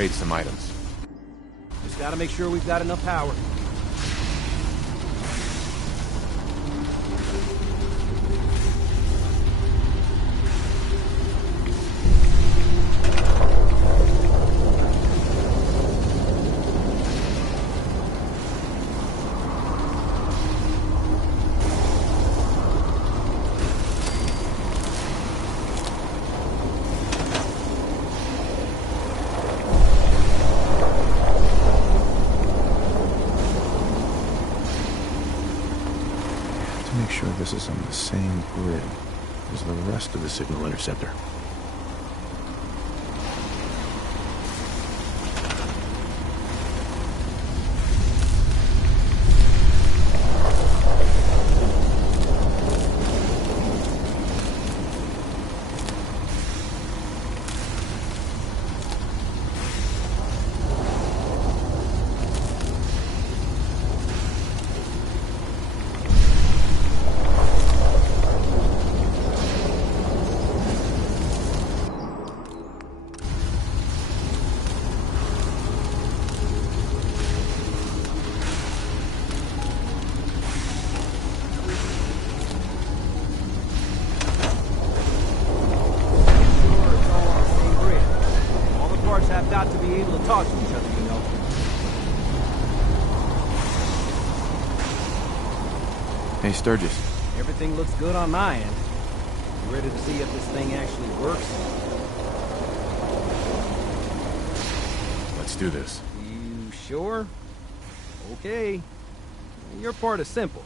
Trade some items. Just gotta make sure we've got enough power. This is on the same grid as the rest of the signal interceptor. Hey, Sturgis. Everything looks good on my end. You ready to see if this thing actually works? Let's do this. You sure? Okay. Your part is simple.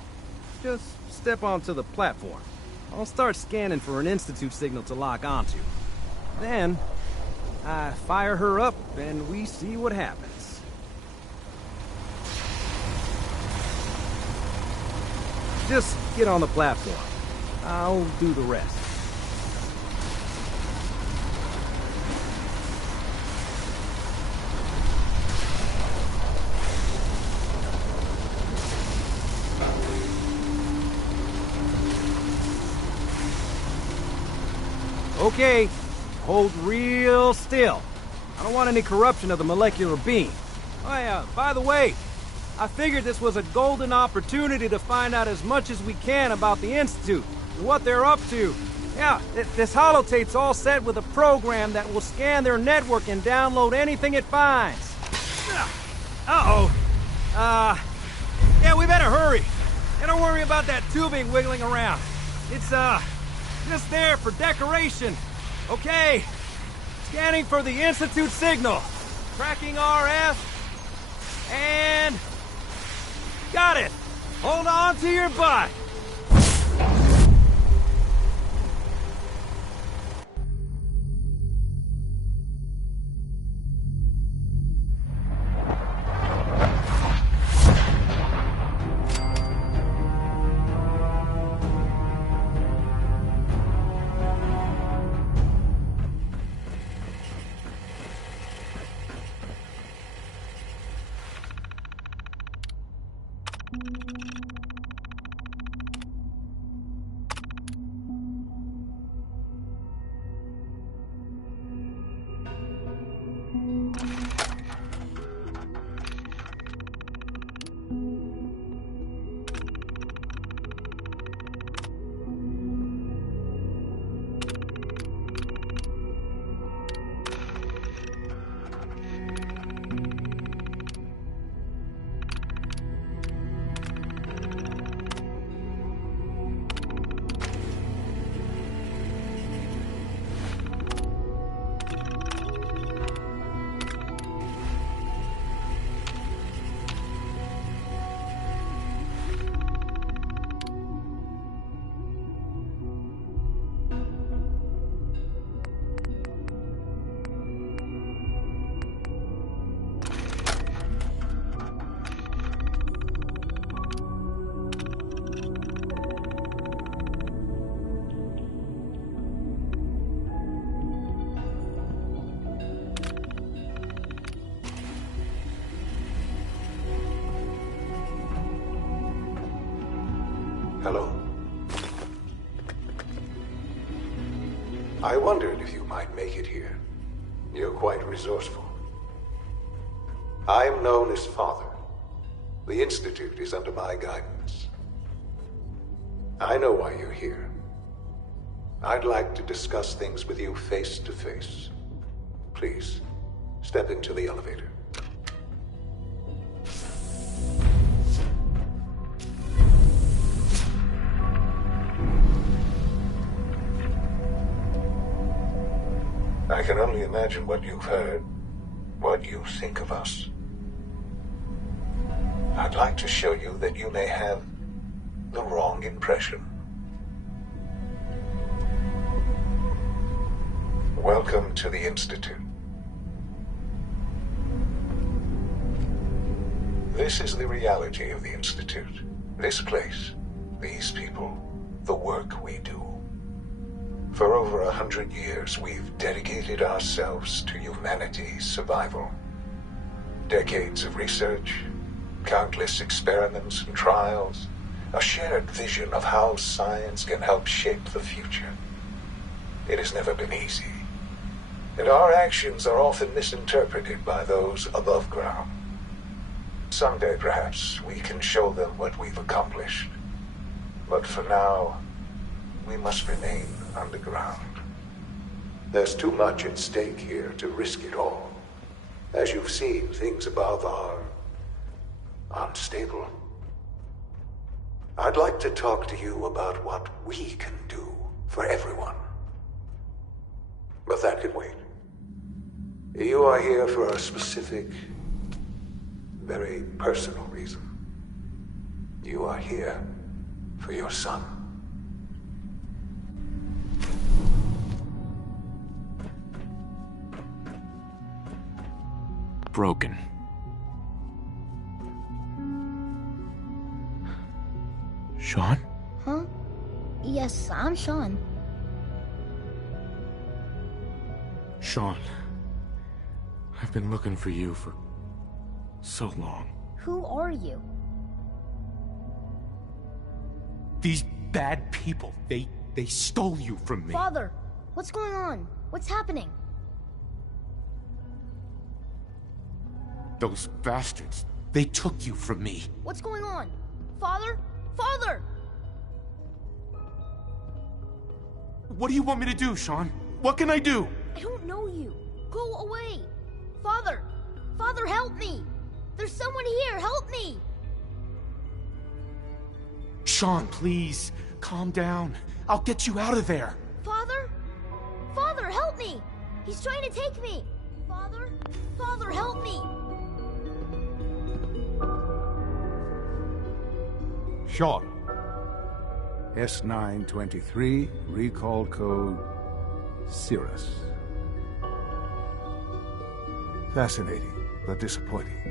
Just step onto the platform. I'll start scanning for an Institute signal to lock onto. Then, I fire her up and we see what happens. Just get on the platform. I'll do the rest. Okay, hold real still. I don't want any corruption of the molecular beam. Oh yeah, by the way, I figured this was a golden opportunity to find out as much as we can about the Institute and what they're up to. Yeah, this holotape's all set with a program that will scan their network and download anything it finds. Uh-oh. Yeah, we better hurry. And don't worry about that tubing wiggling around. It's, just there for decoration. Okay. Scanning for the Institute signal. Tracking RF. And... got it! Hold on to your butt! Hello? I wondered if you might make it here. You're quite resourceful. I am known as Father. The Institute is under my guidance. I know why you're here. I'd like to discuss things with you face to face. Please, step into the elevator. I can only imagine what you've heard, what you think of us. I'd like to show you that you may have the wrong impression. Welcome to the Institute. This is the reality of the Institute. This place, these people, the work we do. For over 100 years, we've dedicated ourselves to humanity's survival. Decades of research, countless experiments and trials, a shared vision of how science can help shape the future. It has never been easy, and our actions are often misinterpreted by those above ground. Someday, perhaps, we can show them what we've accomplished. But for now, we must remain underground. There's too much at stake here to risk it all. As you've seen, things above are unstable. I'd like to talk to you about what we can do for everyone. But that can wait. You are here for a specific, very personal reason. You are here for your son. Broken. Shaun? Huh? Yes, I'm Shaun. Shaun. I've been looking for you for so long. Who are you? These bad people, they stole you from me. Father, what's going on? What's happening? Those bastards, they took you from me. What's going on? Father? Father! What do you want me to do, Shaun? What can I do? I don't know you. Go away. Father! Father, help me! There's someone here, help me! Shaun, please, calm down. I'll get you out of there. Father? Father, help me! He's trying to take me! Father? Father, help me! Shaun. S923, recall code Cirrus. Fascinating, but disappointing.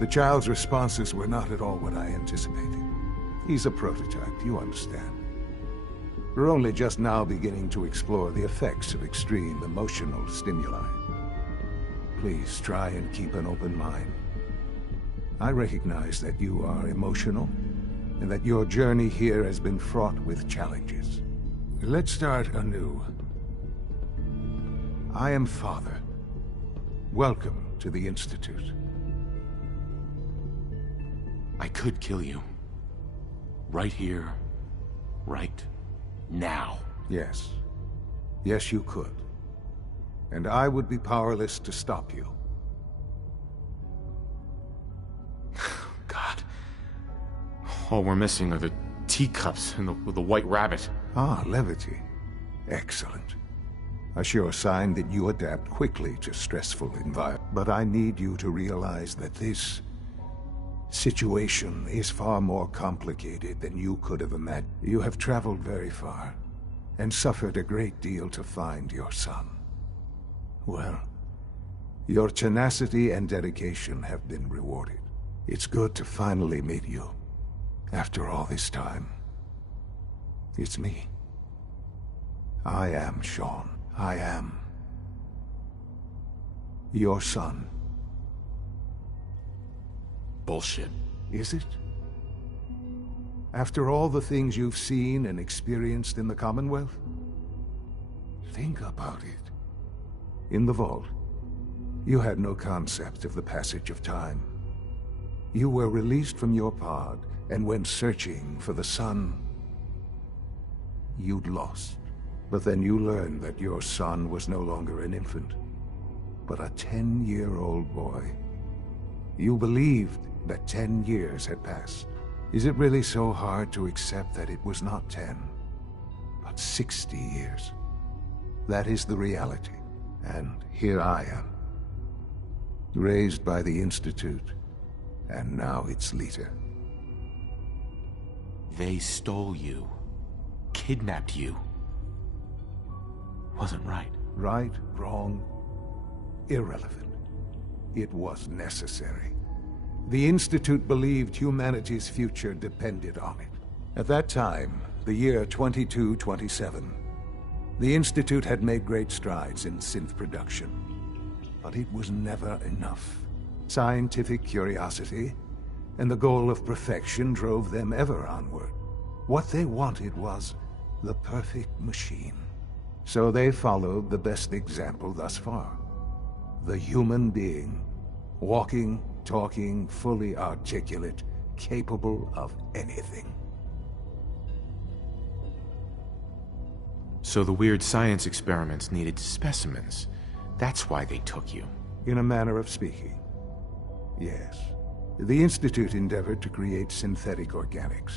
The child's responses were not at all what I anticipated. He's a prototype, you understand. We're only just now beginning to explore the effects of extreme emotional stimuli. Please try and keep an open mind. I recognize that you are emotional, and that your journey here has been fraught with challenges. Let's start anew. I am Father. Welcome to the Institute. I could kill you. Right here, right now. Yes. Yes, you could. And I would be powerless to stop you. God. All we're missing are the teacups and the white rabbit. Ah, levity. Excellent. A sure sign that you adapt quickly to stressful environments. But I need you to realize that this situation is far more complicated than you could have imagined. You have traveled very far, and suffered a great deal to find your son. Well, your tenacity and dedication have been rewarded. It's good to finally meet you. After all this time, it's me. I am Shaun. I am your son. Bullshit. Is it? After all the things you've seen and experienced in the Commonwealth? Think about it. In the vault, You had no concept of the passage of time. You were released from your pod and went searching for the son you'd lost. But then you learned that your son was no longer an infant, but a 10-year-old boy. You believed that 10 years had passed. Is it really so hard to accept that it was not 10, but 60 years? That is the reality, and here I am. Raised by the Institute, and now its leader. They stole you. Kidnapped you. Wasn't right. Right, wrong, irrelevant. It was necessary. The Institute believed humanity's future depended on it. At that time, the year 2227, the Institute had made great strides in synth production. But it was never enough. Scientific curiosity and the goal of perfection drove them ever onward. What they wanted was the perfect machine. So they followed the best example thus far. The human being. Walking, talking, fully articulate, capable of anything. So the weird science experiments needed specimens. That's why they took you. In a manner of speaking, yes. The Institute endeavored to create synthetic organics.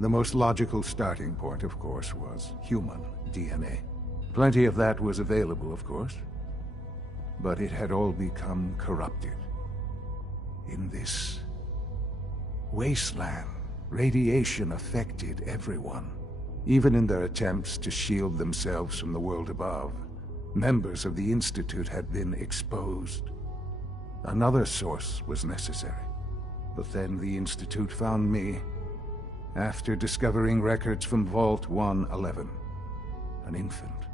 The most logical starting point, of course, was human DNA. Plenty of that was available, of course. But it had all become corrupted. In this wasteland, radiation affected everyone. Even in their attempts to shield themselves from the world above, members of the Institute had been exposed. Another source was necessary. But then the Institute found me, after discovering records from Vault 111. An infant,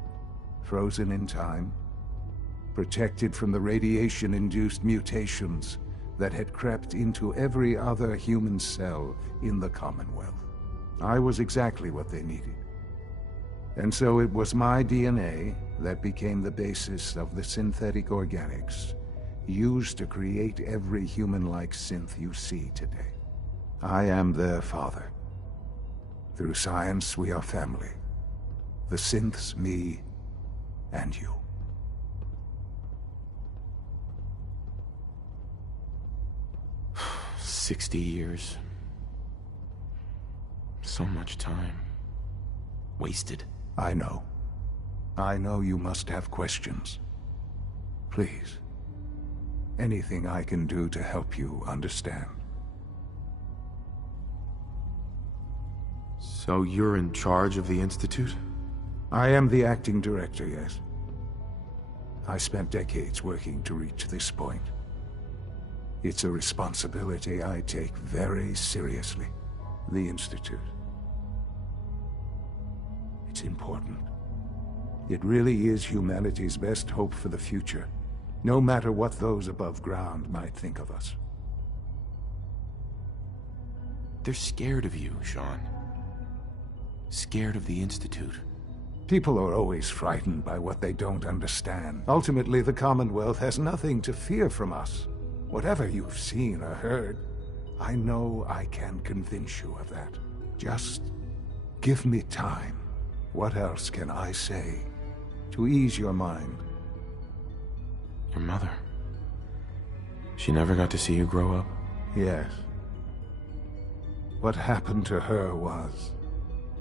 frozen in time, protected from the radiation-induced mutations that had crept into every other human cell in the Commonwealth. I was exactly what they needed. And so it was my DNA that became the basis of the synthetic organics used to create every human-like synth you see today. I am their father. Through science, we are family. The synths, me, and you. "60 years. So much time. Wasted." I know. I know you must have questions. Please. Anything I can do to help you understand. So you're in charge of the Institute? I am the acting director, yes. I spent decades working to reach this point. It's a responsibility I take very seriously. The Institute. It's important. It really is humanity's best hope for the future, no matter what those above ground might think of us. They're scared of you, Shaun. Scared of the Institute. People are always frightened by what they don't understand. Ultimately, the Commonwealth has nothing to fear from us. Whatever you've seen or heard, I know I can convince you of that. Just give me time. What else can I say to ease your mind? Your mother. She never got to see you grow up? Yes. What happened to her was...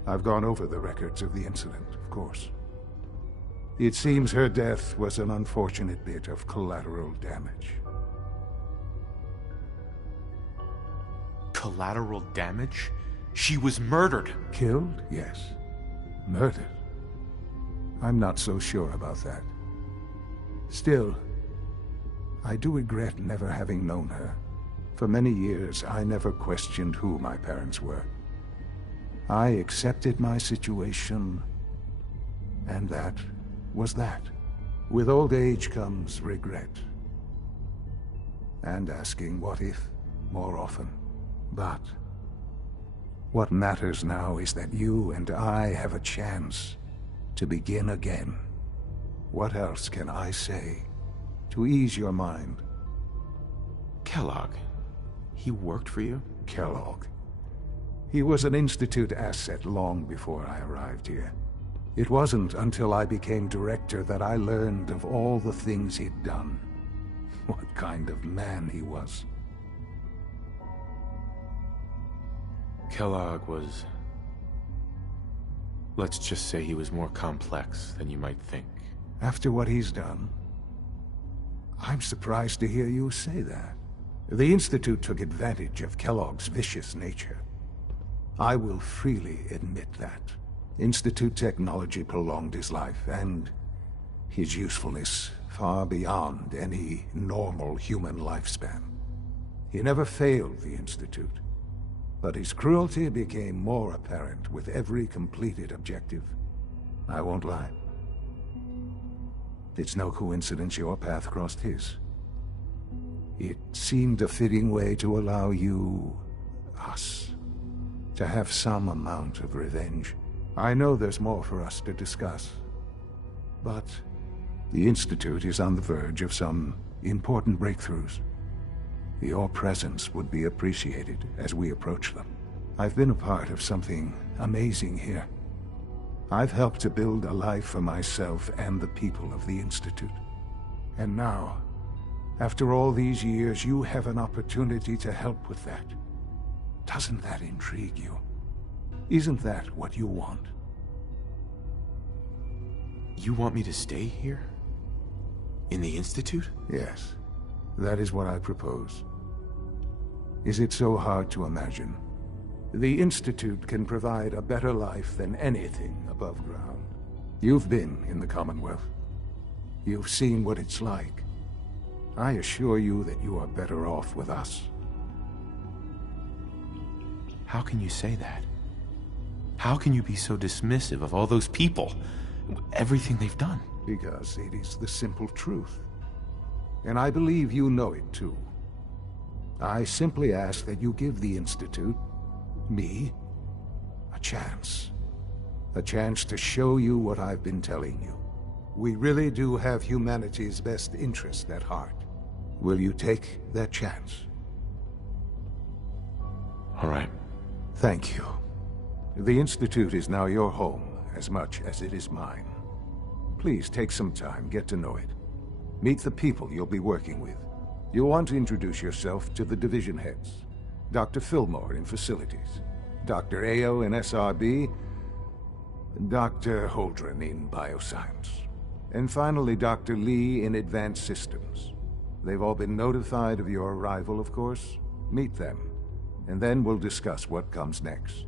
I've gone over the records of the incident, of course. It seems her death was an unfortunate bit of collateral damage. Collateral damage? She was murdered. Killed? Yes. Murdered? I'm not so sure about that. Still, I do regret never having known her. For many years, I never questioned who my parents were. I accepted my situation, and that was that. With old age comes regret. And asking what if more often. But what matters now is that you and I have a chance to begin again. What else can I say to ease your mind. Kellogg. He worked for you? Kellogg. He was an Institute asset long before I arrived here. It wasn't until I became director that I learned of all the things he'd done. What kind of man he was. Kellogg was... let's just say he was more complex than you might think. After what he's done, I'm surprised to hear you say that. The Institute took advantage of Kellogg's vicious nature. I will freely admit that. Institute technology prolonged his life, and his usefulness far beyond any normal human lifespan. He never failed the Institute, but his cruelty became more apparent with every completed objective. I won't lie. It's no coincidence your path crossed his. It seemed a fitting way to allow you, us, to have some amount of revenge. I know there's more for us to discuss, but the Institute is on the verge of some important breakthroughs. Your presence would be appreciated as we approach them. I've been a part of something amazing here. I've helped to build a life for myself and the people of the Institute. And now, after all these years, you have an opportunity to help with that. Doesn't that intrigue you? Isn't that what you want? You want me to stay here? In the Institute? Yes, that is what I propose. Is it so hard to imagine? The Institute can provide a better life than anything above ground. You've been in the Commonwealth. You've seen what it's like. I assure you that you are better off with us. How can you say that? How can you be so dismissive of all those people? Everything they've done? Because it is the simple truth. And I believe you know it too. I simply ask that you give the Institute, me, a chance. A chance to show you what I've been telling you. We really do have humanity's best interest at heart. Will you take that chance? All right. Thank you. The Institute is now your home, as much as it is mine. Please take some time, get to know it. Meet the people you'll be working with. You'll want to introduce yourself to the division heads. Dr. Fillmore in Facilities, Dr. Ayo in SRB, Dr. Holdren in Bioscience, and finally Dr. Lee in Advanced Systems. They've all been notified of your arrival, of course. Meet them, and then we'll discuss what comes next.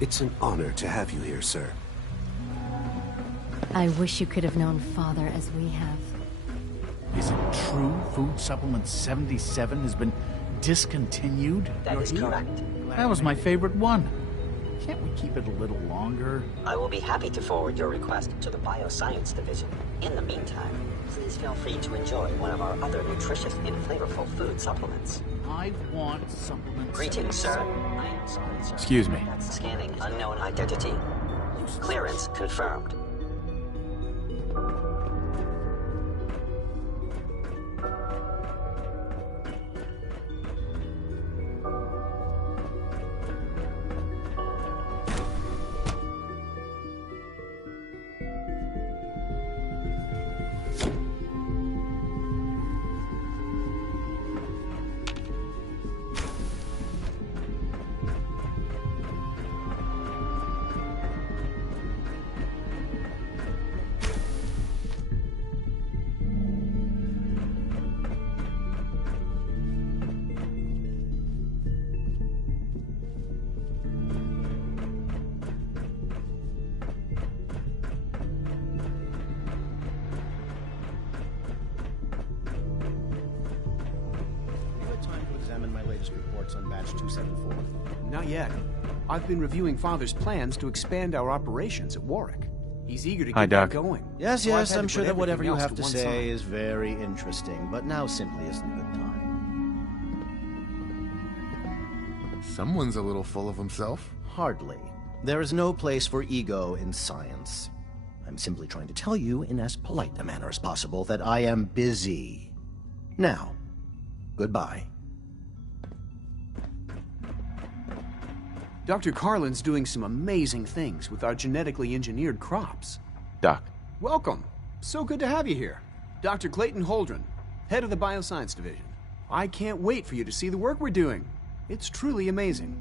It's an honor to have you here, sir. I wish you could have known Father as we have. Is it true Food Supplement 77 has been discontinued? That is correct. That was my favorite one. Can't we keep it a little longer? I will be happy to forward your request to the Bioscience Division. In the meantime, please feel free to enjoy one of our other nutritious and flavorful food supplements. I want supplements. Greetings, sir. I am sorry, sir. Excuse me. Scanning unknown identity. Clearance confirmed. On batch 274. Not yet. I've been reviewing Father's plans to expand our operations at Warwick. He's eager to get that going. Yes, So I've yes, had to I'm put sure that whatever everything you else have to to one say side. is very interesting, but now simply isn't a good time. Someone's a little full of himself. Hardly. There is no place for ego in science. I'm simply trying to tell you, in as polite a manner as possible, that I am busy. Now, goodbye. Dr. Carlin's doing some amazing things with our genetically engineered crops. Doc. Welcome. So good to have you here. Dr. Clayton Holdren, head of the Bioscience Division. I can't wait for you to see the work we're doing. It's truly amazing.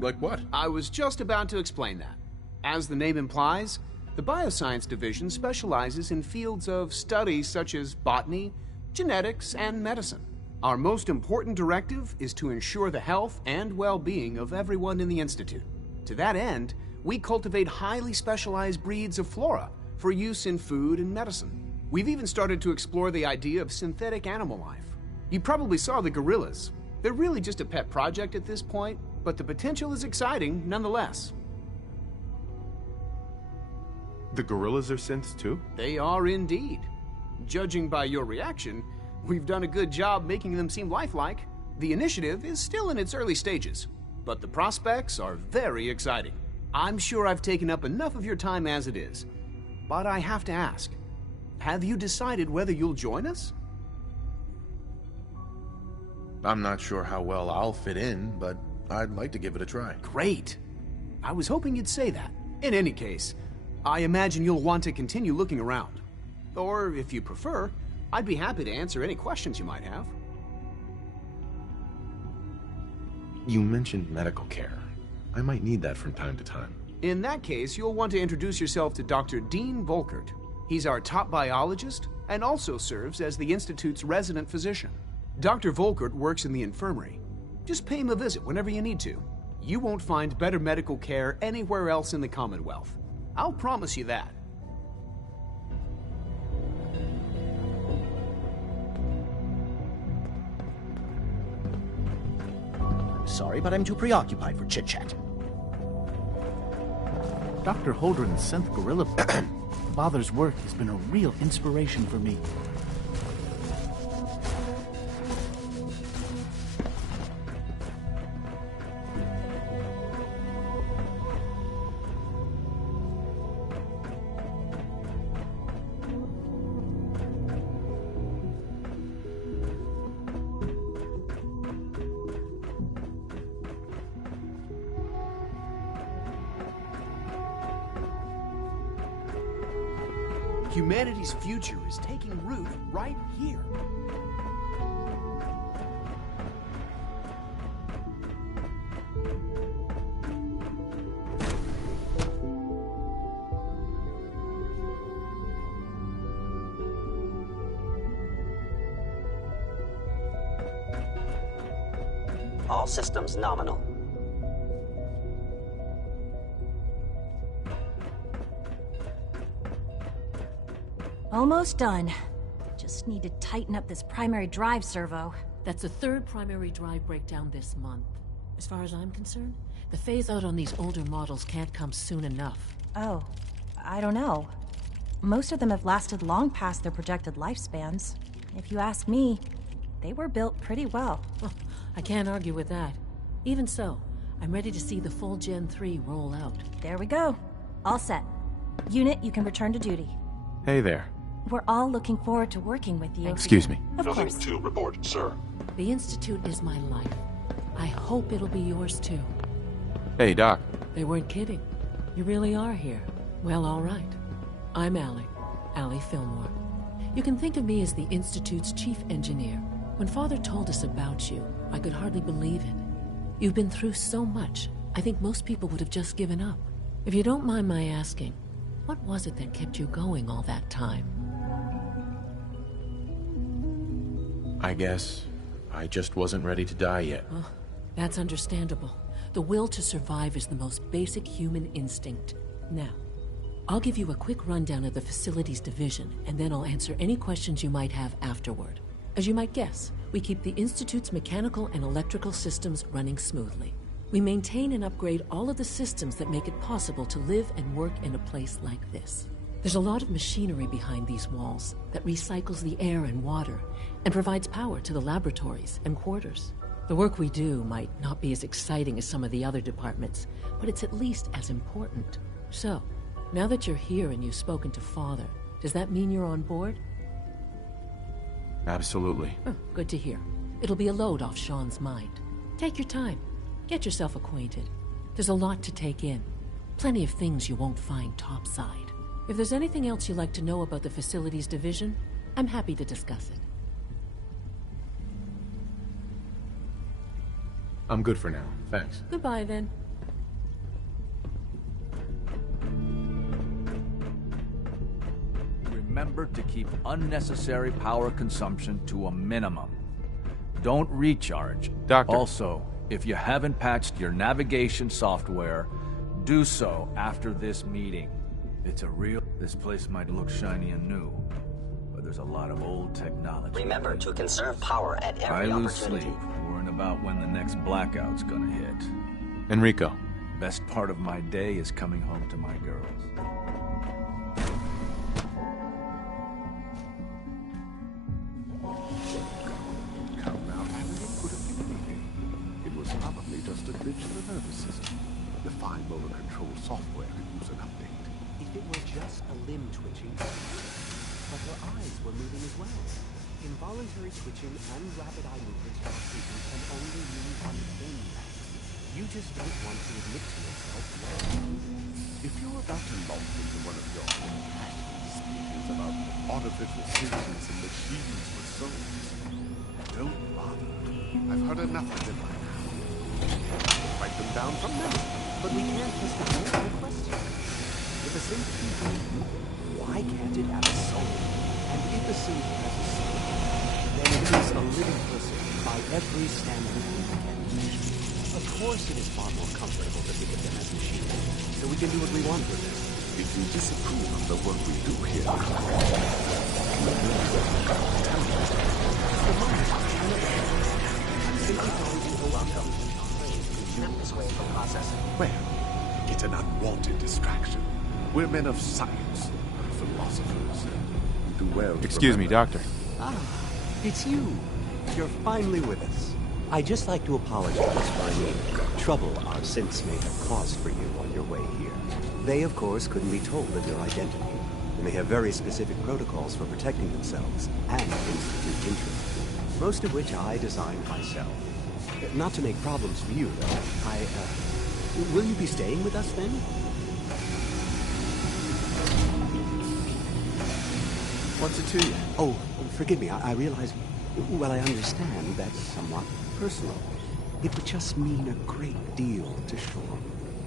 Like what? I was just about to explain that. As the name implies, the Bioscience Division specializes in fields of study such as botany, genetics, and medicine. Our most important directive is to ensure the health and well-being of everyone in the Institute. To that end, we cultivate highly specialized breeds of flora for use in food and medicine. We've even started to explore the idea of synthetic animal life. You probably saw the gorillas. They're really just a pet project at this point, but the potential is exciting nonetheless. The gorillas are synths too? They are indeed. Judging by your reaction, we've done a good job making them seem lifelike. The initiative is still in its early stages, but the prospects are very exciting. I'm sure I've taken up enough of your time as it is, but I have to ask, have you decided whether you'll join us? I'm not sure how well I'll fit in, but I'd like to give it a try. Great. I was hoping you'd say that. In any case, I imagine you'll want to continue looking around. Or, if you prefer, I'd be happy to answer any questions you might have. You mentioned medical care. I might need that from time to time. In that case, you'll want to introduce yourself to Dr. Dean Volkert. He's our top biologist and also serves as the Institute's resident physician. Dr. Volkert works in the infirmary. Just pay him a visit whenever you need to. You won't find better medical care anywhere else in the Commonwealth. I'll promise you that. Sorry, but I'm too preoccupied for chit-chat. Dr. Holdren's synth gorilla Father's work has been a real inspiration for me. Humanity's future is taking root right here. All systems nominal. Almost done. Just need to tighten up this primary drive servo. That's the third primary drive breakdown this month. As far as I'm concerned, the phase-out on these older models can't come soon enough. Oh, I don't know. Most of them have lasted long past their projected lifespans. If you ask me, they were built pretty well. Oh, I can't argue with that. Even so, I'm ready to see the full Gen 3 roll out. There we go. All set. Unit, you can return to duty. Hey there. We're all looking forward to working with you. Excuse me. Of Nothing course. to report, sir. The Institute is my life. I hope it'll be yours too. Hey, Doc. They weren't kidding. You really are here. Well, all right. I'm Allie Fillmore. You can think of me as the Institute's chief engineer. When Father told us about you, I could hardly believe it. You've been through so much, I think most people would have just given up. If you don't mind my asking, what was it that kept you going all that time? I guess I just wasn't ready to die yet. Oh, that's understandable. The will to survive is the most basic human instinct. Now, I'll give you a quick rundown of the Facilities Division, and then I'll answer any questions you might have afterward. As you might guess, we keep the Institute's mechanical and electrical systems running smoothly. We maintain and upgrade all of the systems that make it possible to live and work in a place like this. There's a lot of machinery behind these walls that recycles the air and water and provides power to the laboratories and quarters. The work we do might not be as exciting as some of the other departments, but it's at least as important. So, now that you're here and you've spoken to Father, does that mean you're on board? Absolutely. Oh, good to hear. It'll be a load off Shaun's mind. Take your time. Get yourself acquainted. There's a lot to take in. Plenty of things you won't find topside. If there's anything else you'd like to know about the Facilities Division, I'm happy to discuss it. I'm good for now. Thanks. Goodbye, then. Remember to keep unnecessary power consumption to a minimum. Don't recharge. Doctor. Also, if you haven't patched your navigation software, do so after this meeting. This place might look shiny and new, but there's a lot of old technology. Remember to conserve power at every I lose opportunity. sleep worrying about when the next blackout's gonna hit. Enrico. Best part of my day is coming home to my girls. It was probably just a glitch in the nervous system. The fine motor control software could use an update. If it were just a limb twitching, but her eyes were moving as well. Involuntary twitching and rapid eye movements while sleeping can only mean one thing. You just don't want to admit to yourself why. If you're about to launch into one of your speeches about artificial systems and machines for souls, don't bother. I've heard enough of it by now. Write them down from memory. But we can't just ignore the question. If a synth can breathe, why can't it have a soul? And if a synth has a soul, then it is a living person by every standard we can measure. Of course it is far more comfortable to think of them as machines, so we can do what we want with them. If you disapprove of the work we do here, well, it's an unwanted distraction. We're men of science, philosophers. Do well to Excuse me, Doctor. Ah, it's you. You're finally with us. I'd just like to apologize for any trouble our synths may have caused for you on your way here. They, of course, couldn't be told of your identity, and they have very specific protocols for protecting themselves and Institute interests, most of which I designed myself. Not to make problems for you, though. Will you be staying with us, then? What's it to you? Oh, forgive me. I realize... Well, I understand that's somewhat personal. It would just mean a great deal to Shaun.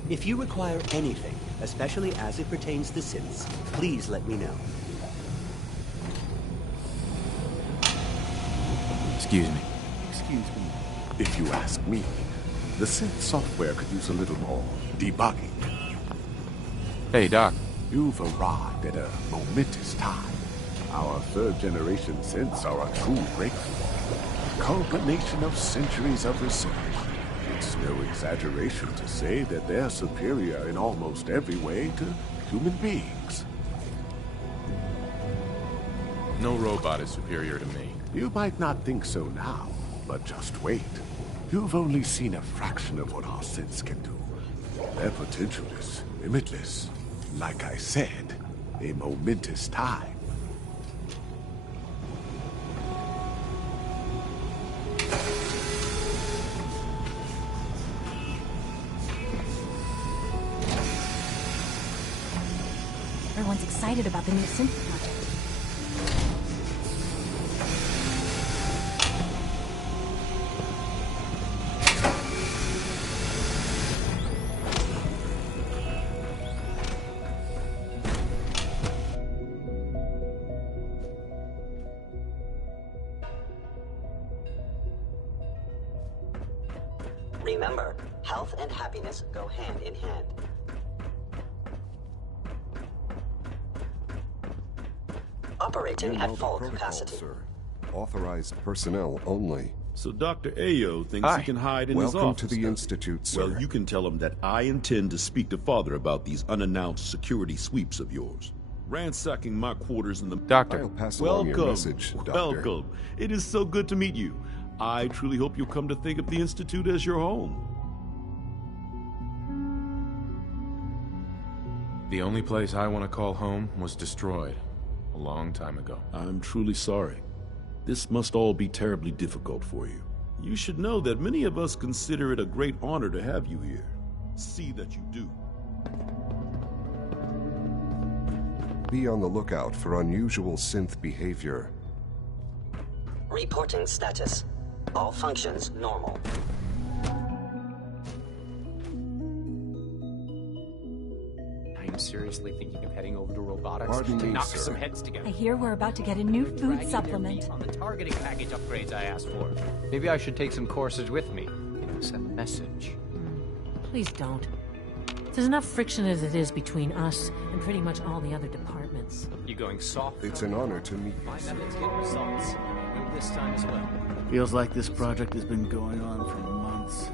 If you require anything, especially as it pertains to synths, please let me know. Excuse me. Excuse me. If you ask me, the synth software could use a little more debugging. Hey, Doc. You've arrived at a momentous time. Our third-generation synths are a true breakthrough. culmination of centuries of research. It's no exaggeration to say that they're superior in almost every way to human beings. No robot is superior to me. You might not think so now, but just wait. You've only seen a fraction of what our synths can do. Their potential is limitless. Like I said, a momentous time. Everyone's excited about the new synth project. Remember, health and happiness go hand in hand. Operating at full capacity. Sir. Authorized personnel only. So Dr. Ayo thinks he can hide in his office. Welcome to the Institute, sir. Well, you can tell him that I intend to speak to Father about these unannounced security sweeps of yours. Ransacking my quarters in the... Doctor. I'll pass along your message, Doctor. Welcome. It is so good to meet you. I truly hope you'll come to think of the Institute as your home. The only place I want to call home was destroyed a long time ago. I'm truly sorry. This must all be terribly difficult for you. You should know that many of us consider it a great honor to have you here. See that you do. Be on the lookout for unusual synth behavior. Reporting status. All functions normal. I'm seriously thinking of heading over to robotics Pardon to me, knock sir. some heads together. I hear we're about to get a new food Dragging their supplement. feet on the targeting package upgrades I asked for. Maybe I should take some courses with me. Send a message. Please don't. There's enough friction as it is between us and pretty much all the other departments. You going soft? It's an honor to meet you, My sir. methods get results. I will this time as well. Feels like this project has been going on for months.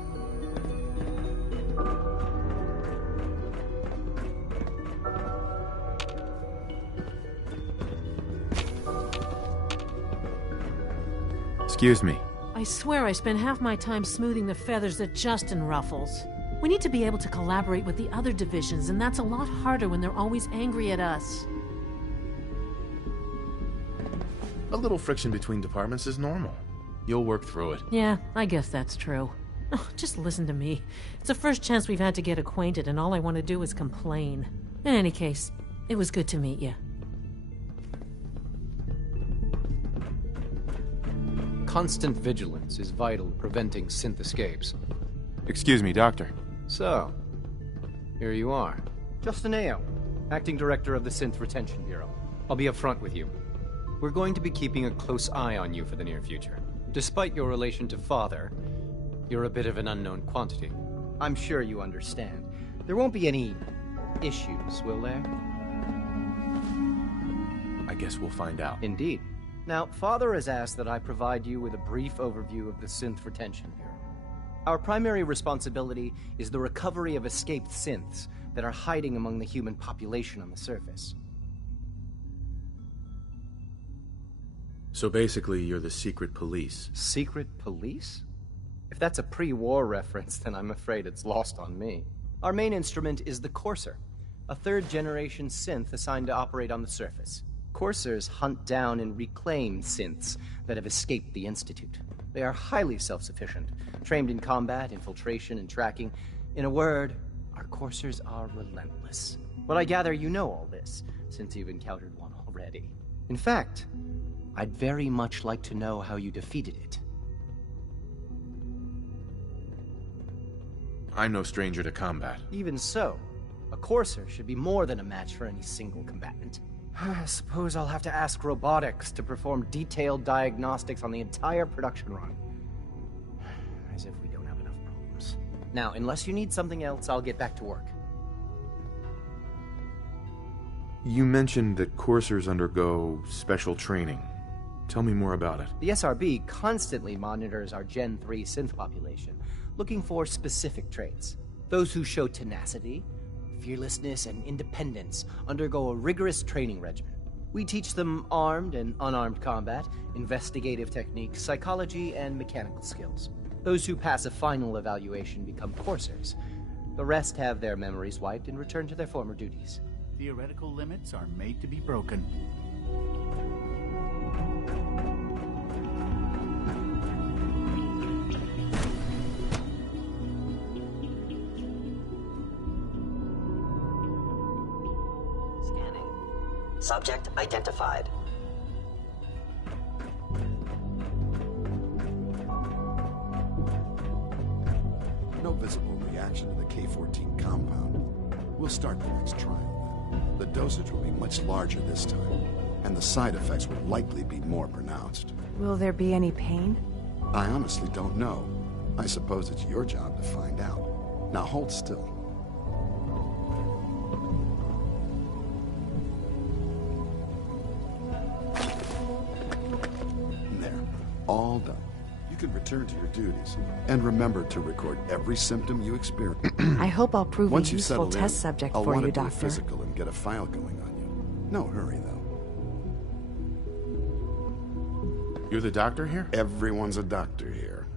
Excuse me. I swear I spend half my time smoothing the feathers that Justin ruffles. We need to be able to collaborate with the other divisions, and that's a lot harder when they're always angry at us. A little friction between departments is normal. You'll work through it. Yeah, I guess that's true. Oh, just listen to me. It's the first chance we've had to get acquainted, and all I want to do is complain. In any case, it was good to meet you. Constant vigilance is vital to preventing synth escapes. Excuse me, Doctor. So, here you are. Justin Ayo, Acting Director of the Synth Retention Bureau. I'll be upfront with you. We're going to be keeping a close eye on you for the near future. Despite your relation to Father, you're a bit of an unknown quantity. I'm sure you understand. There won't be any issues, will there? I guess we'll find out. Indeed. Now, Father has asked that I provide you with a brief overview of the Synth Retention Bureau. Our primary responsibility is the recovery of escaped synths that are hiding among the human population on the surface. So basically, you're the secret police. Secret police? If that's a pre-war reference, then I'm afraid it's lost on me. Our main instrument is the Courser, a third-generation synth assigned to operate on the surface. Coursers hunt down and reclaim synths that have escaped the Institute. They are highly self-sufficient, trained in combat, infiltration, and tracking. In a word, our Coursers are relentless. But I gather you know all this, since you've encountered one already. In fact, I'd very much like to know how you defeated it. I'm no stranger to combat. Even so, a Courser should be more than a match for any single combatant. I suppose I'll have to ask robotics to perform detailed diagnostics on the entire production run. As if we don't have enough problems. Now, unless you need something else, I'll get back to work. You mentioned that coursers undergo special training. Tell me more about it. The SRB constantly monitors our Gen 3 synth population, looking for specific traits. Those who show tenacity, fearlessness, and independence undergo a rigorous training regimen. We teach them armed and unarmed combat, investigative techniques, psychology, and mechanical skills. Those who pass a final evaluation become coursers. The rest have their memories wiped and return to their former duties. Theoretical limits are made to be broken. Scanning. Subject identified. No visible reaction to the K-14 compound. We'll start the next trial then. The dosage will be much larger this time, and the side effects will likely be more pronounced. Will there be any pain? I honestly don't know. I suppose it's your job to find out. Now hold still. There. All done. You can return to your duties. And remember to record every symptom you experience. I hope I'll prove a Once you useful settle in, test subject I'll for want you, to do a Doctor. physical and get a file going on you. No hurry, though. You're the doctor here? Everyone's a doctor here.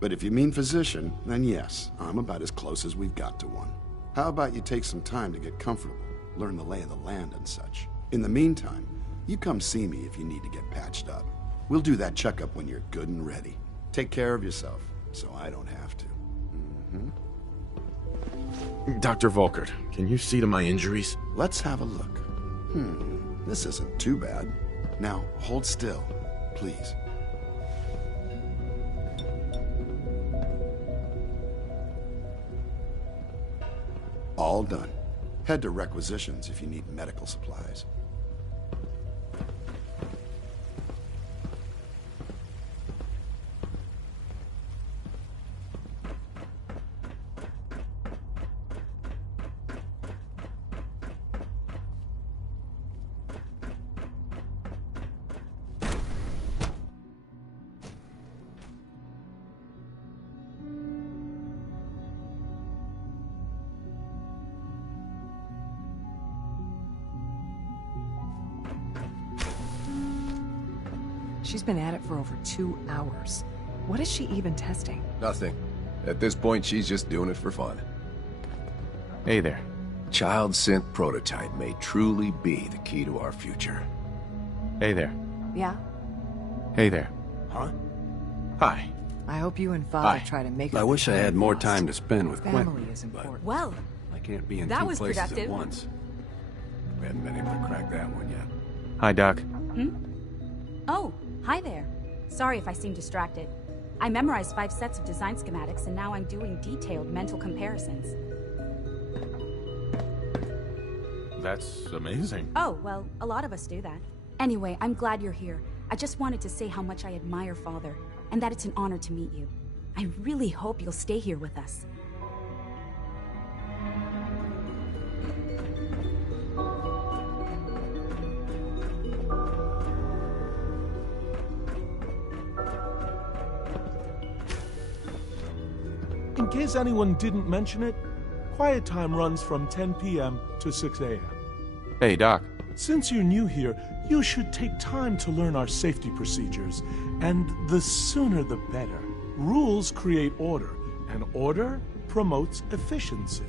But if you mean physician, then yes, I'm about as close as we've got to one. How about you take some time to get comfortable, learn the lay of the land and such. In the meantime, you come see me if you need to get patched up. We'll do that checkup when you're good and ready. Take care of yourself, so I don't have to. Dr. Volkert, can you see to my injuries? Let's have a look. This isn't too bad. Now, hold still, please. All done. Head to requisitions if you need medical supplies. She's been at it for over 2 hours. What is she even testing? Nothing. At this point, she's just doing it for fun. Hey there. Child synth prototype may truly be the key to our future. Hey there. Yeah? Hey there. Huh? Hi. I hope you and Father try to make I up wish the I had time more lost. time to spend with Family Quentin, is important. Well, I can't be in that two was places productive. at once. We haven't been able to crack that one yet. Hi, Doc. Oh, hi there. Sorry if I seem distracted. I memorized 5 sets of design schematics, and now I'm doing detailed mental comparisons. That's amazing. Oh, well, a lot of us do that. Anyway, I'm glad you're here. I just wanted to say how much I admire Father, and that it's an honor to meet you. I really hope you'll stay here with us. In case anyone didn't mention it, quiet time runs from 10 p.m. to 6 a.m. Hey, Doc. Since you're new here, you should take time to learn our safety procedures, and the sooner the better. Rules create order, and order promotes efficiency.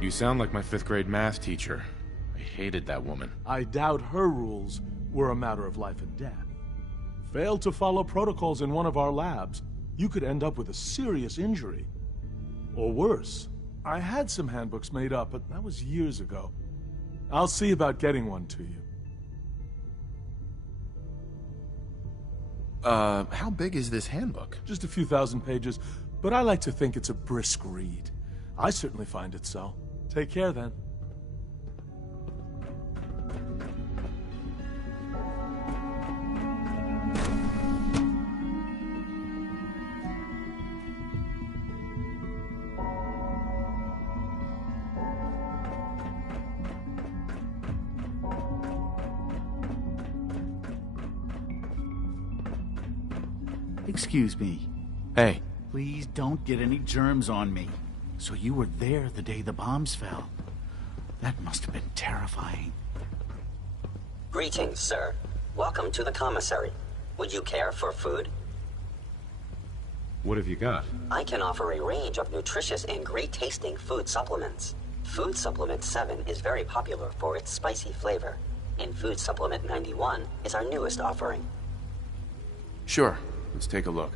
You sound like my 5th grade math teacher. I hated that woman. I doubt her rules were a matter of life and death. Fail to follow protocols in one of our labs, you could end up with a serious injury. Or worse. I had some handbooks made up, but that was years ago. I'll see about getting one to you. How big is this handbook? Just a few thousand pages, but I like to think it's a brisk read. I certainly find it so. Take care, then. Excuse me. Hey. Please don't get any germs on me. So you were there the day the bombs fell. That must have been terrifying. Greetings, sir. Welcome to the commissary. Would you care for food? What have you got? I can offer a range of nutritious and great-tasting food supplements. Food Supplement 7 is very popular for its spicy flavor, and Food Supplement 91 is our newest offering. Sure. Let's take a look.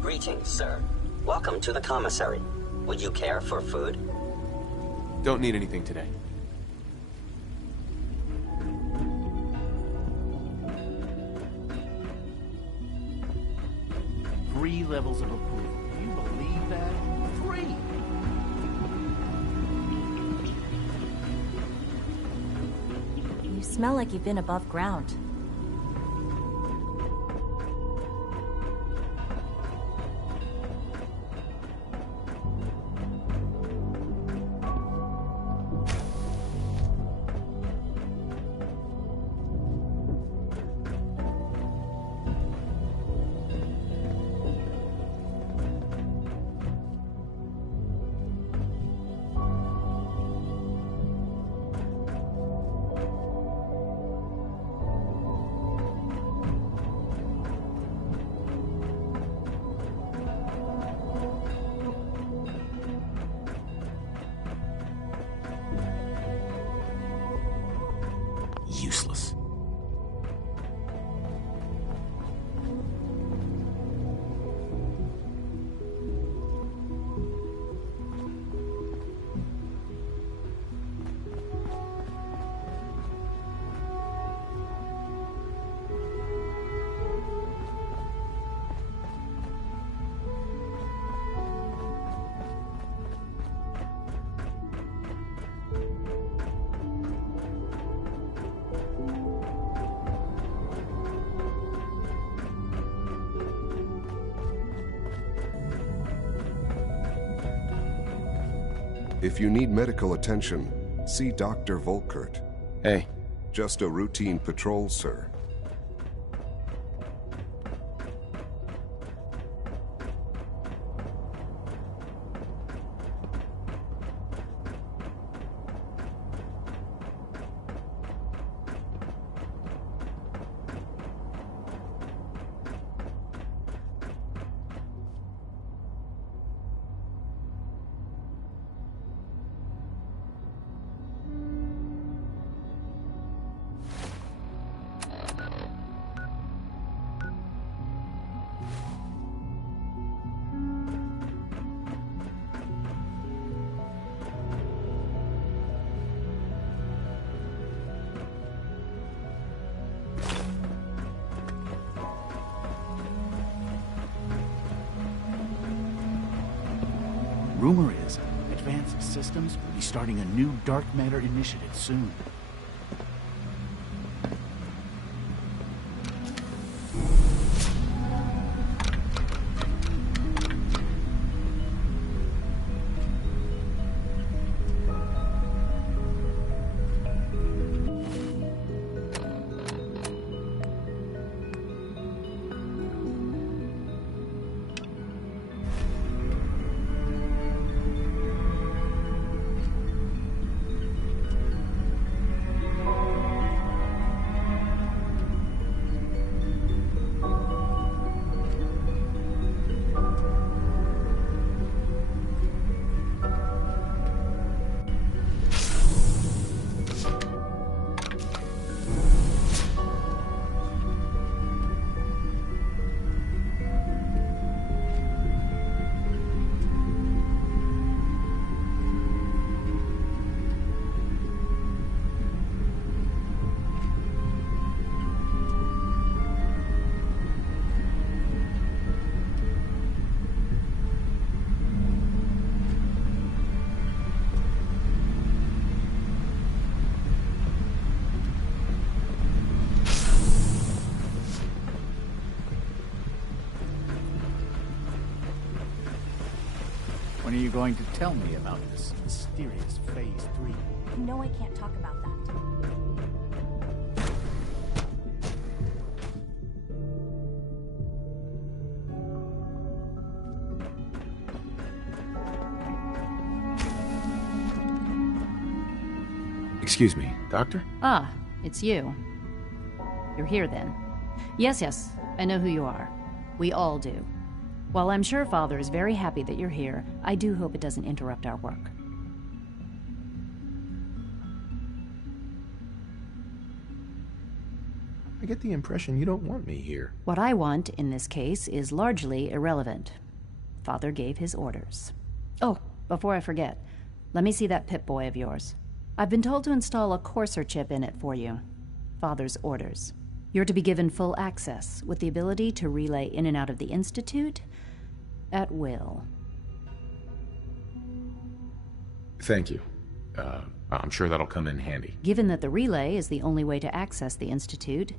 Greetings, sir. Welcome to the commissary. Would you care for food? Don't need anything today. Three levels of approval. Do you believe that? 3! You smell like you've been above ground. Useless. If you need medical attention, see Dr. Volkert. Hey. Just a routine patrol, sir. Rumor is, Advanced Systems will be starting a new dark matter initiative soon. you going to tell me about this mysterious Phase 3? You know I can't talk about that. Excuse me, Doctor? Ah, it's you. You're here then. Yes, I know who you are. We all do. While I'm sure Father is very happy that you're here, I do hope it doesn't interrupt our work. I get the impression you don't want me here. What I want, in this case, is largely irrelevant. Father gave his orders. Oh, before I forget, let me see that Pip-Boy of yours. I've been told to install a Courser chip in it for you. Father's orders. You're to be given full access, with the ability to relay in and out of the Institute at will. Thank you. I'm sure that'll come in handy. Given that the relay is the only way to access the Institute,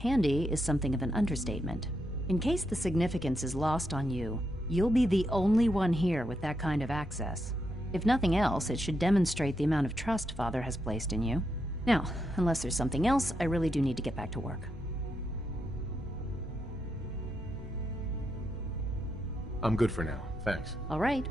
handy is something of an understatement. In case the significance is lost on you, you'll be the only one here with that kind of access. If nothing else, it should demonstrate the amount of trust Father has placed in you. Now, unless there's something else, I really do need to get back to work. I'm good for now, thanks. All right.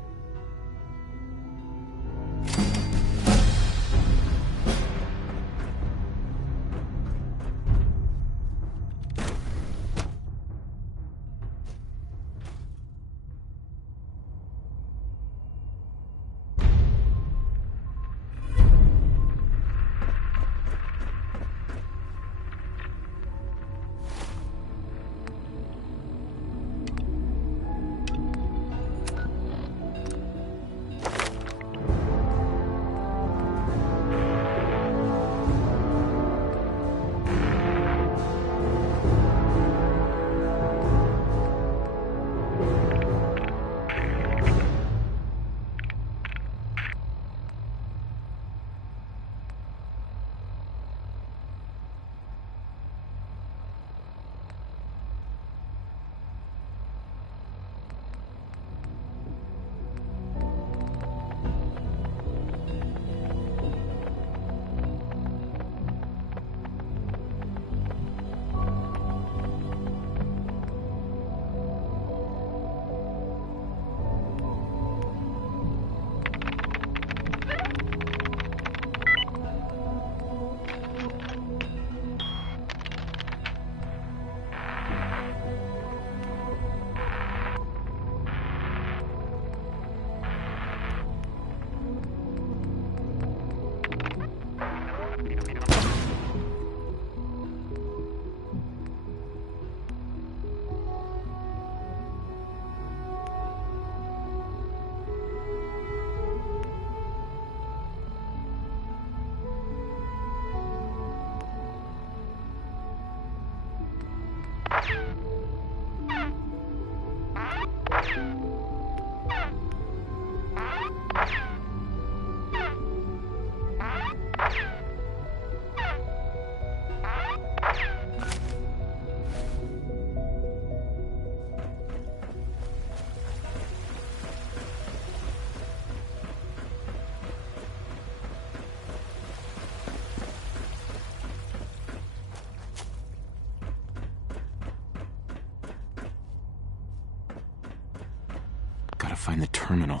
Gotta find the terminal.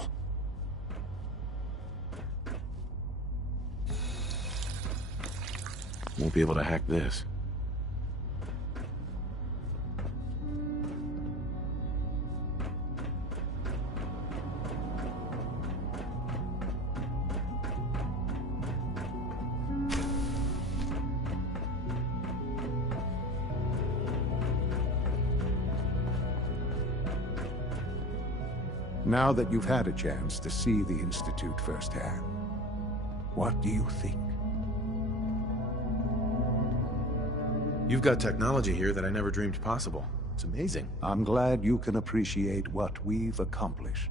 Won't be able to hack this. Now that you've had a chance to see the Institute firsthand, what do you think? You've got technology here that I never dreamed possible. It's amazing. I'm glad you can appreciate what we've accomplished.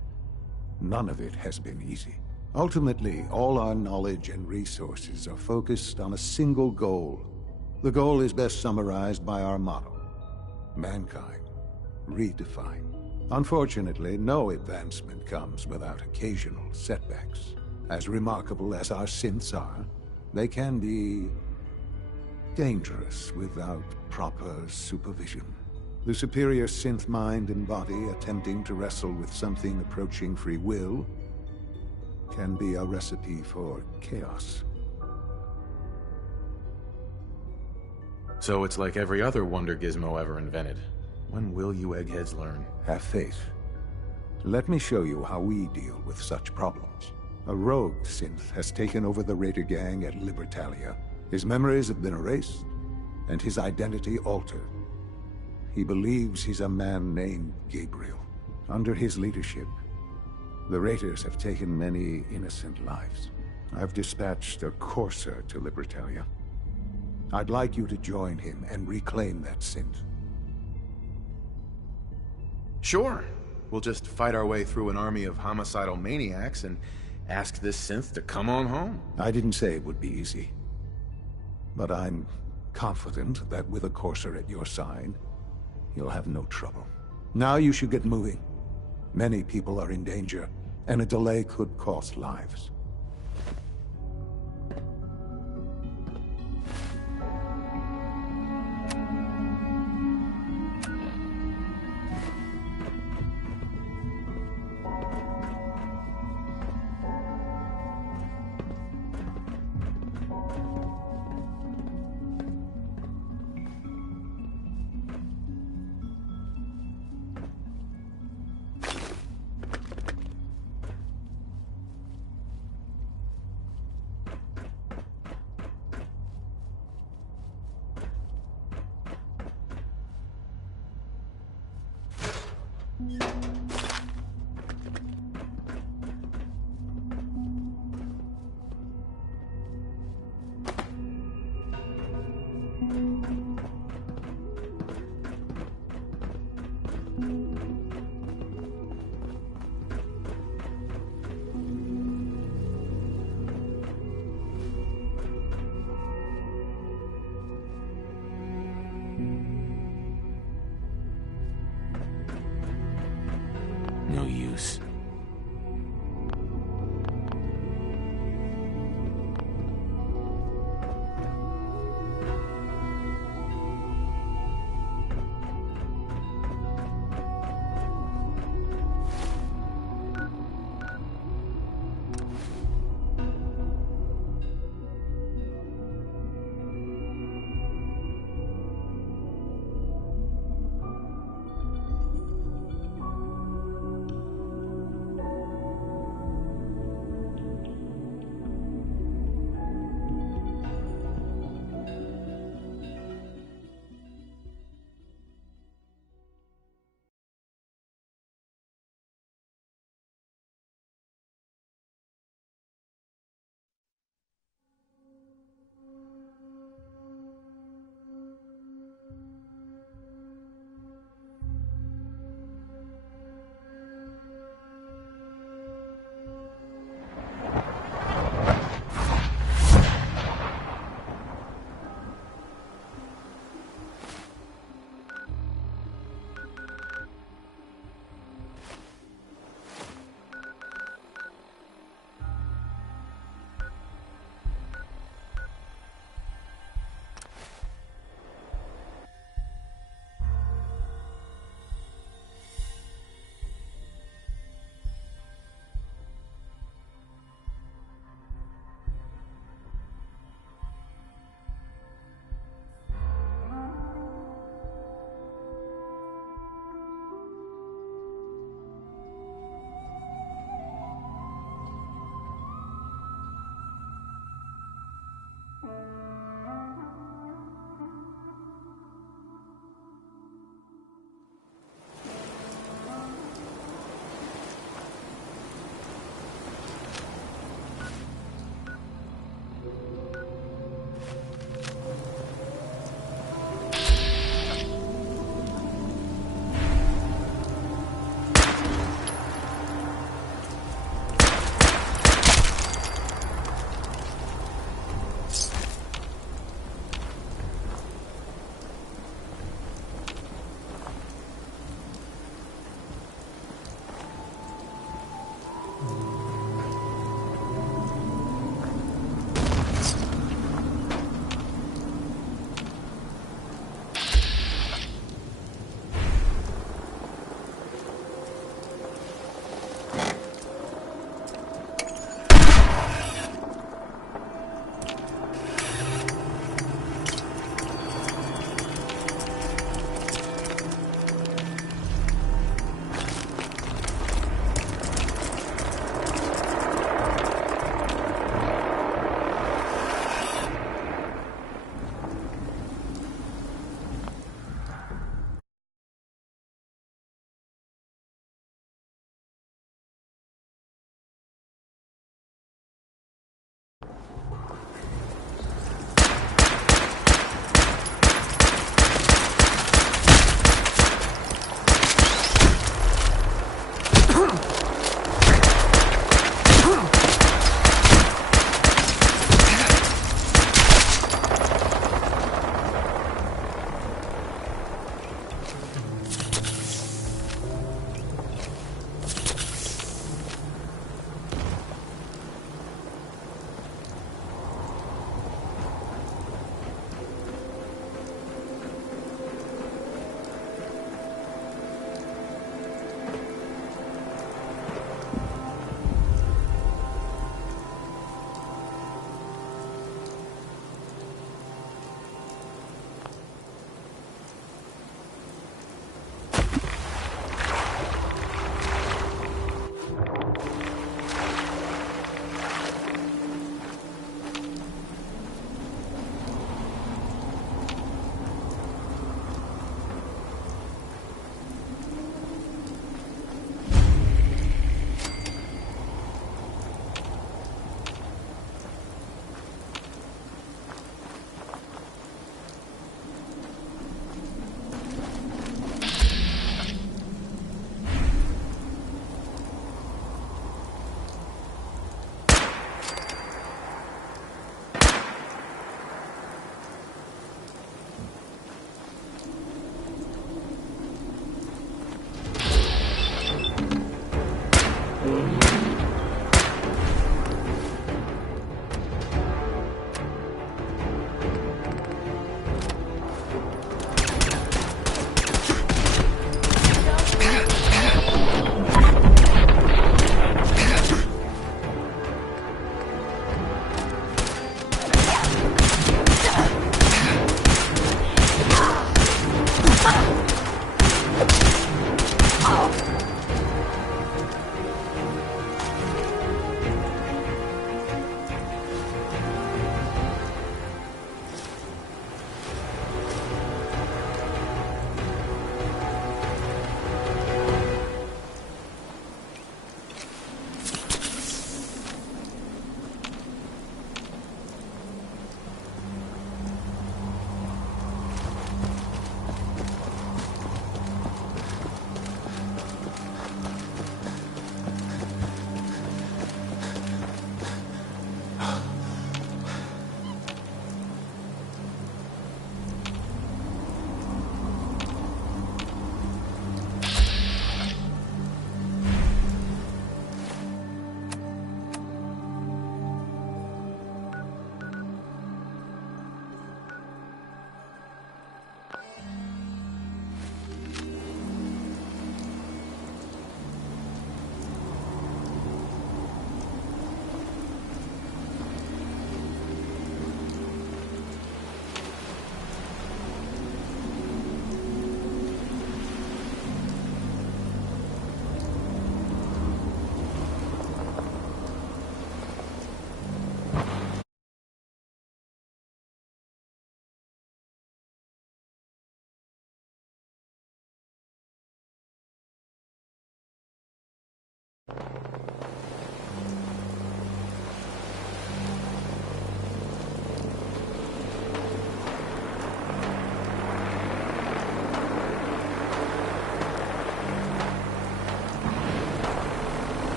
None of it has been easy. Ultimately, all our knowledge and resources are focused on a single goal. The goal is best summarized by our motto: mankind, redefined. Unfortunately, no advancement comes without occasional setbacks. As remarkable as our synths are, they can be dangerous without proper supervision. The superior synth mind and body attempting to wrestle with something approaching free will can be a recipe for chaos. So it's like every other wonder gizmo ever invented. When will you eggheads learn? Have faith. Let me show you how we deal with such problems. A rogue synth has taken over the Raider gang at Libertalia. His memories have been erased, and his identity altered. He believes he's a man named Gabriel. Under his leadership, the Raiders have taken many innocent lives. I've dispatched a courser to Libertalia. I'd like you to join him and reclaim that synth. Sure. We'll just fight our way through an army of homicidal maniacs and ask this synth to come on home. I didn't say it would be easy. But I'm confident that with a courser at your side, you'll have no trouble. Now you should get moving. Many people are in danger, and a delay could cost lives. No use.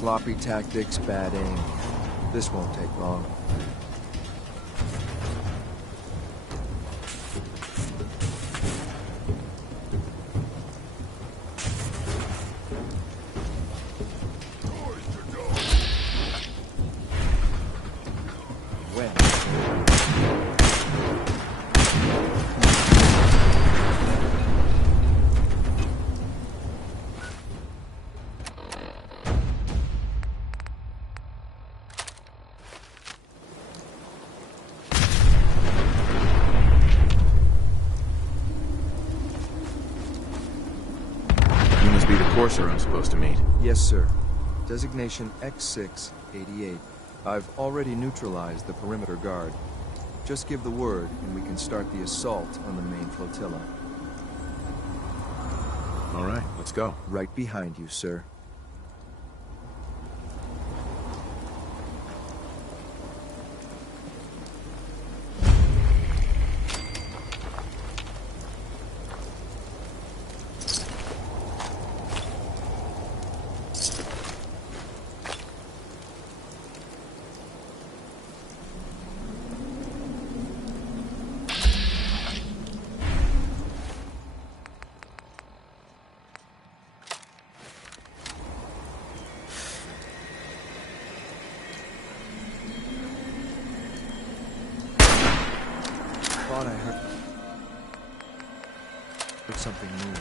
Sloppy tactics, bad aim. This won't take long. Courser I'm supposed to meet. Yes, sir. Designation X688. I've already neutralized the perimeter guard. Just give the word, and we can start the assault on the main flotilla. All right, let's go. Right behind you, sir. Thought I heard something move.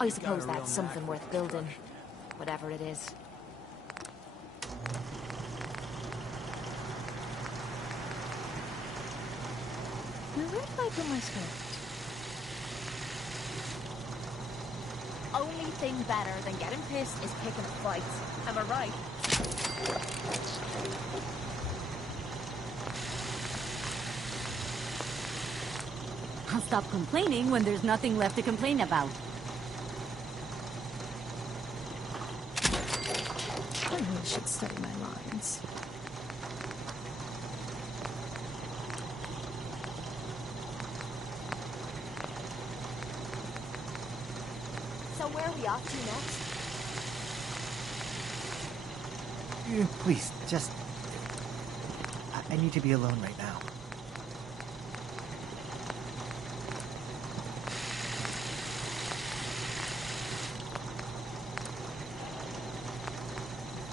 I suppose that's something worth building. Whatever it is. Now, where did I put my skirt? Only thing better than getting pissed is picking fights. Am I right? I'll stop complaining when there's nothing left to complain about. I really should study my lines. So where are we off to next? Please, just... I need to be alone right now.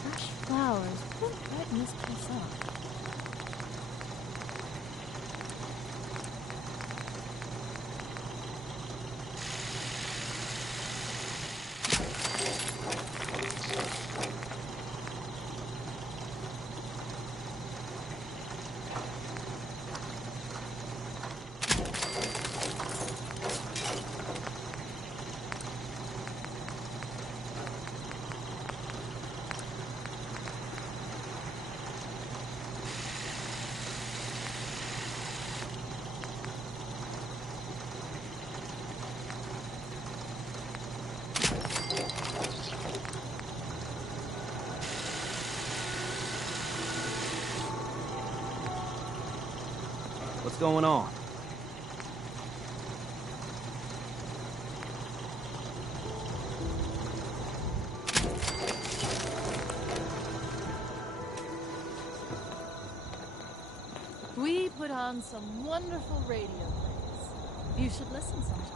Fresh flowers. Who brighten this place up? What's going on? We put on some wonderful radio plays. You should listen sometime.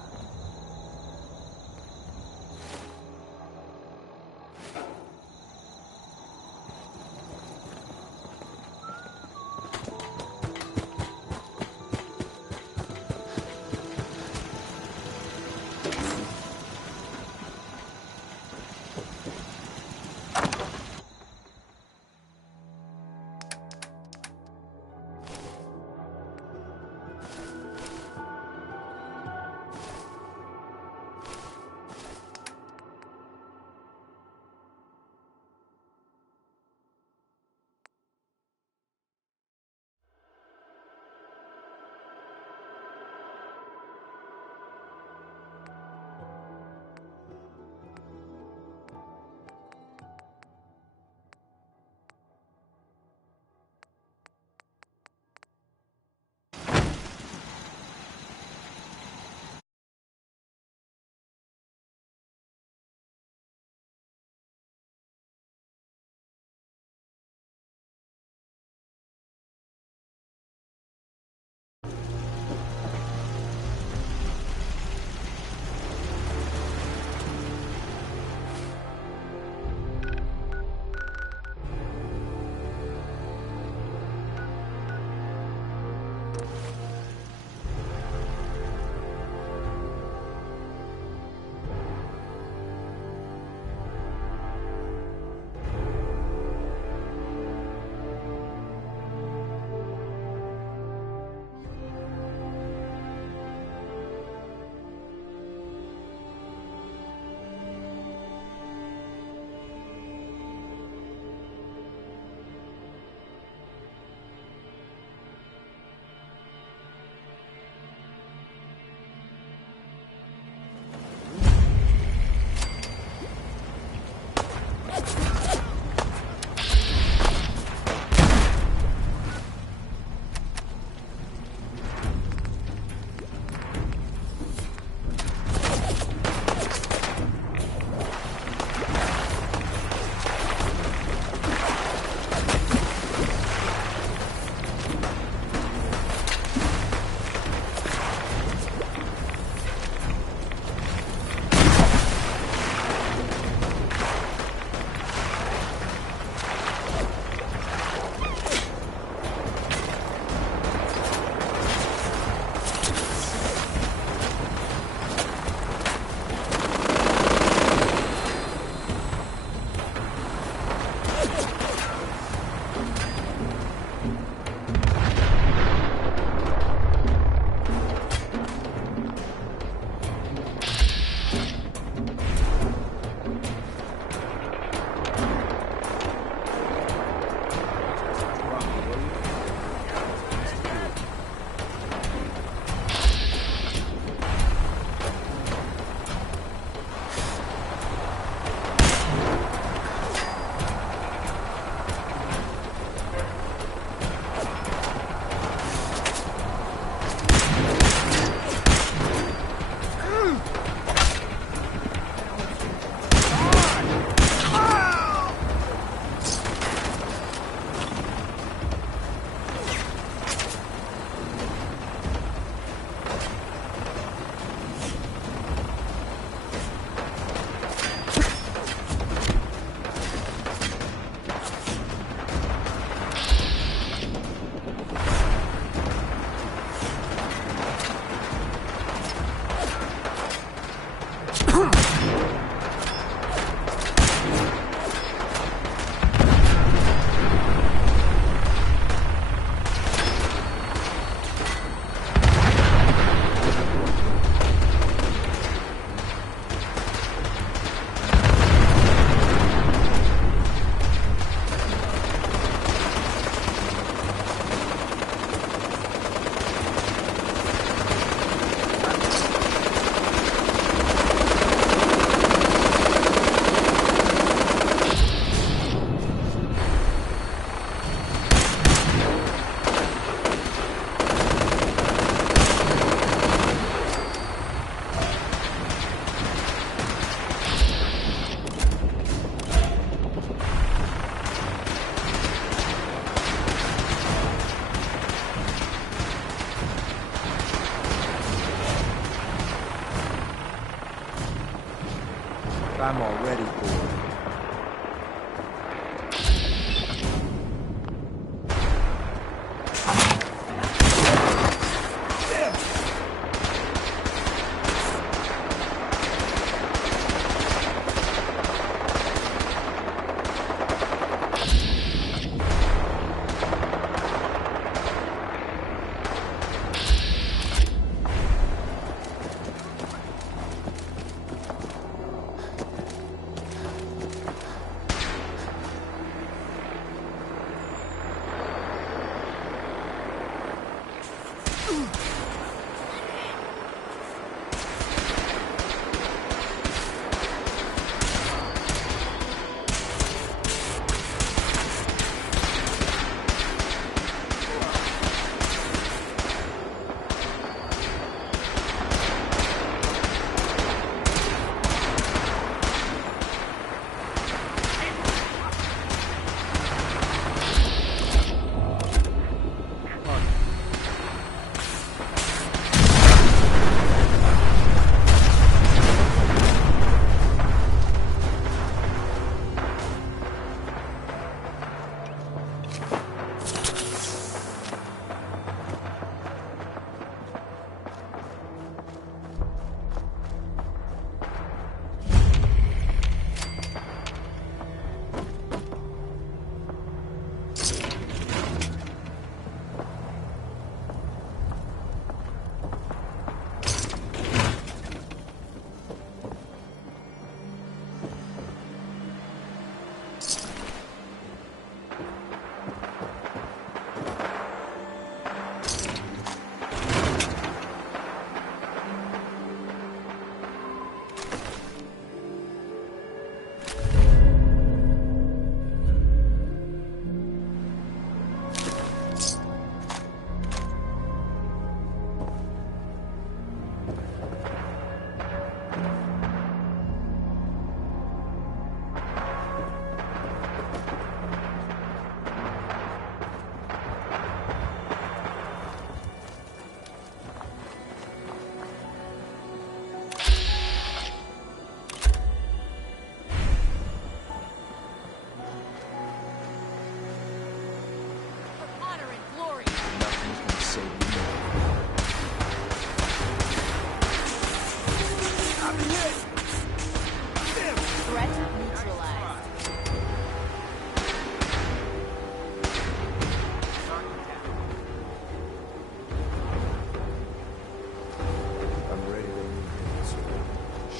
I'm already bored.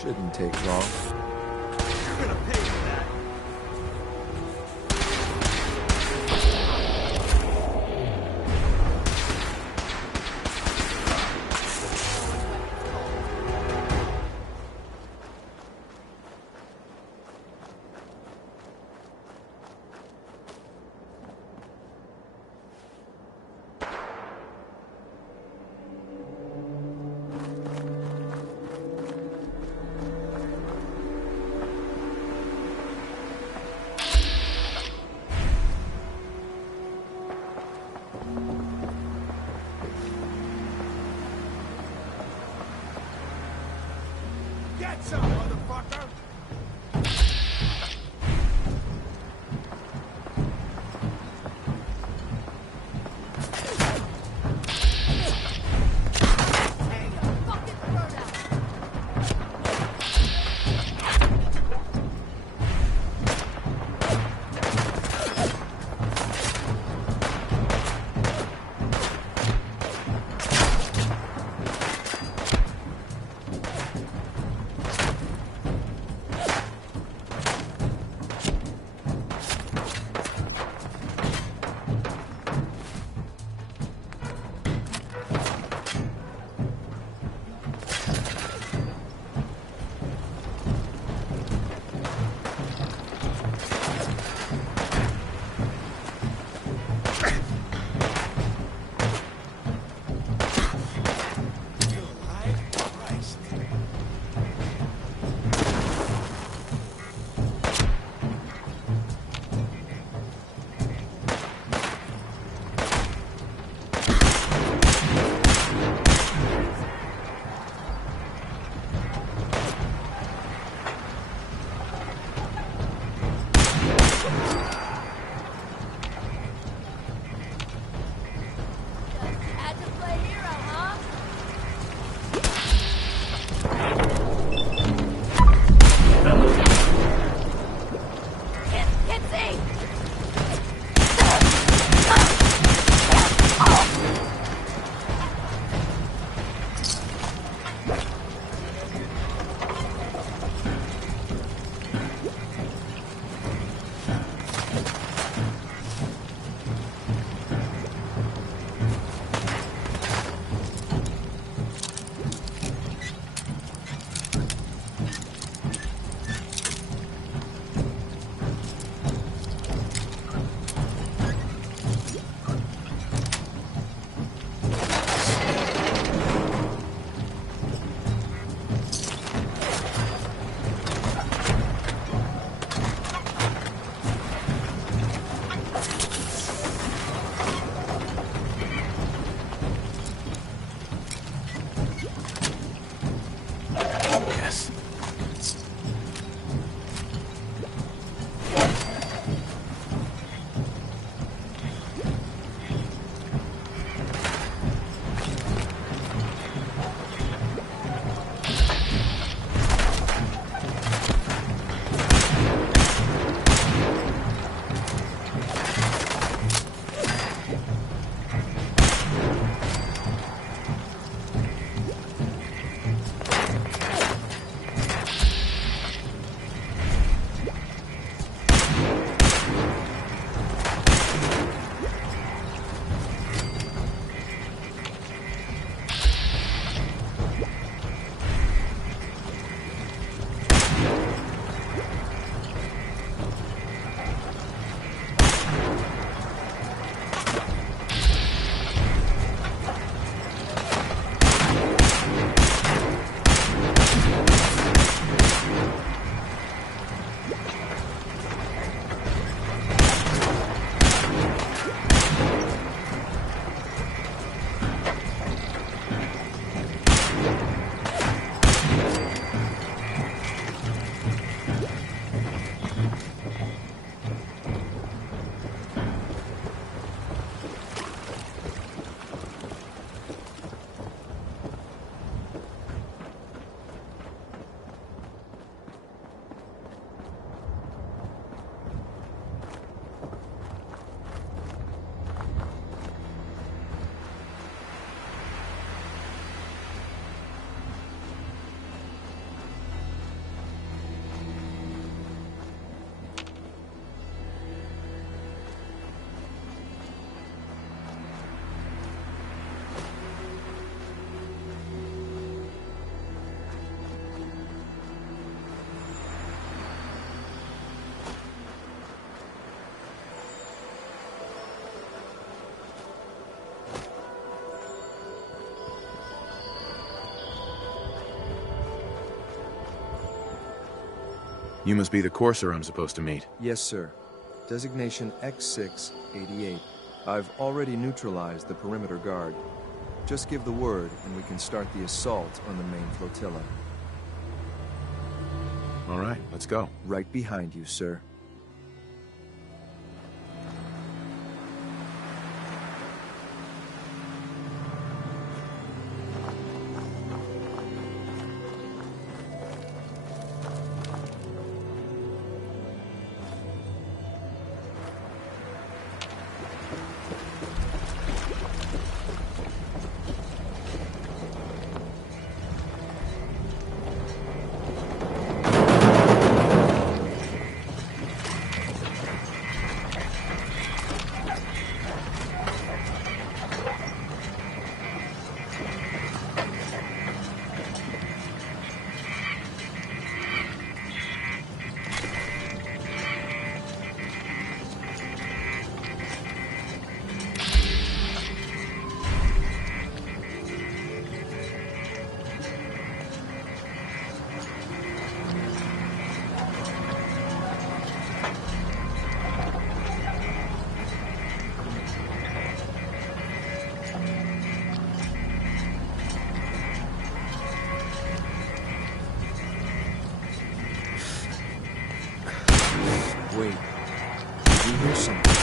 Shouldn't take long. You're gonna pay for that. Get some, motherfucker! You must be the courser I'm supposed to meet. Yes, sir. Designation X688. I've already neutralized the perimeter guard. Just give the word, and we can start the assault on the main flotilla. All right, let's go. Right behind you, sir. Wait. Did you hear something?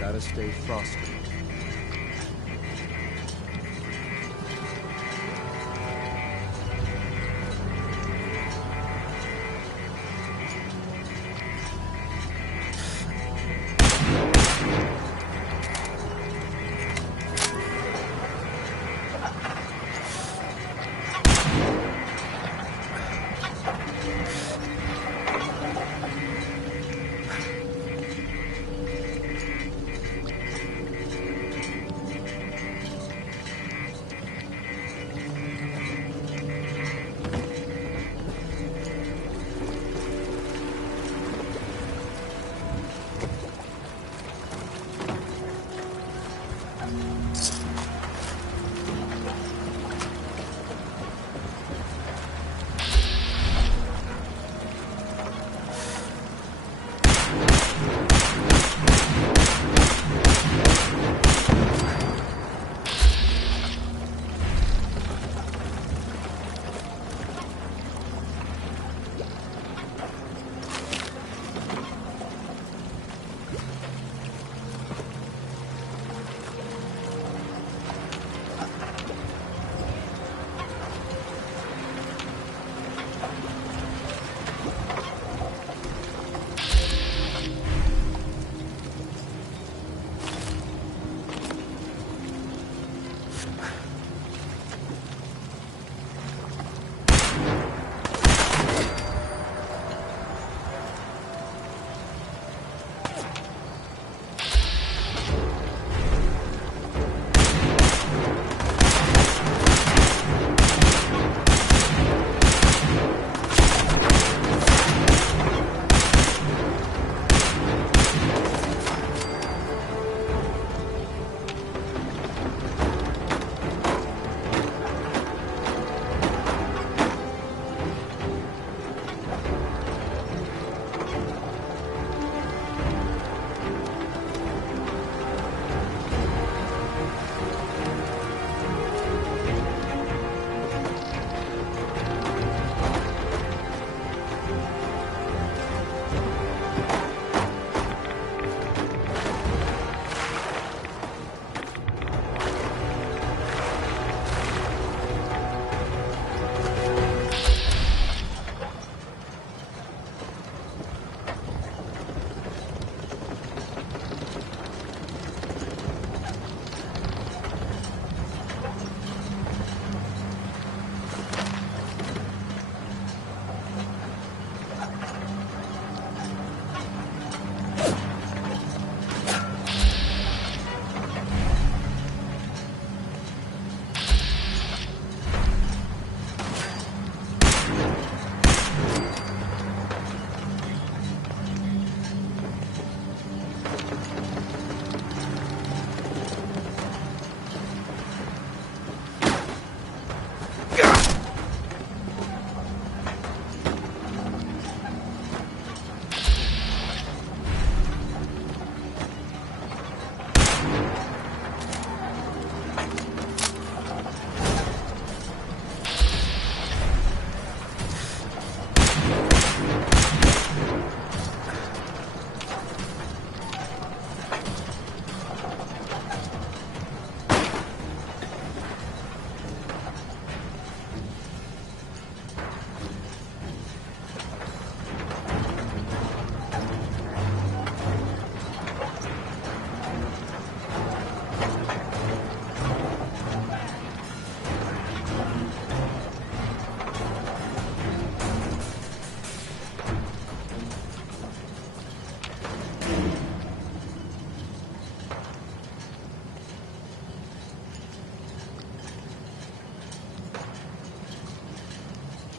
Gotta stay frosty.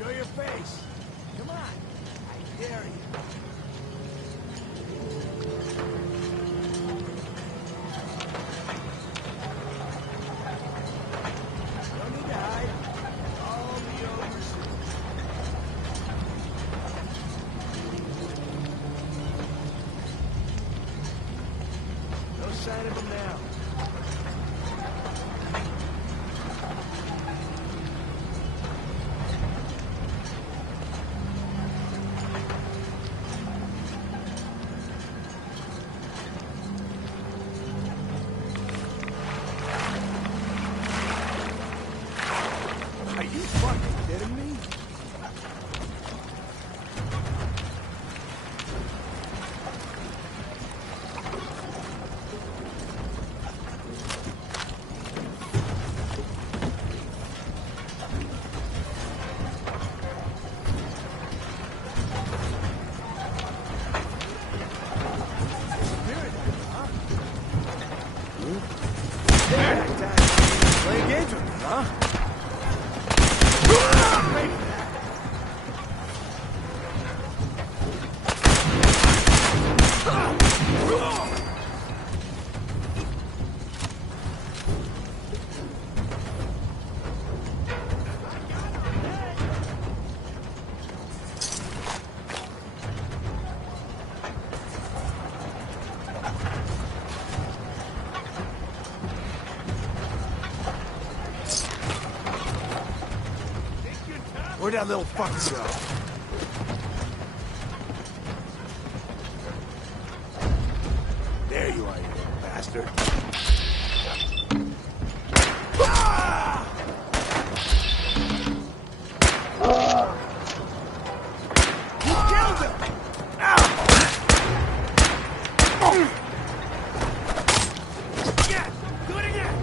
Show your face. Come on. I dare you. No need to hide. All be over soon. No sign of him now. Are you fucking kidding me? Playing games with me, huh? Where'd that little fucker go? There you are, you little bastard. You killed him! Yeah, do it again!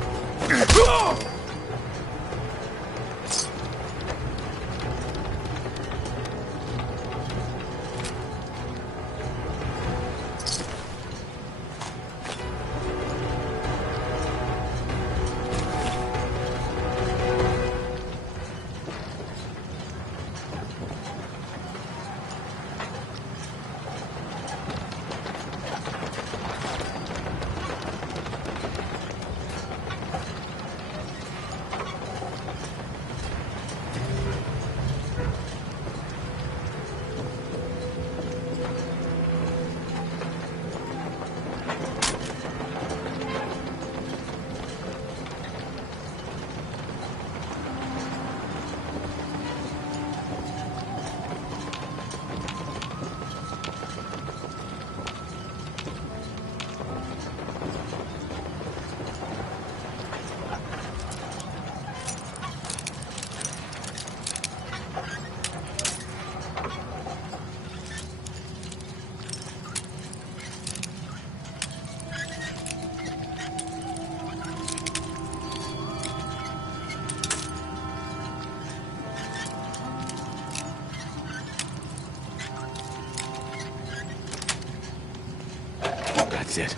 That's it.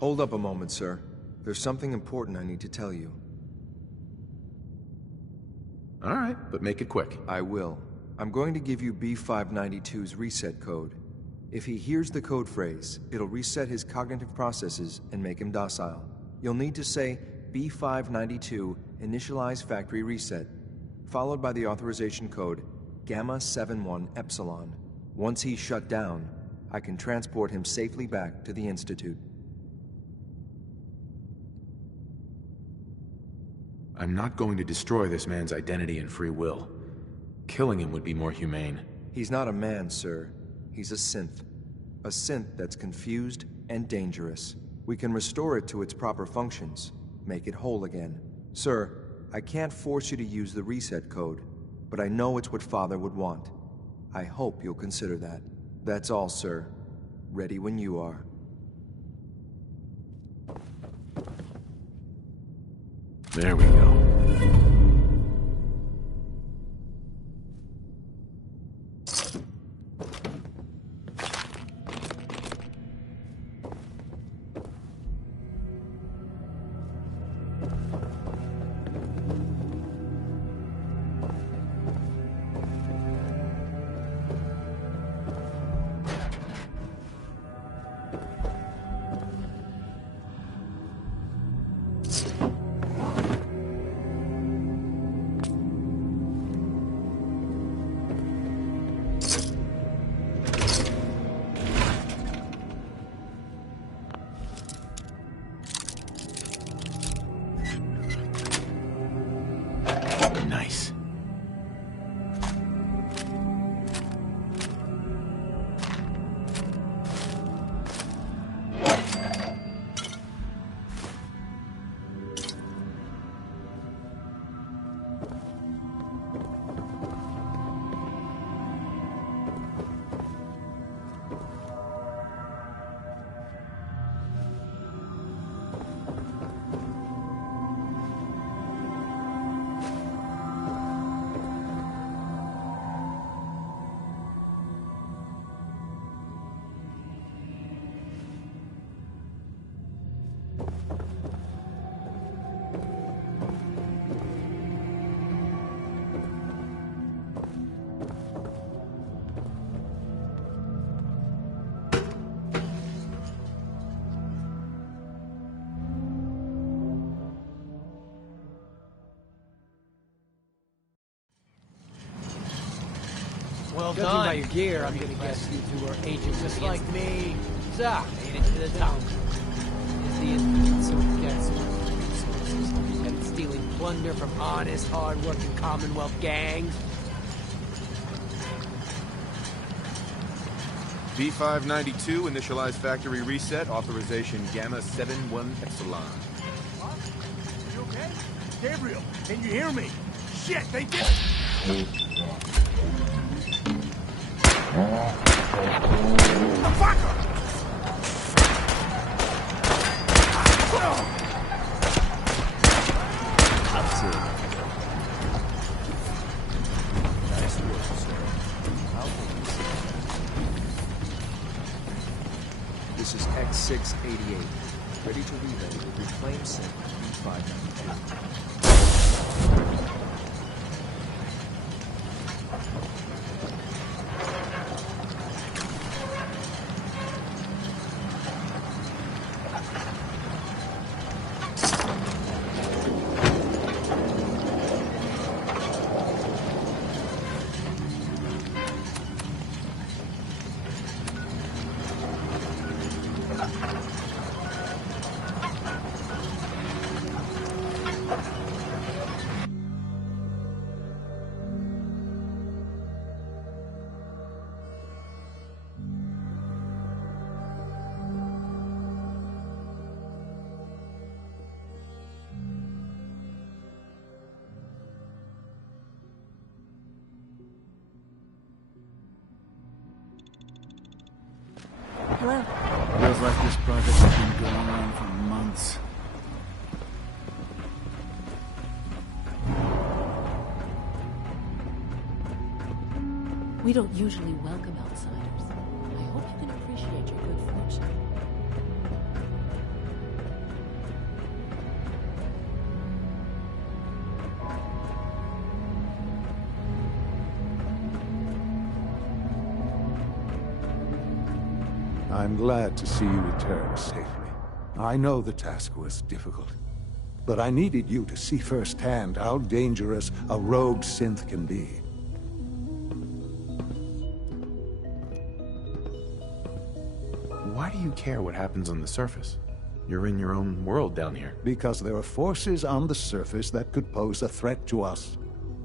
Hold up a moment, sir. There's something important I need to tell you. All right, but make it quick. I will. I'm going to give you B592's reset code. If he hears the code phrase, it'll reset his cognitive processes and make him docile. You'll need to say B592 initialize factory reset, followed by the authorization code Gamma 71 Epsilon. Once he's shut down, I can transport him safely back to the Institute. I'm not going to destroy this man's identity and free will. Killing him would be more humane. He's not a man, sir. He's a synth. A synth that's confused and dangerous. We can restore it to its proper functions, make it whole again. Sir, I can't force you to use the reset code, but I know it's what Father would want. I hope you'll consider that. That's all, sir. Ready when you are. There we go. Nice. Well Judging done. by your gear, I'm gonna guess you two are agents just like me. So, made it to the town. Is the Institute so desperate for resources and stealing plunder from honest, hard-working Commonwealth gangs? B592, initialize factory reset, authorization Gamma 71 Epsilon. What? You okay? Gabriel, can you hear me? Shit, they did it! The fucker! That's it. Nice work, sir. I'll take this. This is X688. Ready to relay with reclaim sync B592. Hello. Feels like this project has been going on for months. We don't usually welcome outsiders. I hope you can appreciate your good fortune. I'm glad to see you return safely. I know the task was difficult, but I needed you to see firsthand how dangerous a rogue synth can be. Why do you care what happens on the surface? You're in your own world down here. Because there are forces on the surface that could pose a threat to us,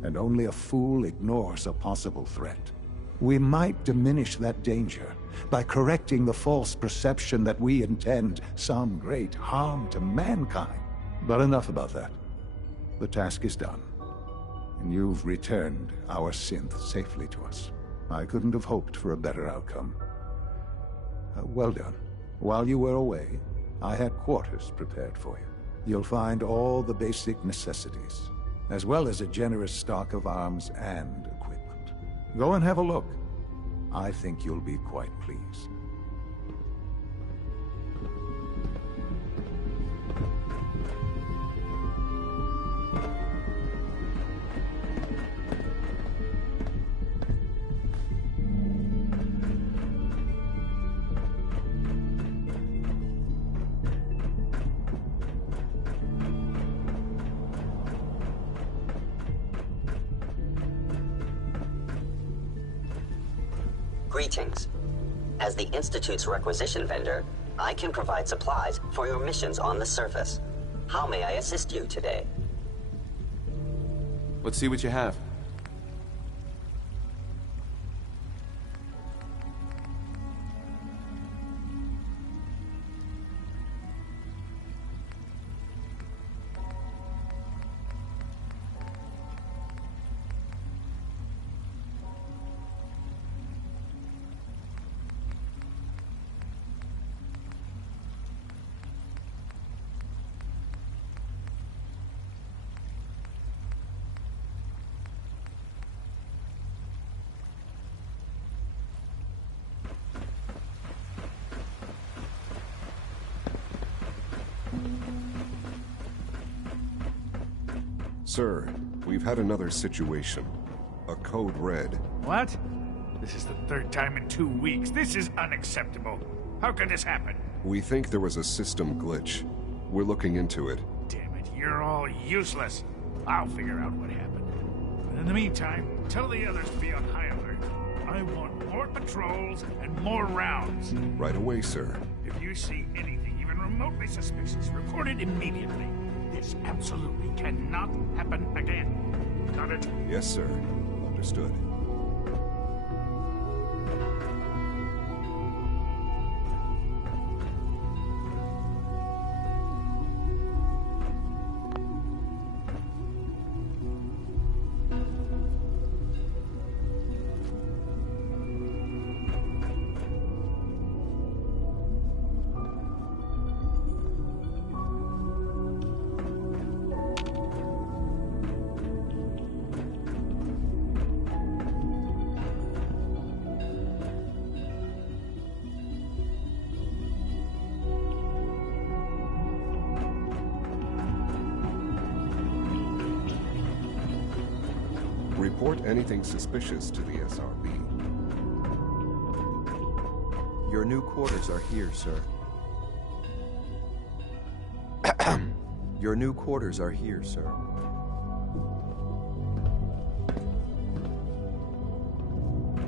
and only a fool ignores a possible threat. We might diminish that danger by correcting the false perception that we intend some great harm to mankind. But enough about that. The task is done, and you've returned our synth safely to us. I couldn't have hoped for a better outcome. Well done. While you were away, I had quarters prepared for you. You'll find all the basic necessities, as well as a generous stock of arms and equipment. Go and have a look. I think you'll be quite pleased. Greetings. As the Institute's requisition vendor, I can provide supplies for your missions on the surface. How may I assist you today? Let's see what you have. Sir, we've had another situation. A code red. What? This is the third time in 2 weeks. This is unacceptable. How could this happen? We think there was a system glitch. We're looking into it. Damn it, you're all useless. I'll figure out what happened. But in the meantime, tell the others to be on high alert. I want more patrols and more rounds. Right away, sir. If you see anything even remotely suspicious, report it immediately. This absolutely cannot happen again. Got it? Yes, sir. Understood. Report anything suspicious to the SRB. Your new quarters are here, sir. Your new quarters are here, sir.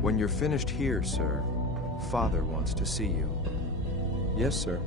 When you're finished here, sir, Father wants to see you. Yes, sir.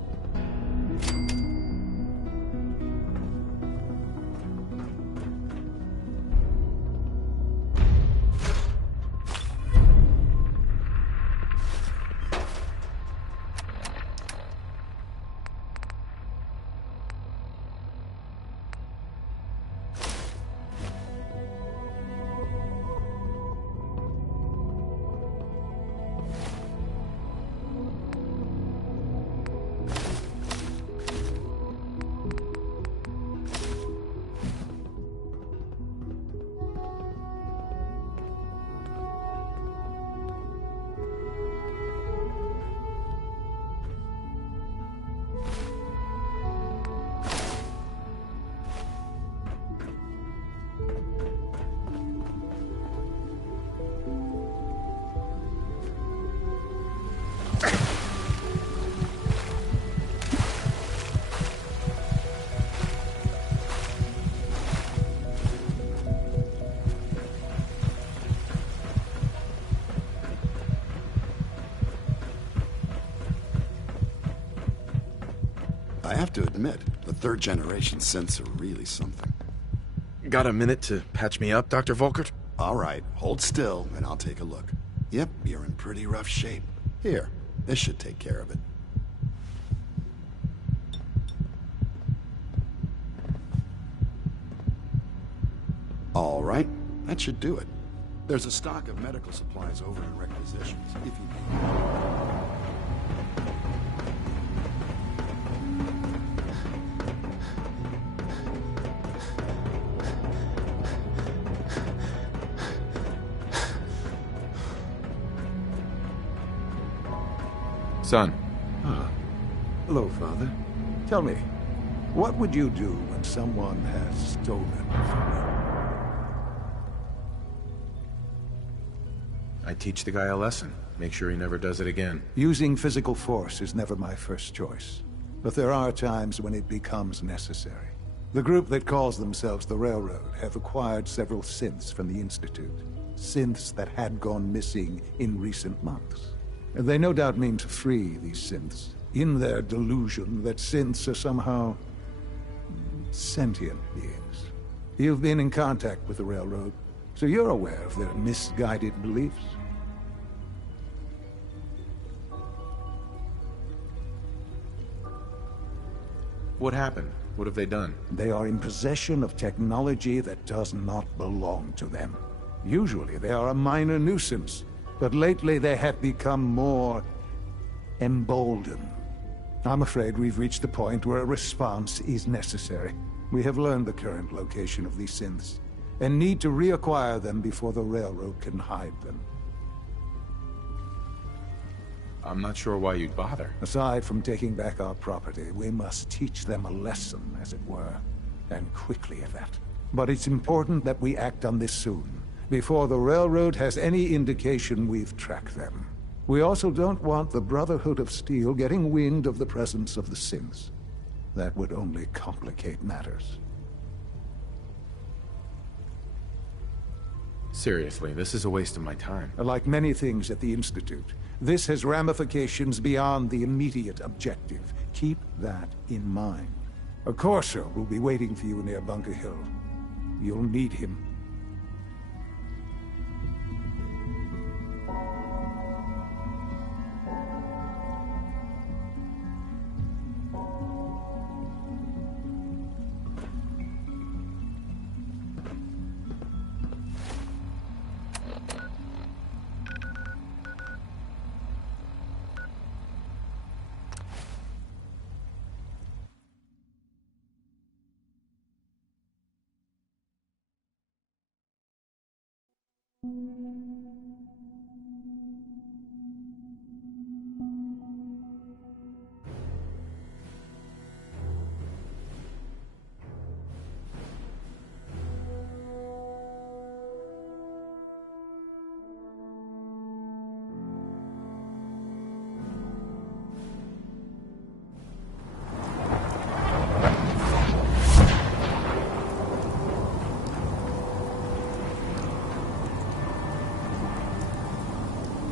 I have to admit, the third-generation synths are really something. Got a minute to patch me up, Dr. Volkert? All right, hold still, and I'll take a look. Yep, you're in pretty rough shape. Here, this should take care of it. All right, that should do it. There's a stock of medical supplies over in requisitions, if you need. Son. Ah. Hello, Father. Tell me, what would you do when someone has stolen from you? I teach the guy a lesson. Make sure he never does it again. Using physical force is never my first choice. But there are times when it becomes necessary. The group that calls themselves the Railroad have acquired several synths from the Institute. Synths that had gone missing in recent months. They no doubt mean to free these synths, in their delusion that synths are somehow sentient beings. You've been in contact with the Railroad, so you're aware of their misguided beliefs. What happened? What have they done? They are in possession of technology that does not belong to them. Usually they are a minor nuisance, but lately they have become more emboldened. I'm afraid we've reached the point where a response is necessary. We have learned the current location of these synths, and need to reacquire them before the Railroad can hide them. I'm not sure why you'd bother. Aside from taking back our property, we must teach them a lesson, as it were, and quickly at that. But it's important that we act on this soon, before the Railroad has any indication we've tracked them. We also don't want the Brotherhood of Steel getting wind of the presence of the synths. That would only complicate matters. Seriously, this is a waste of my time. Like many things at the Institute, this has ramifications beyond the immediate objective. Keep that in mind. A Courser will be waiting for you near Bunker Hill. You'll need him.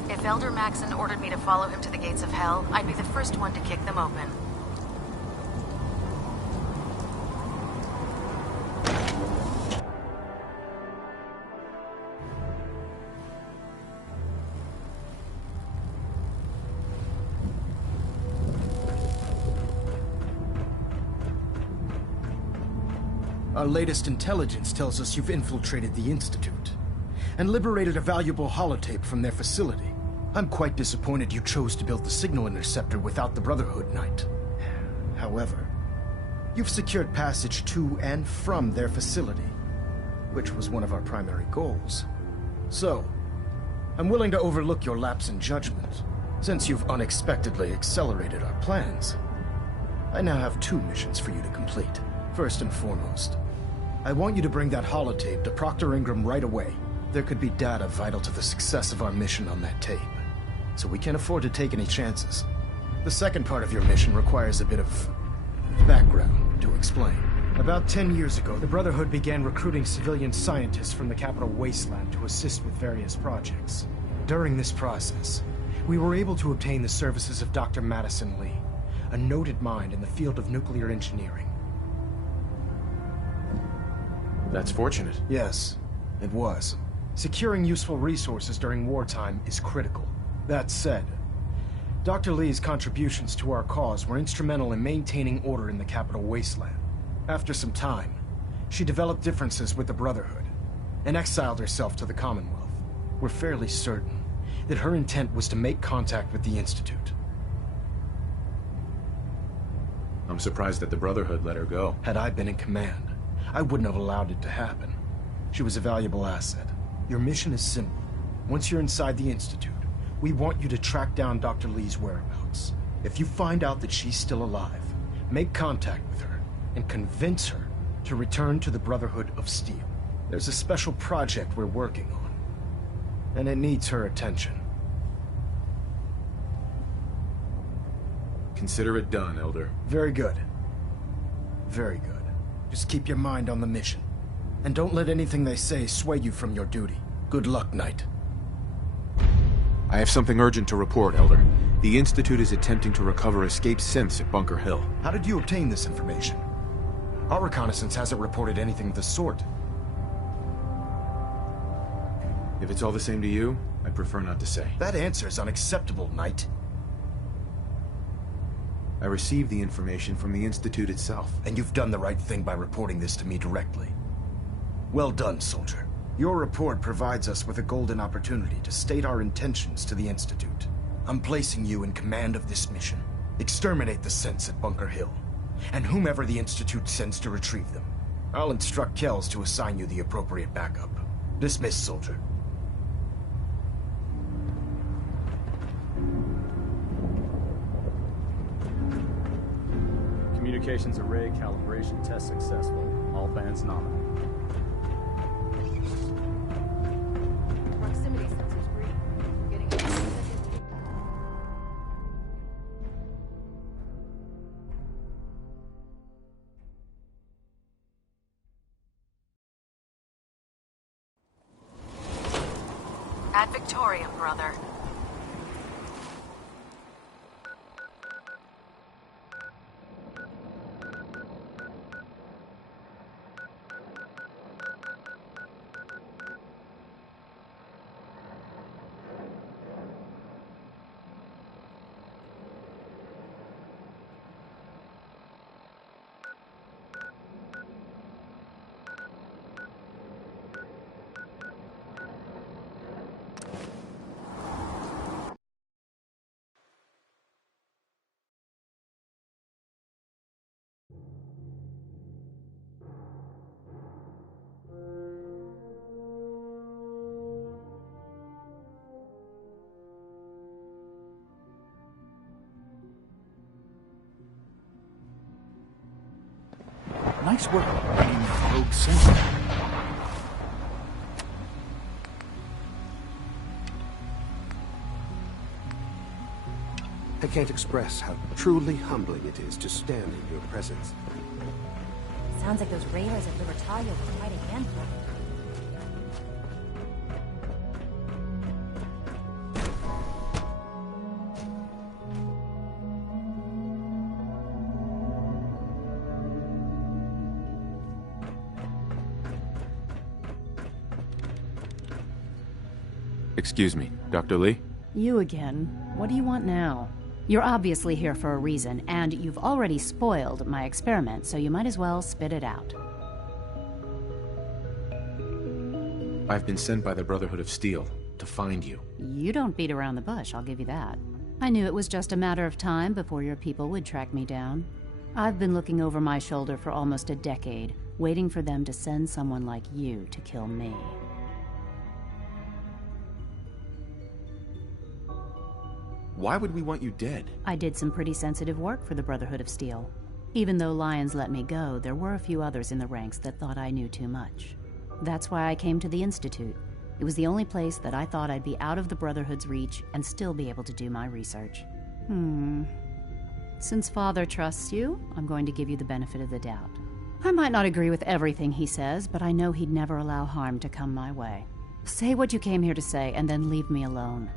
If Elder Maxon ordered me to follow him to the gates of hell, I'd be the first one to kick them open. Our latest intelligence tells us you've infiltrated the Institute and liberated a valuable holotape from their facility. I'm quite disappointed you chose to build the signal interceptor without the Brotherhood Knight. However, you've secured passage to and from their facility, which was one of our primary goals. So, I'm willing to overlook your lapse in judgment, since you've unexpectedly accelerated our plans. I now have 2 missions for you to complete. First and foremost, I want you to bring that holotape to Proctor Ingram right away. There could be data vital to the success of our mission on that tape, so we can't afford to take any chances. The second part of your mission requires a bit of background to explain. About 10 years ago, the Brotherhood began recruiting civilian scientists from the Capital Wasteland to assist with various projects. During this process, we were able to obtain the services of Dr. Madison Lee, a noted mind in the field of nuclear engineering. That's fortunate. Yes, it was. Securing useful resources during wartime is critical. That said, Dr. Lee's contributions to our cause were instrumental in maintaining order in the capital wasteland. After some time, she developed differences with the Brotherhood and exiled herself to the Commonwealth. We're fairly certain that her intent was to make contact with the Institute. I'm surprised that the Brotherhood let her go. Had I been in command, I wouldn't have allowed it to happen. She was a valuable asset. Your mission is simple. Once you're inside the Institute, we want you to track down Dr. Lee's whereabouts. If you find out that she's still alive, make contact with her and convince her to return to the Brotherhood of Steel. There's a special project we're working on, and it needs her attention. Consider it done, Elder. Very good. Very good. Just keep your mind on the mission. And don't let anything they say sway you from your duty. Good luck, Knight. I have something urgent to report, Elder. The Institute is attempting to recover escaped synths at Bunker Hill. How did you obtain this information? Our reconnaissance hasn't reported anything of the sort. If it's all the same to you, I prefer not to say. That answer is unacceptable, Knight. I received the information from the Institute itself. And you've done the right thing by reporting this to me directly. Well done, soldier. Your report provides us with a golden opportunity to state our intentions to the Institute. I'm placing you in command of this mission. Exterminate the synths at Bunker Hill, and whomever the Institute sends to retrieve them. I'll instruct Kells to assign you the appropriate backup. Dismissed, soldier. Communications array calibration test successful. All bands nominal. Proximity sensors green. Getting a Ad Victoriam, brother. Nice work bringing that rogue synth. I can't express how truly humbling it is to stand in your presence. Sounds like those raiders at Libertalia were quite a handful. Excuse me, Dr. Lee? You again. What do you want now? You're obviously here for a reason, and you've already spoiled my experiment, so you might as well spit it out. I've been sent by the Brotherhood of Steel to find you. You don't beat around the bush, I'll give you that. I knew it was just a matter of time before your people would track me down. I've been looking over my shoulder for almost a decade, waiting for them to send someone like you to kill me. Why would we want you dead? I did some pretty sensitive work for the Brotherhood of Steel. Even though Lyons let me go, there were a few others in the ranks that thought I knew too much. That's why I came to the Institute. It was the only place that I thought I'd be out of the Brotherhood's reach and still be able to do my research. Since Father trusts you, I'm going to give you the benefit of the doubt. I might not agree with everything he says, but I know he'd never allow harm to come my way. Say what you came here to say, and then leave me alone.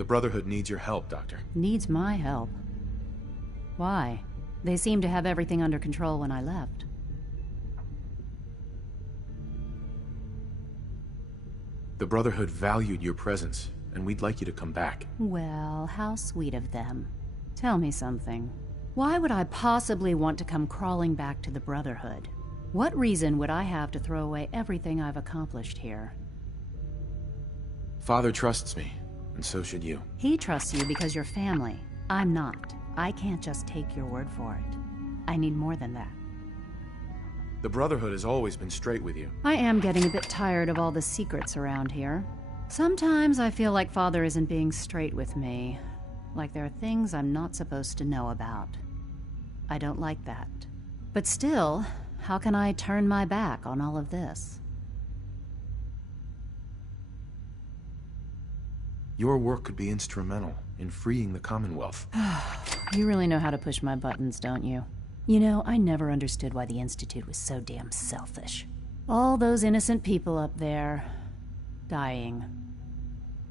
The Brotherhood needs your help, Doctor. Needs my help. Why? They seemed to have everything under control when I left. The Brotherhood valued your presence, and we'd like you to come back. Well, how sweet of them. Tell me something. Why would I possibly want to come crawling back to the Brotherhood? What reason would I have to throw away everything I've accomplished here? Father trusts me, and so should you. He trusts you because you're family. I'm not. I can't just take your word for it. I need more than that. The Brotherhood has always been straight with you. I am getting a bit tired of all the secrets around here. Sometimes I feel like Father isn't being straight with me. Like there are things I'm not supposed to know about. I don't like that. But still, how can I turn my back on all of this? Your work could be instrumental in freeing the Commonwealth. You really know how to push my buttons, don't you? You know, I never understood why the Institute was so damn selfish. All those innocent people up there, dying.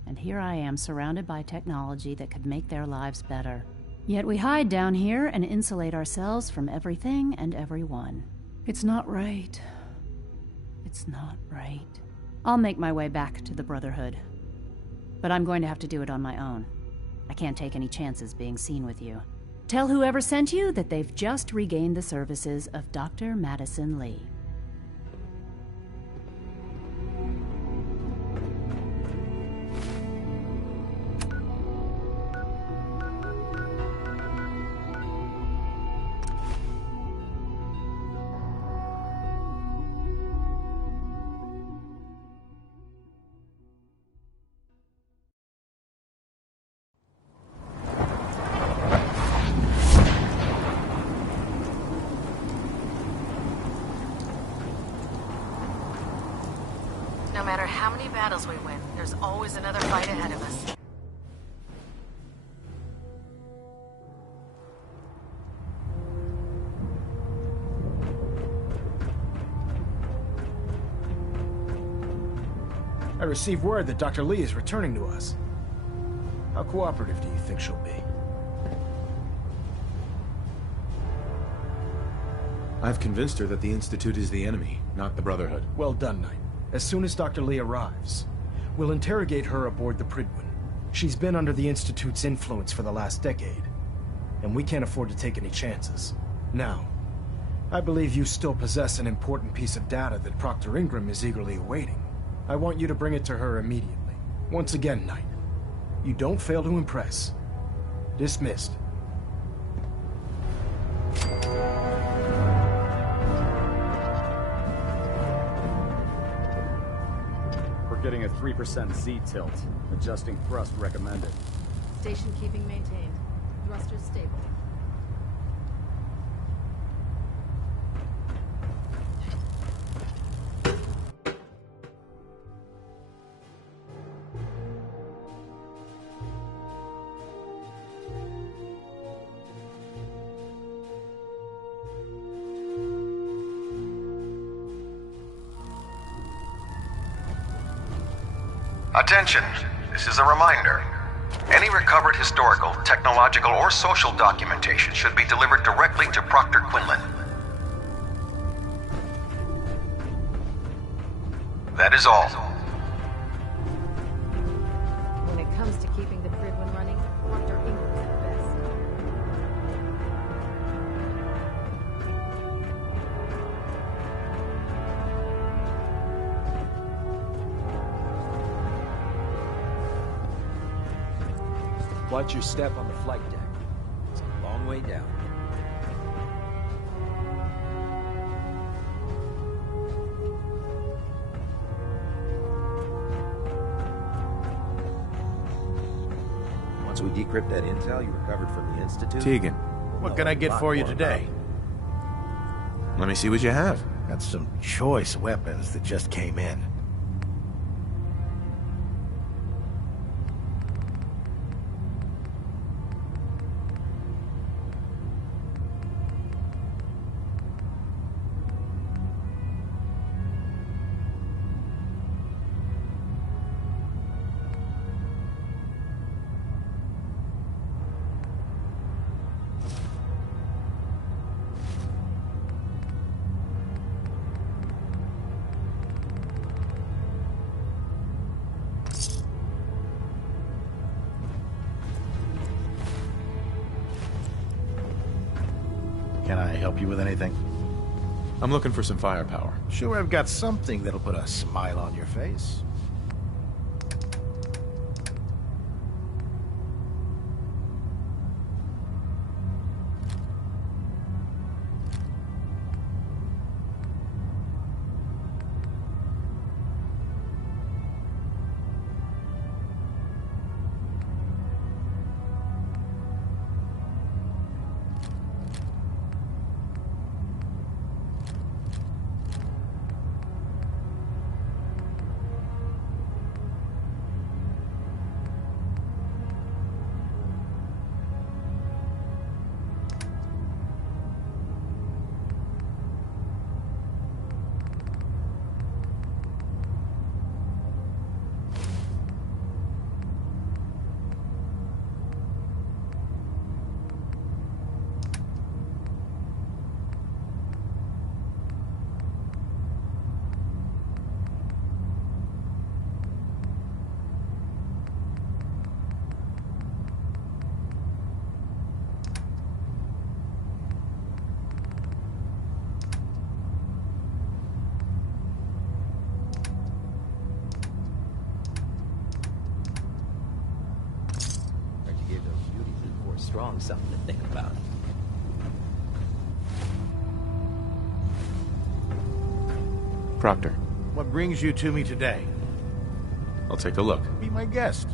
And here I am, surrounded by technology that could make their lives better. Yet we hide down here and insulate ourselves from everything and everyone. It's not right. It's not right. I'll make my way back to the Brotherhood. But I'm going to have to do it on my own. I can't take any chances being seen with you. Tell whoever sent you that they've just regained the services of Dr. Madison Lee. No matter how many battles we win, there's always another fight ahead of us. I received word that Dr. Lee is returning to us. How cooperative do you think she'll be? I've convinced her that the Institute is the enemy, not the Brotherhood. Well done, Knight. As soon as Dr. Lee arrives, we'll interrogate her aboard the Prydwen. She's been under the Institute's influence for the last decade, and we can't afford to take any chances. Now, I believe you still possess an important piece of data that Proctor Ingram is eagerly awaiting. I want you to bring it to her immediately. Once again, Knight, you don't fail to impress. Dismissed. We're getting a 3% Z tilt. Adjusting thrust recommended. Station keeping maintained. Thrusters stable. Attention, this is a reminder. Any recovered historical, technological, or social documentation should be delivered directly to Proctor Quinlan. That is all. When it comes to keeping the Prydwen running, Dr. Ingram's the best. Watch your step on the flight deck. It's a long way down. Once we decrypt that intel you recovered from the Institute... Tegan. What can I get for you today? Let me see what you have. Got some choice weapons that just came in. Can I help you with anything? I'm looking for some firepower. Sure, I've got something that'll put a smile on your face. Strong, something to think about. Proctor. What brings you to me today? I'll take a look. Be my guest.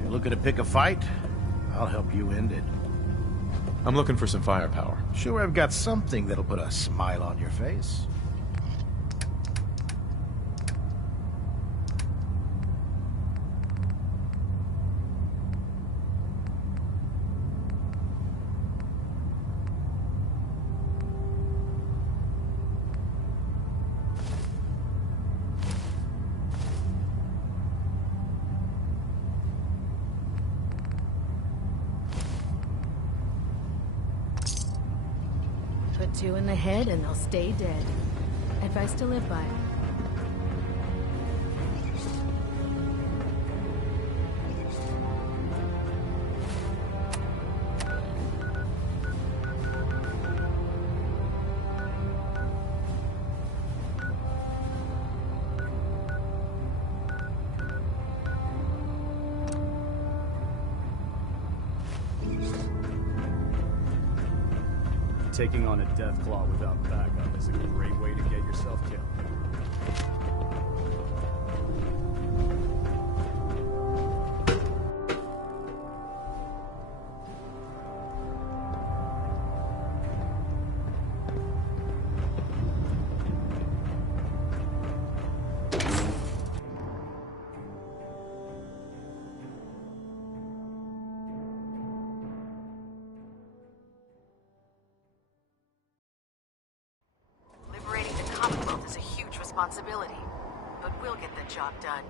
You're looking to pick a fight? I'll help you end it. I'm looking for some firepower. Sure, I've got something that'll put a smile on your face. Put two in the head and they'll stay dead. Advice to live by. Taking on a death claw without backup is a great way to get yourself killed. Responsibility, but we'll get the job done.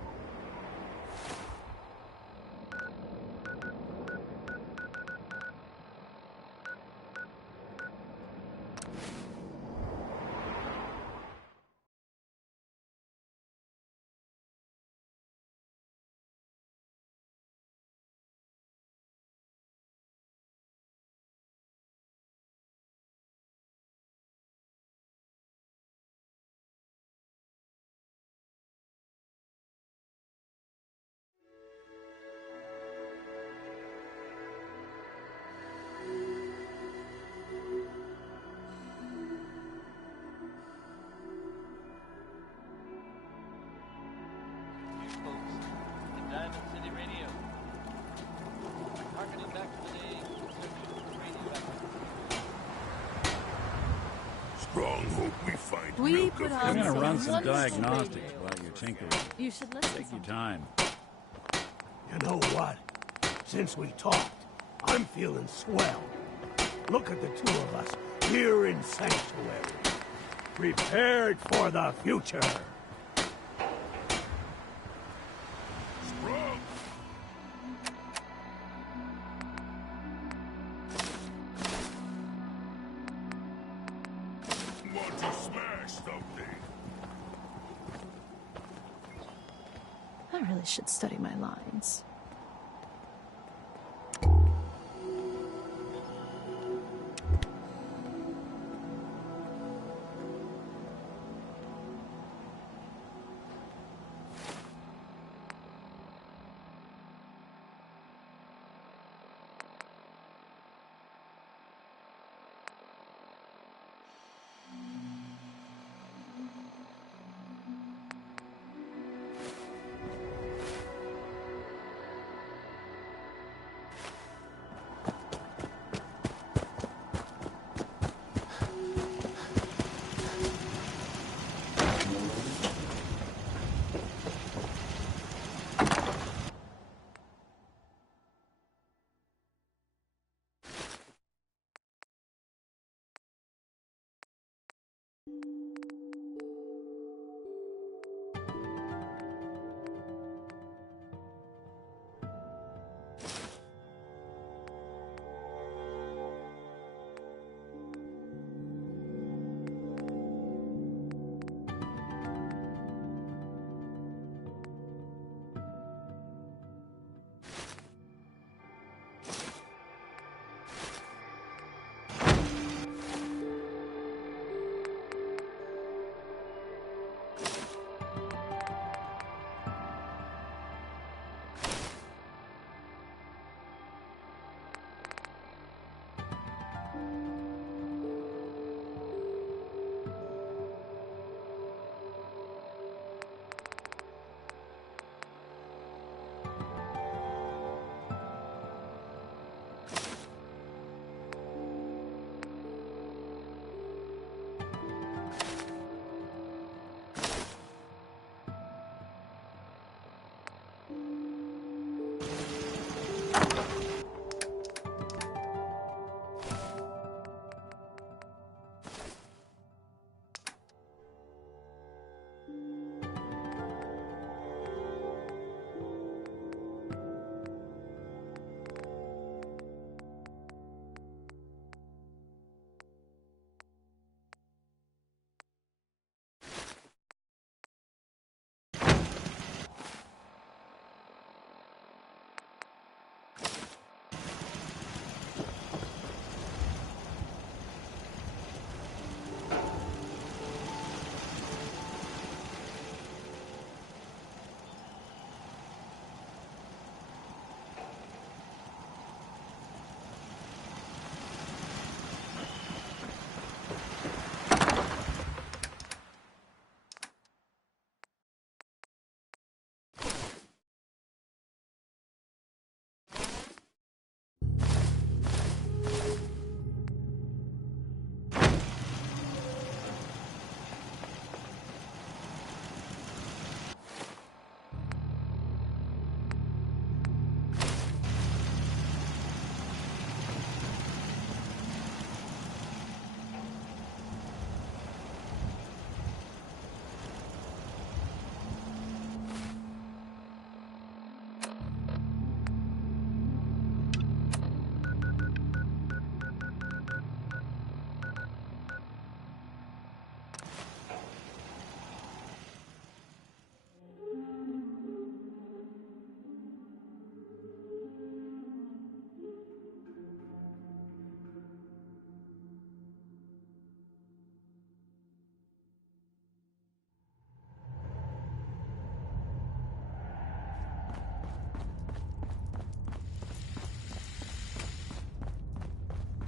Strong hope we find We milk put of on I'm gonna some run some wonderful diagnostics radio. while you're tinkering. You should listen. Take your time. You know what? Since we talked, I'm feeling swell. Look at the two of us here in Sanctuary. Prepared for the future. Strong. Want to smash something? I really should study my lines.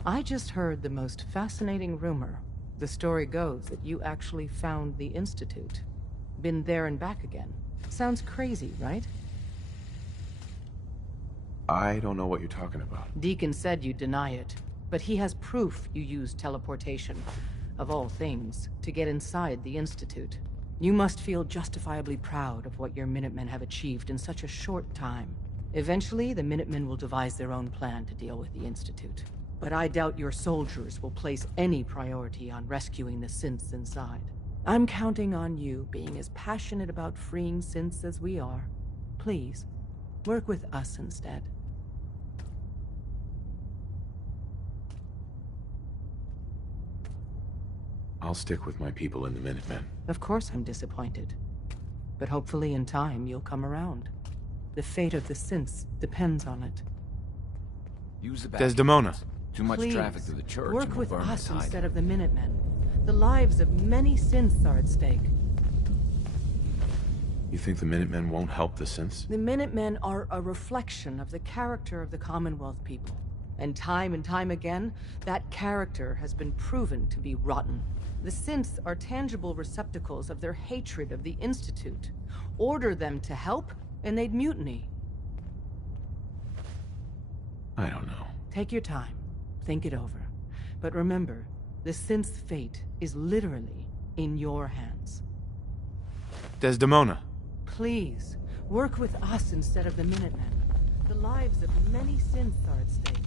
I just heard the most fascinating rumor. The story goes that you actually found the Institute. Been there and back again. Sounds crazy, right? I don't know what you're talking about. Deacon said you deny it, but he has proof you used teleportation. of all things, to get inside the Institute. You must feel justifiably proud of what your Minutemen have achieved in such a short time. Eventually, the Minutemen will devise their own plan to deal with the Institute. But I doubt your soldiers will place any priority on rescuing the synths inside. I'm counting on you being as passionate about freeing synths as we are. Please, work with us instead. I'll stick with my people in the Minutemen. Of course I'm disappointed. But hopefully in time you'll come around. The fate of the synths depends on it. Use the back. Desdemona. Too much Please, traffic through the church. work and we'll with burn us the tide. instead of the Minutemen. The lives of many synths are at stake. You think the Minutemen won't help the synths? The Minutemen are a reflection of the character of the Commonwealth people. And time again, that character has been proven to be rotten. The synths are tangible receptacles of their hatred of the Institute. Order them to help, and they'd mutiny. I don't know. Take your time. Think it over. But remember, the synth's fate is literally in your hands. Desdemona. Please, work with us instead of the Minutemen. The lives of many synths are at stake.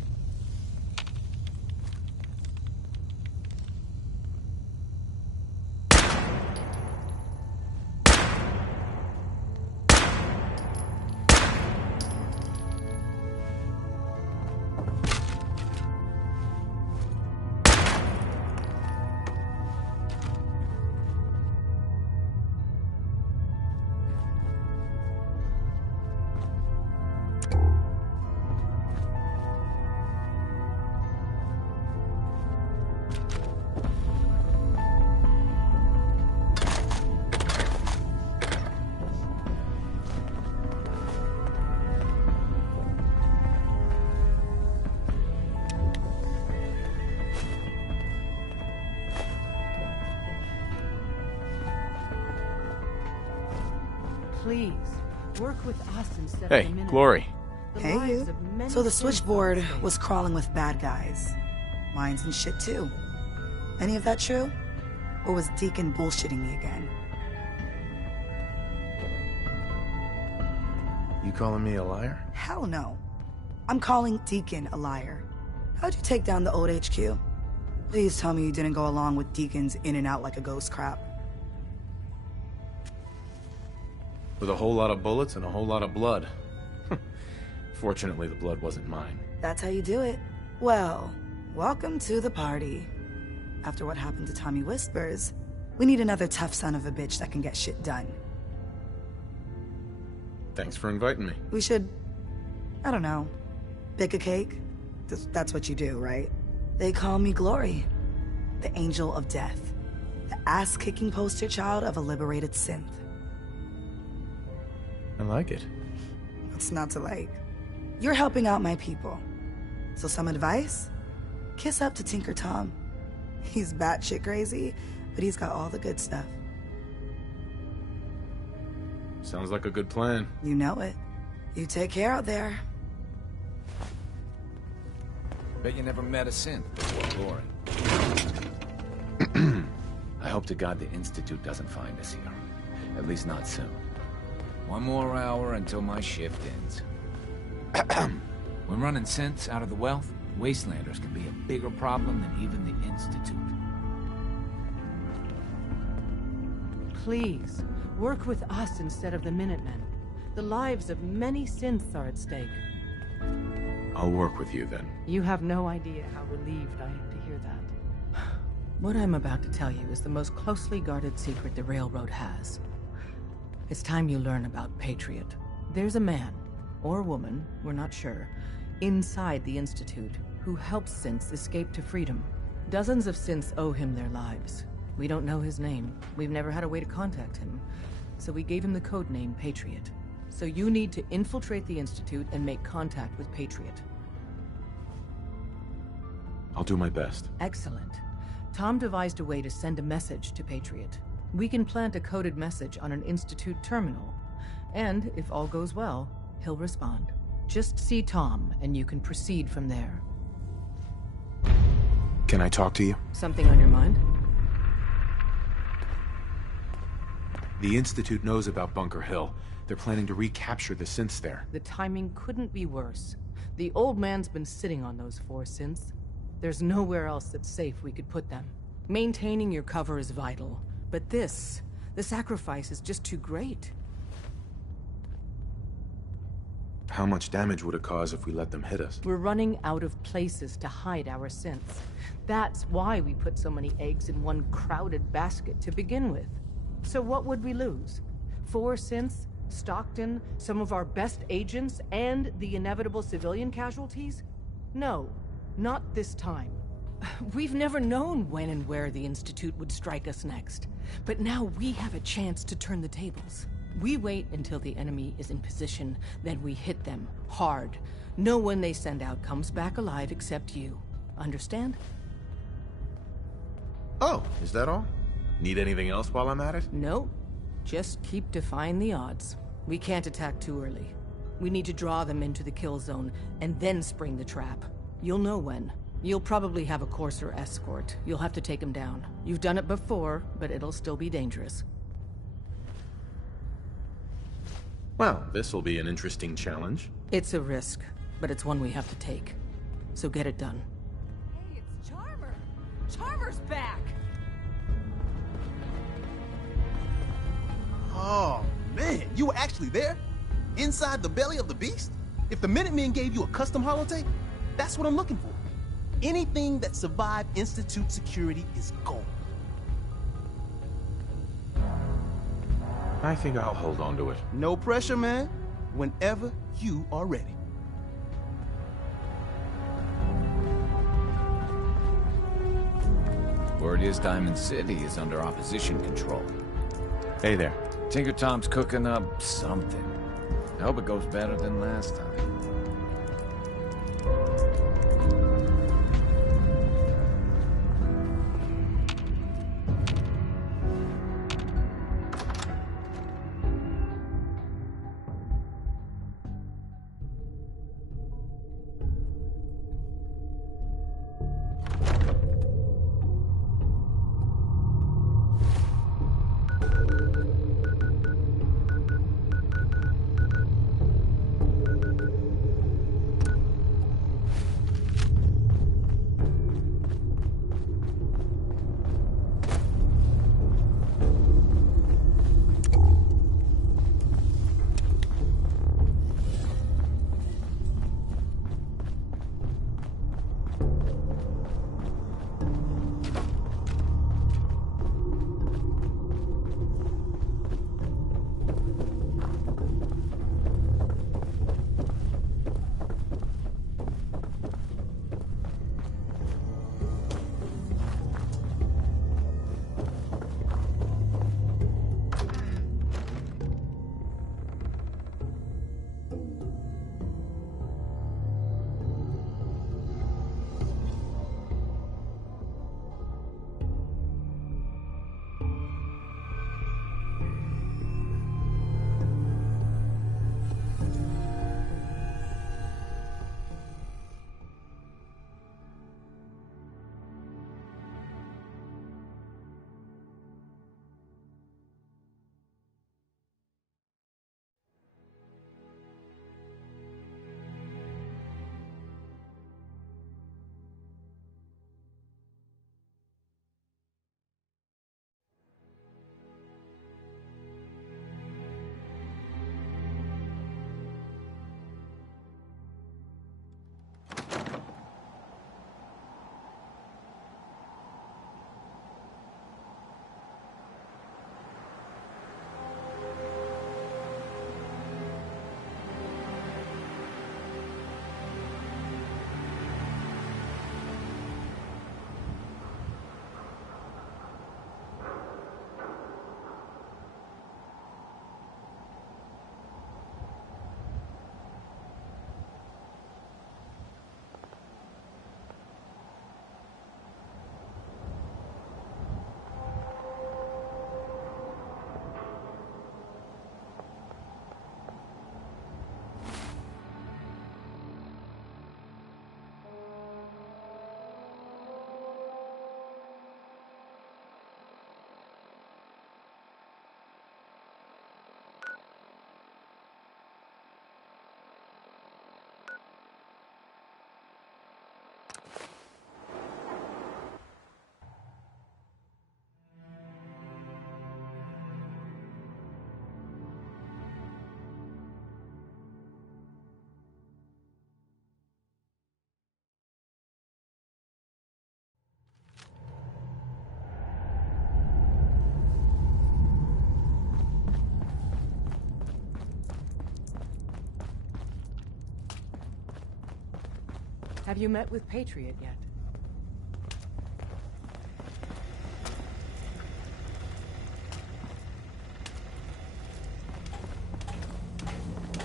Please, work with us instead of the Hey, Minutemen. Glory. Hey, you. So the switchboard was crawling with bad guys. Mines and shit, too. Any of that true? Or was Deacon bullshitting me again? You calling me a liar? Hell no. I'm calling Deacon a liar. How'd you take down the old HQ? Please tell me you didn't go along with Deacon's in and out like a ghost crap. With a whole lot of bullets and a whole lot of blood. Fortunately, the blood wasn't mine. That's how you do it. Well, welcome to the party. After what happened to Tommy Whispers, we need another tough son of a bitch that can get shit done. Thanks for inviting me. We should, I don't know, bake a cake? That's what you do, right? They call me Glory, the Angel of Death, the ass-kicking poster child of a liberated synth. I like it. What's not to like? You're helping out my people. So some advice? Kiss up to Tinker Tom. He's batshit crazy, but he's got all the good stuff. Sounds like a good plan. You know it. You take care out there. Bet you never met a synth before Glory. I hope to God the Institute doesn't find us here. At least not soon. One more hour until my shift ends. When running synths out of the wealth, Wastelanders can be a bigger problem than even the Institute. Please, work with us instead of the Minutemen. The lives of many synths are at stake. I'll work with you then. You have no idea how relieved I am to hear that. What I'm about to tell you is the most closely guarded secret the Railroad has. It's time you learn about Patriot. There's a man, or woman, we're not sure, inside the Institute who helps synths escape to freedom. Dozens of synths owe him their lives. We don't know his name. We've never had a way to contact him. So we gave him the code name Patriot. So you need to infiltrate the Institute and make contact with Patriot. I'll do my best. Excellent. Tom devised a way to send a message to Patriot. We can plant a coded message on an Institute terminal. And, if all goes well, he'll respond. Just see Tom, and you can proceed from there. Can I talk to you? Something on your mind? The Institute knows about Bunker Hill. They're planning to recapture the synths there. The timing couldn't be worse. The old man's been sitting on those 4 synths. There's nowhere else that's safe we could put them. Maintaining your cover is vital, but the sacrifice is just too great. How much damage would it cause if we let them hit us? We're running out of places to hide our synths. That's why we put so many eggs in one crowded basket to begin with. So what would we lose? 4 synths, Stockton, some of our best agents, and the inevitable civilian casualties? No, not this time. We've never known when and where the Institute would strike us next. But now we have a chance to turn the tables. We wait until the enemy is in position, then we hit them hard. No one they send out comes back alive except you. Understand? Oh, is that all? Need anything else while I'm at it? No. Just keep defying the odds. We can't attack too early. We need to draw them into the kill zone, and then spring the trap. You'll know when. You'll probably have a Courser escort. You'll have to take him down. You've done it before, but it'll still be dangerous. Well, this'll be an interesting challenge. It's a risk, but it's one we have to take. So get it done. Hey, it's Charmer! Charmer's back! Oh, man, you were actually there? Inside the belly of the beast? If the Minutemen gave you a custom holotape, that's what I'm looking for. Anything that survived Institute security is gold. I think I'll hold on to it. No pressure, man. Whenever you are ready. Word is Diamond City is under opposition control. Hey there. Tinker Tom's cooking up something. I hope it goes better than last time. Have you met with Patriot yet?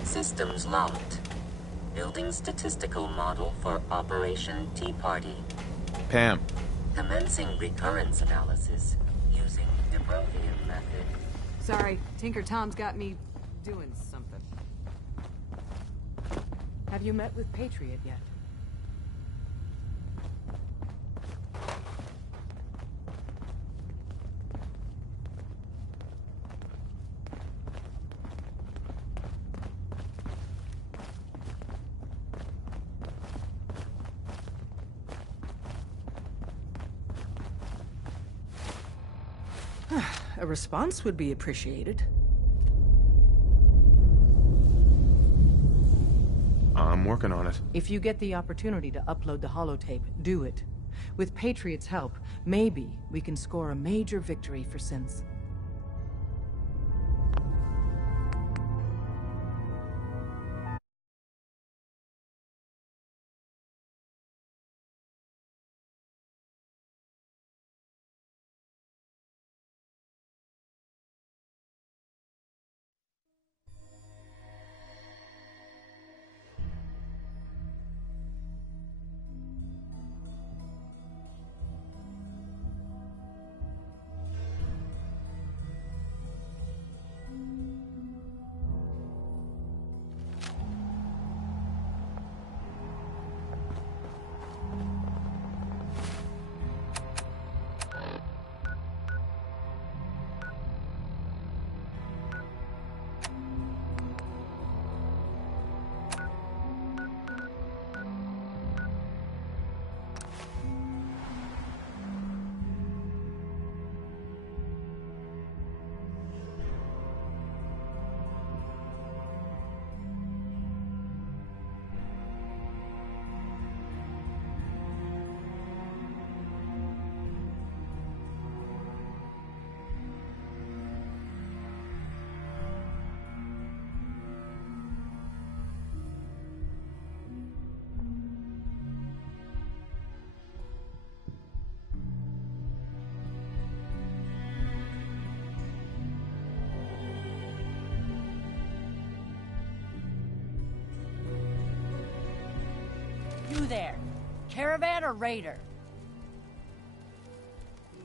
Systems locked. Building statistical model for Operation Tea Party. Pam. Commencing recurrence analysis using de Brovian method. Sorry, Tinker Tom's got me doing something. Have you met with Patriot yet? A response would be appreciated. I'm working on it. If you get the opportunity to upload the holotape, do it. With Patriot's help, maybe we can score a major victory for Synths. You there, caravan or raider?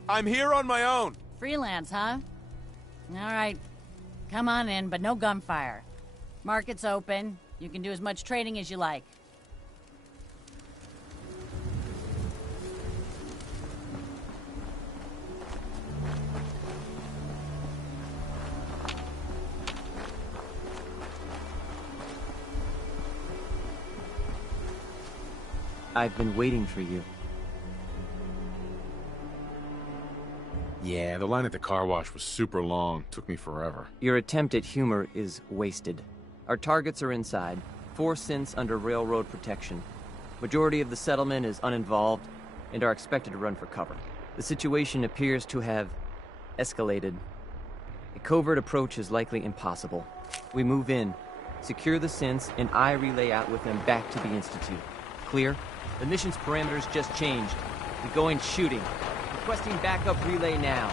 I'm here on my own. Freelance, huh? All right, come on in, but no gunfire. Market's open. You can do as much trading as you like. I've been waiting for you. Yeah, the line at the car wash was super long. Took me forever. Your attempt at humor is wasted. Our targets are inside. 4 synths under railroad protection. Majority of the settlement is uninvolved and are expected to run for cover. The situation appears to have escalated. A covert approach is likely impossible. We move in, secure the synths, and I relay out with them back to the Institute. Clear? The mission's parameters just changed. We're going shooting. Requesting backup relay now.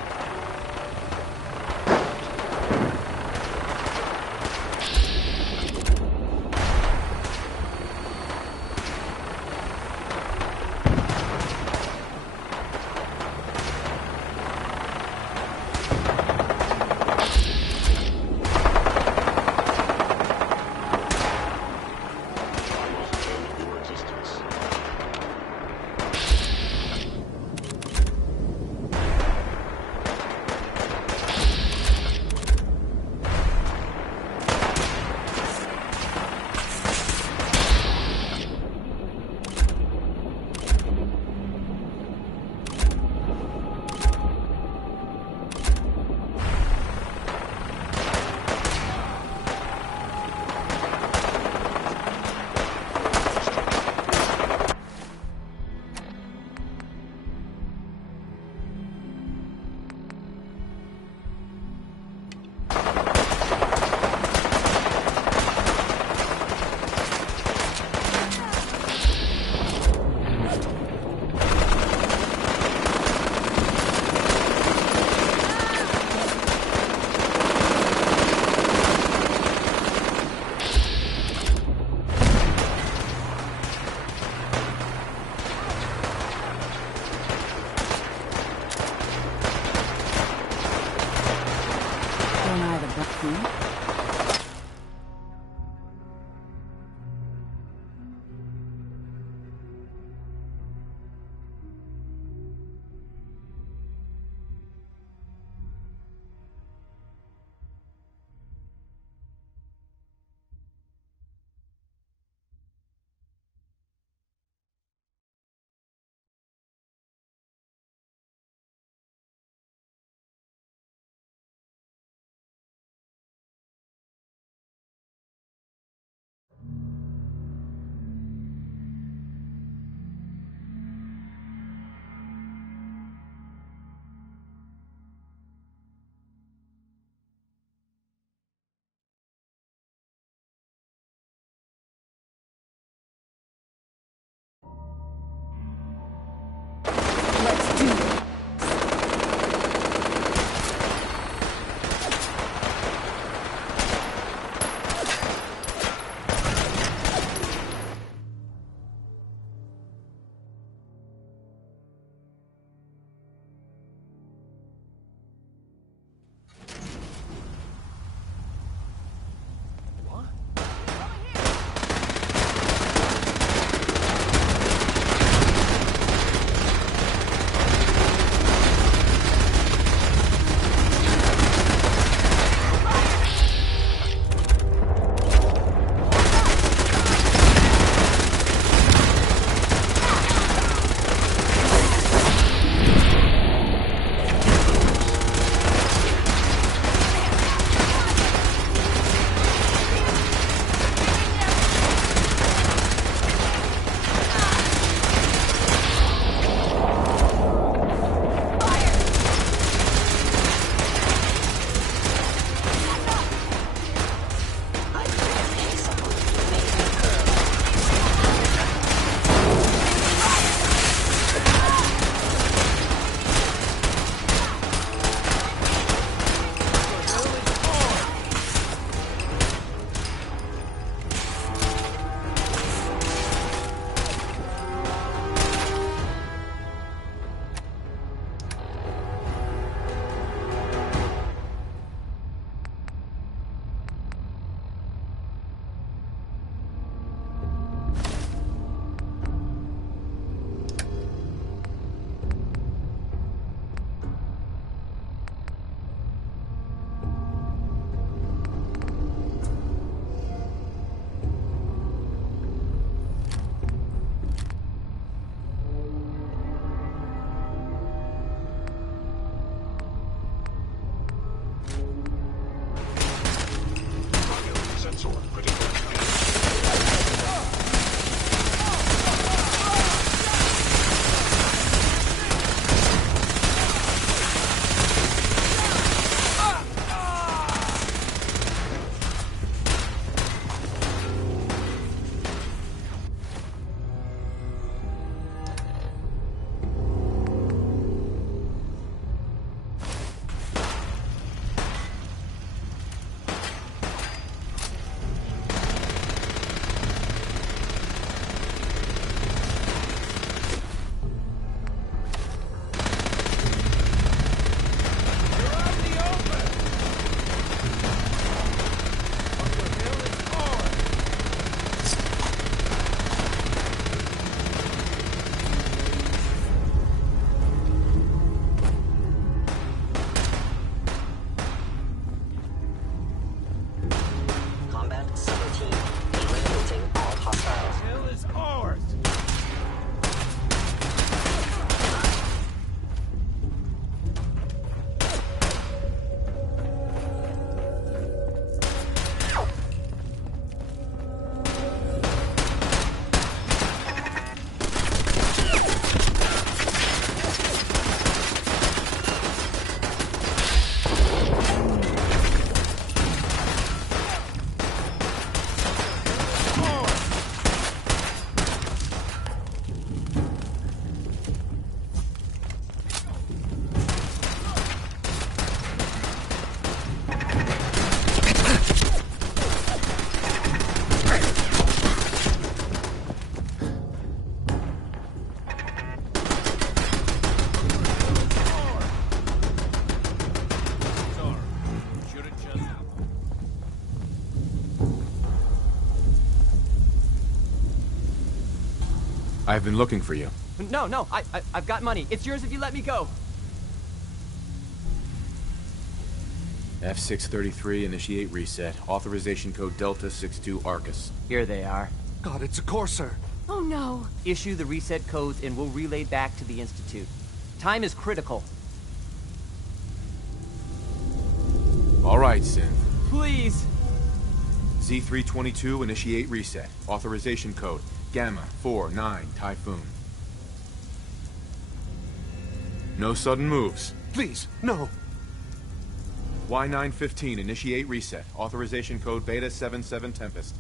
I've been looking for you. No, I've got money. It's yours if you let me go. F633, initiate reset. Authorization code Delta 62 Arcus. Here they are. God, it's a Corsair. Oh no. Issue the reset codes and we'll relay back to the Institute. Time is critical. All right, Synth. Please. Z322, initiate reset. Authorization code Gamma 49 Typhoon. No sudden moves. Please, no. Y915, initiate reset. Authorization code Beta 77 Tempest.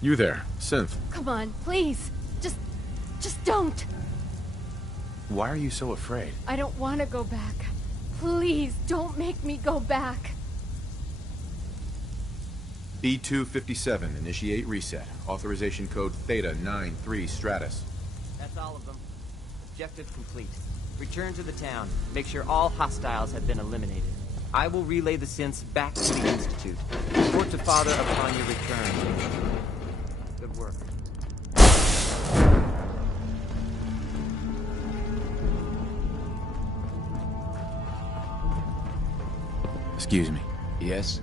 You there, Synth. Come on, please. Just don't. Why are you so afraid? I don't want to go back. Please, don't make me go back. B257, initiate reset. Authorization code Theta 93 Stratus. That's all of them. Objective complete. Return to the town. Make sure all hostiles have been eliminated. I will relay the synths back to the Institute. Report to Father upon your return. Good work. Excuse me. Yes?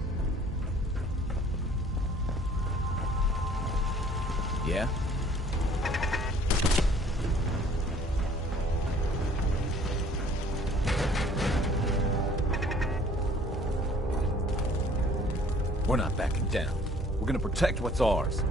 Yeah? We're not backing down. We're gonna protect what's ours.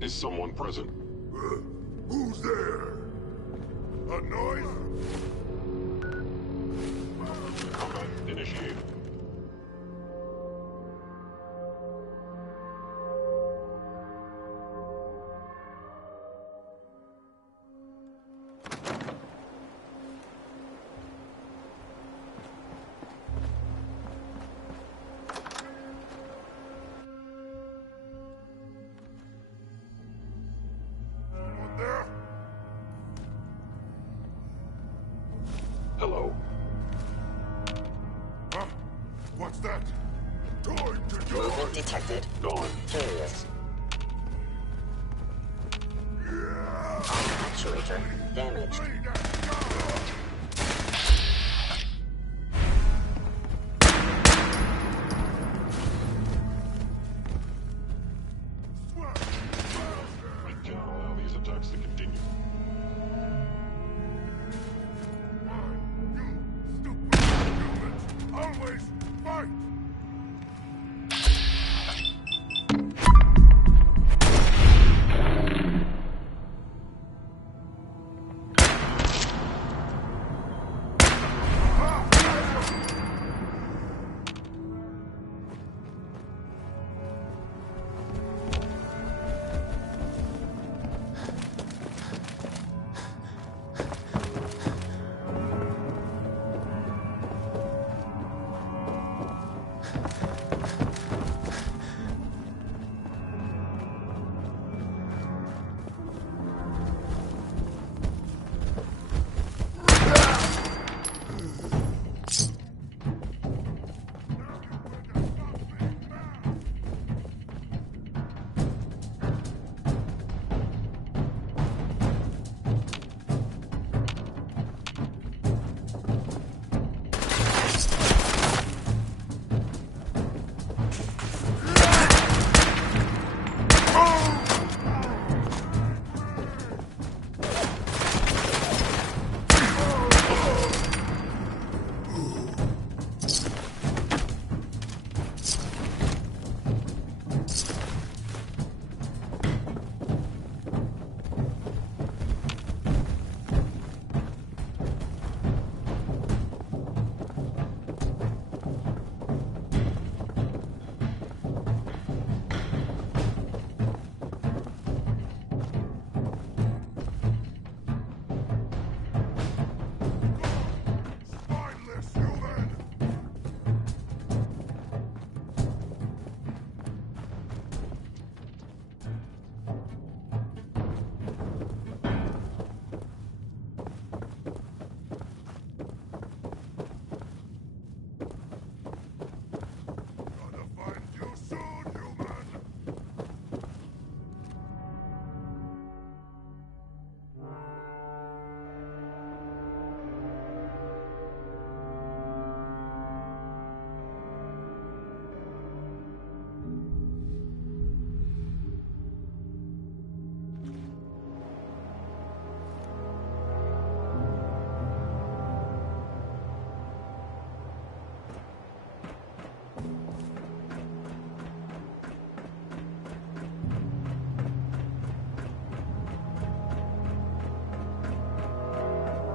Is someone present? Who's there? A noise? Combat initiated. Hello. Huh? What's that? Going to die! Movement detected. Gone. Curious. Actuator damaged. I cannot allow these attacks to continue. Always fight!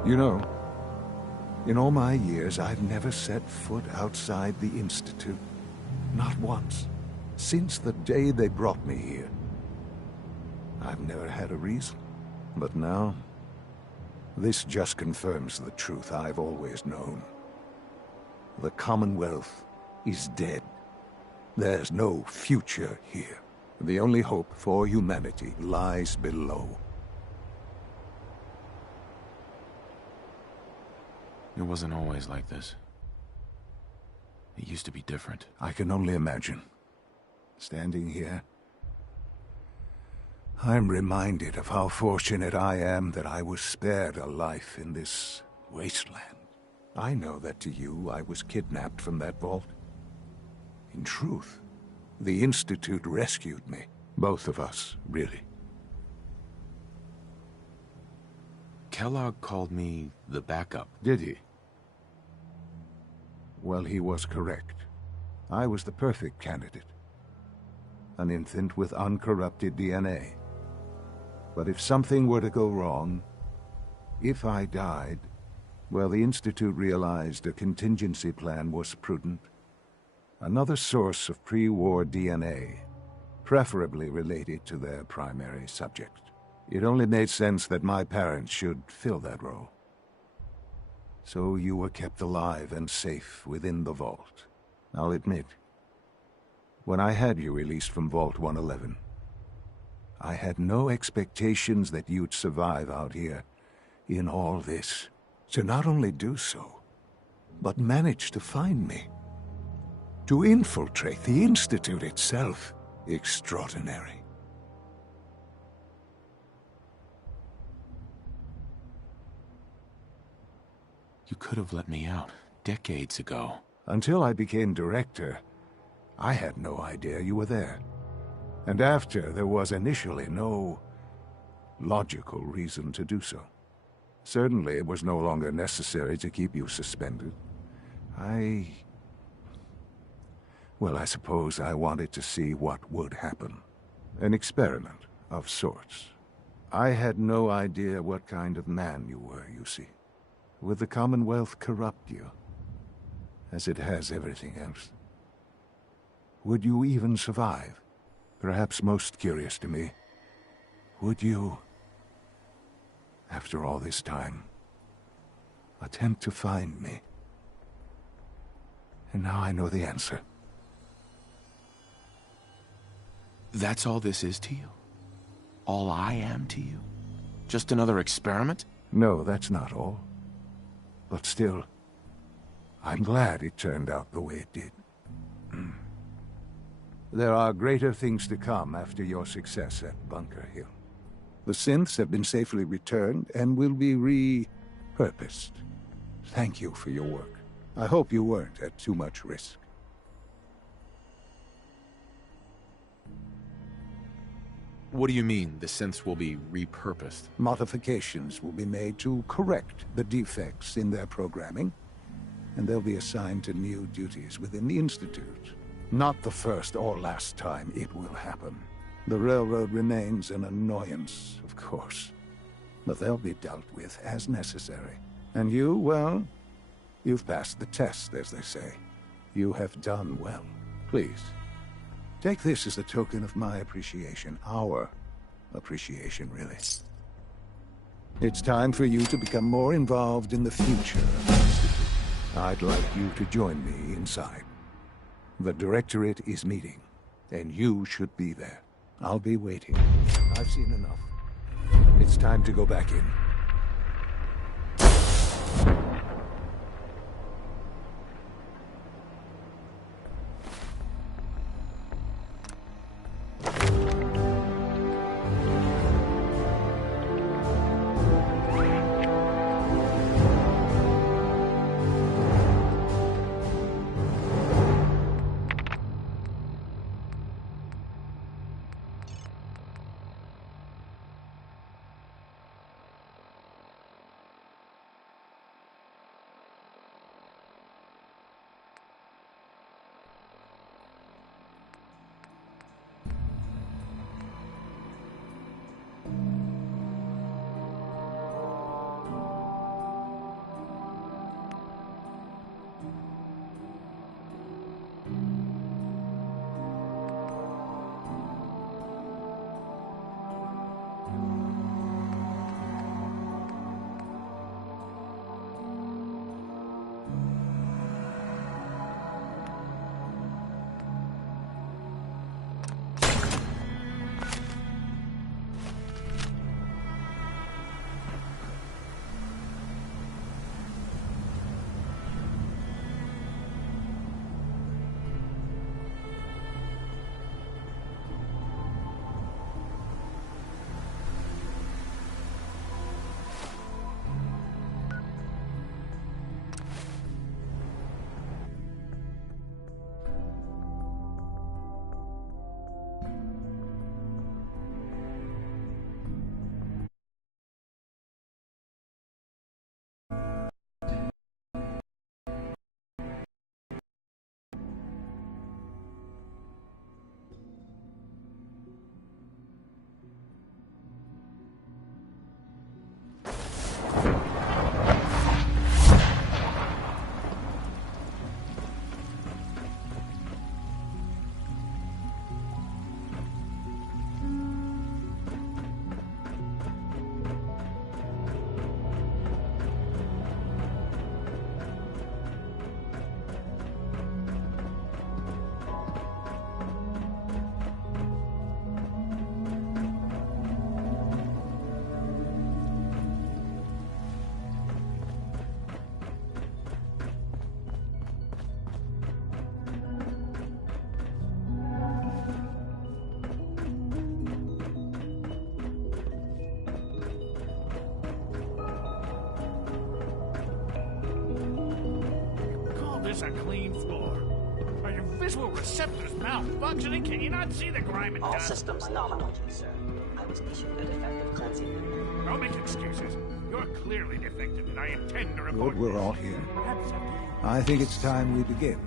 You know, in all my years, I've never set foot outside the Institute. Not once. Since the day they brought me here. I've never had a reason. But now, this just confirms the truth I've always known. The Commonwealth is dead. There's no future here. The only hope for humanity lies below. It wasn't always like this. It used to be different. I can only imagine. Standing here, I'm reminded of how fortunate I am that I was spared a life in this wasteland. I know that to you, I was kidnapped from that vault. In truth, the Institute rescued me. Both of us, really. Kellogg called me the backup. Did he? Well, he was correct. I was the perfect candidate. An infant with uncorrupted DNA. But if something were to go wrong, if I died, well, the Institute realized a contingency plan was prudent. Another source of pre-war DNA, preferably related to their primary subject. It only made sense that my parents should fill that role. So you were kept alive and safe within the vault. I'll admit, when I had you released from Vault 111, I had no expectations that you'd survive out here in all this. To not only do so, but manage to find me. To infiltrate the Institute itself. Extraordinary. You could have let me out decades ago. Until I became director, I had no idea you were there. And after, there was initially no logical reason to do so. Certainly, it was no longer necessary to keep you suspended. Well, I suppose I wanted to see what would happen. An experiment of sorts. I had no idea what kind of man you were, you see. Would the Commonwealth corrupt you, as it has everything else? Would you even survive? Perhaps most curious to me, would you, after all this time, attempt to find me? And now I know the answer. That's all this is to you? All I am to you? Just another experiment? No, that's not all. But still, I'm glad it turned out the way it did. There are greater things to come after your success at Bunker Hill. The synths have been safely returned and will be repurposed. Thank you for your work. I hope you weren't at too much risk. What do you mean, the synths will be repurposed? Modifications will be made to correct the defects in their programming, and they'll be assigned to new duties within the Institute. Not the first or last time it will happen. The Railroad remains an annoyance, of course, but they'll be dealt with as necessary. And you, well, you've passed the test, as they say. You have done well. Please, take this as a token of my appreciation. Our appreciation, really. It's time for you to become more involved in the future of the Institute. I'd like you to join me inside. The Directorate is meeting, and you should be there. I'll be waiting. I've seen enough. It's time to go back in. this a clean floor? Are your visual receptors malfunctioning? Can you not see the grime and All dust? systems nominal, sir. I was issued a defective cleansing. Don't make excuses. You're clearly defective, and I intend to report Good, we're all here. I think it's time we begin.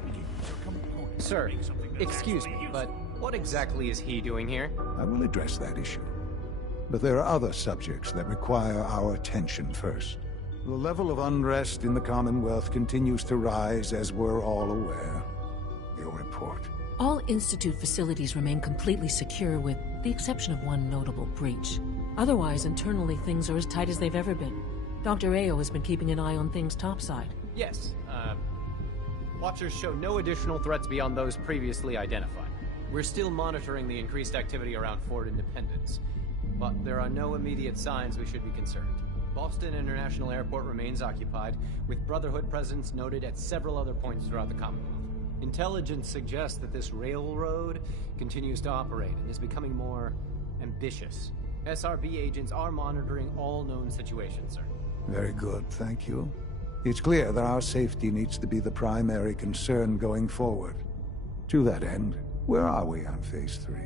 Sir, excuse me, but what exactly is he doing here? I will address that issue. But there are other subjects that require our attention first. The level of unrest in the Commonwealth continues to rise, as we're all aware. Your report. All Institute facilities remain completely secure with the exception of one notable breach. Otherwise, internally, things are as tight as they've ever been. Dr. Ayo has been keeping an eye on things topside. Yes, Watchers show no additional threats beyond those previously identified. We're still monitoring the increased activity around Fort Independence, but there are no immediate signs we should be concerned. Boston International Airport remains occupied, with Brotherhood presence noted at several other points throughout the Commonwealth. Intelligence suggests that this railroad continues to operate and is becoming more ambitious. SRB agents are monitoring all known situations, sir. Very good, thank you. It's clear that our safety needs to be the primary concern going forward. To that end, where are we on Phase 3?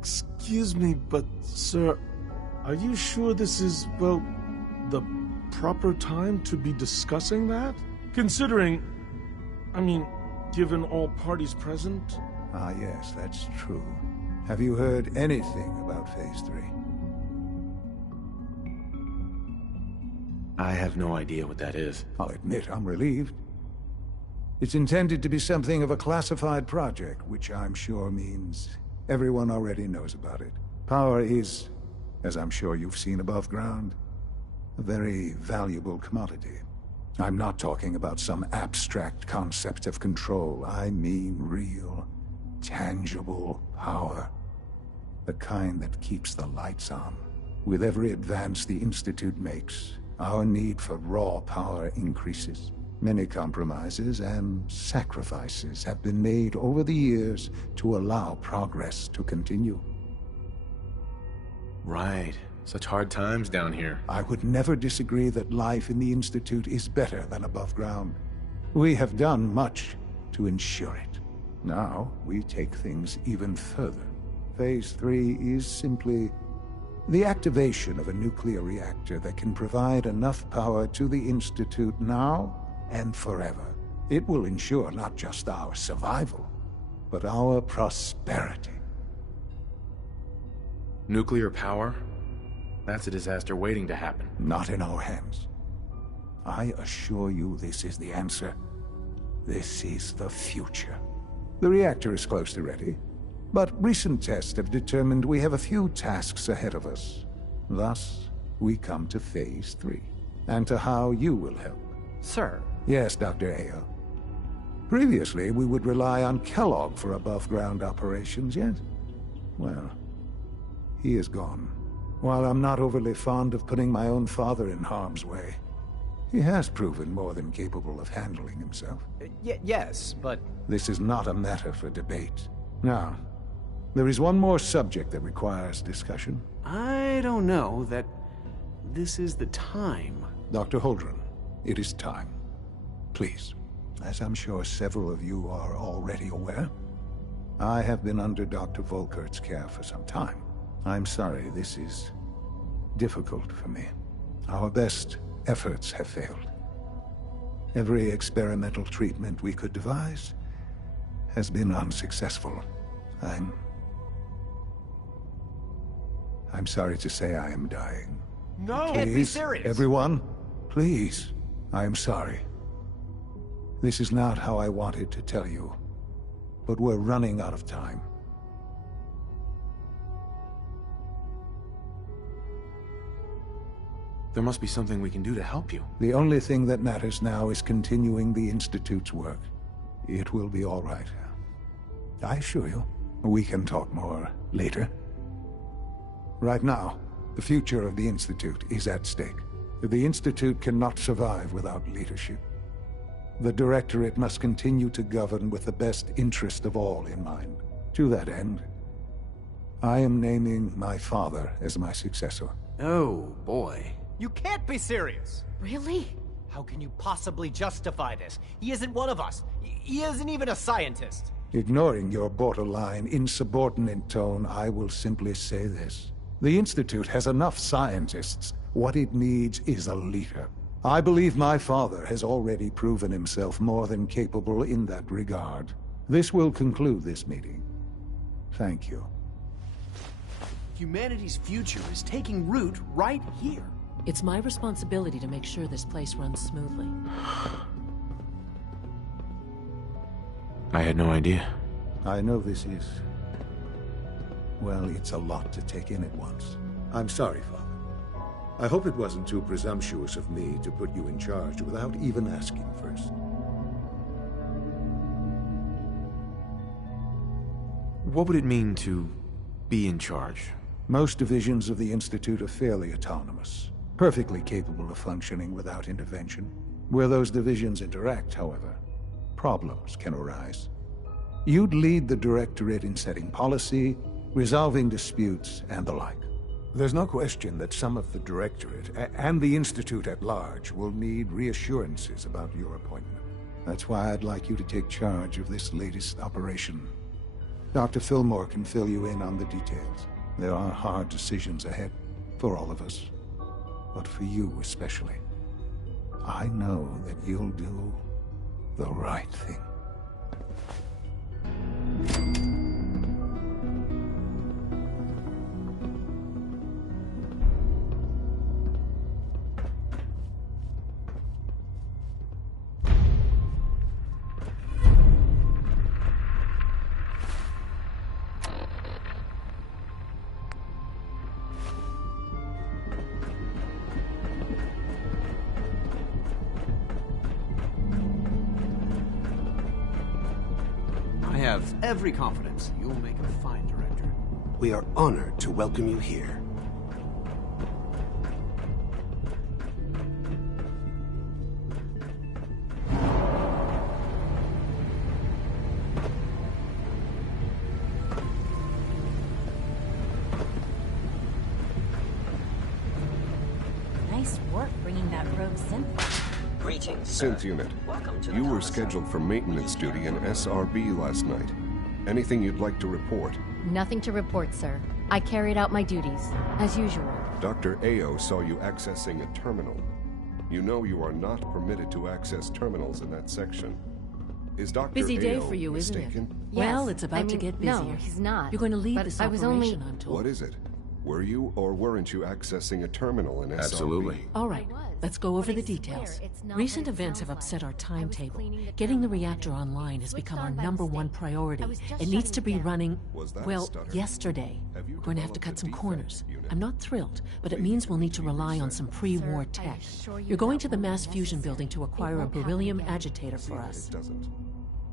Excuse me, but, sir, are you sure this is, well, the proper time to be discussing that? Considering, I mean, given all parties present? Ah, yes, that's true. Have you heard anything about Phase 3? I have no idea what that is. I'll admit I'm relieved. It's intended to be something of a classified project, which I'm sure means everyone already knows about it. Power is, as I'm sure you've seen above ground, a very valuable commodity. I'm not talking about some abstract concept of control. I mean real, tangible power. The kind that keeps the lights on. With every advance the Institute makes, our need for raw power increases. Many compromises and sacrifices have been made over the years to allow progress to continue. Right. Such hard times down here. I would never disagree that life in the Institute is better than above ground. We have done much to ensure it. Now, we take things even further. Phase 3 is simply the activation of a nuclear reactor that can provide enough power to the Institute now and forever. It will ensure not just our survival, but our prosperity. Nuclear power? That's a disaster waiting to happen. Not in our hands. I assure you this is the answer. This is the future. The reactor is close to ready, but recent tests have determined we have a few tasks ahead of us. Thus, we come to Phase 3, and to how you will help. Sir? Yes, Dr. Ayo. Previously, we would rely on Kellogg for above-ground operations, yet, well, he is gone. While I'm not overly fond of putting my own father in harm's way, he has proven more than capable of handling himself. Yes, but... This is not a matter for debate. Now, there is one more subject that requires discussion. I don't know that this is the time. Dr. Holdren, it is time. Please, as I'm sure several of you are already aware, I have been under Dr. Volkert's care for some time. I'm sorry, this is difficult for me. Our best efforts have failed. Every experimental treatment we could devise has been unsuccessful. I'm sorry to say I am dying. No! Can't be serious! Everyone, please. I am sorry. This is not how I wanted to tell you, but we're running out of time. There must be something we can do to help you. The only thing that matters now is continuing the Institute's work. It will be all right. I assure you, we can talk more later. Right now, the future of the Institute is at stake. The Institute cannot survive without leadership. The Directorate must continue to govern with the best interest of all in mind. To that end, I am naming my father as my successor. Oh, boy. You can't be serious! Really? How can you possibly justify this? He isn't one of us. He isn't even a scientist. Ignoring your borderline insubordinate tone, I will simply say this. The Institute has enough scientists. What it needs is a leader. I believe my father has already proven himself more than capable in that regard. This will conclude this meeting. Thank you. Humanity's future is taking root right here. It's my responsibility to make sure this place runs smoothly. I had no idea. I know this is... well, it's a lot to take in at once. I'm sorry, Father. I hope it wasn't too presumptuous of me to put you in charge without even asking first. What would it mean to be in charge? Most divisions of the Institute are fairly autonomous, perfectly capable of functioning without intervention. Where those divisions interact, however, problems can arise. You'd lead the Directorate in setting policy, resolving disputes, and the like. There's no question that some of the Directorate, and the Institute at large, will need reassurances about your appointment. That's why I'd like you to take charge of this latest operation. Dr. Fillmore can fill you in on the details. There are hard decisions ahead, for all of us. But for you especially. I know that you'll do the right thing. I have every confidence you'll make a fine director. We are honored to welcome you here. Nice work bringing that rogue synth. Greetings, Synth Unit. You were scheduled for maintenance duty in SRB last night. Anything you'd like to report? Nothing to report, sir. I carried out my duties, as usual. Dr. Ao saw you accessing a terminal. You know you are not permitted to access terminals in that section. Is Dr. Busy day Ao for you, isn't mistaken? it? Well, it's about to get busier. No, he's not. You're going to leave But this I was operation, only... I'm told. What is it? Were you or weren't you accessing a terminal in SRB? Absolutely. All right, let's go over the details. Recent events have upset our timetable. Getting the reactor online has become our #1 priority. It needs to be running, well, yesterday. We're going to have to cut some corners. I'm not thrilled, but it means we'll need to rely on some pre-war tech. You're going to the mass fusion building to acquire a beryllium agitator for us.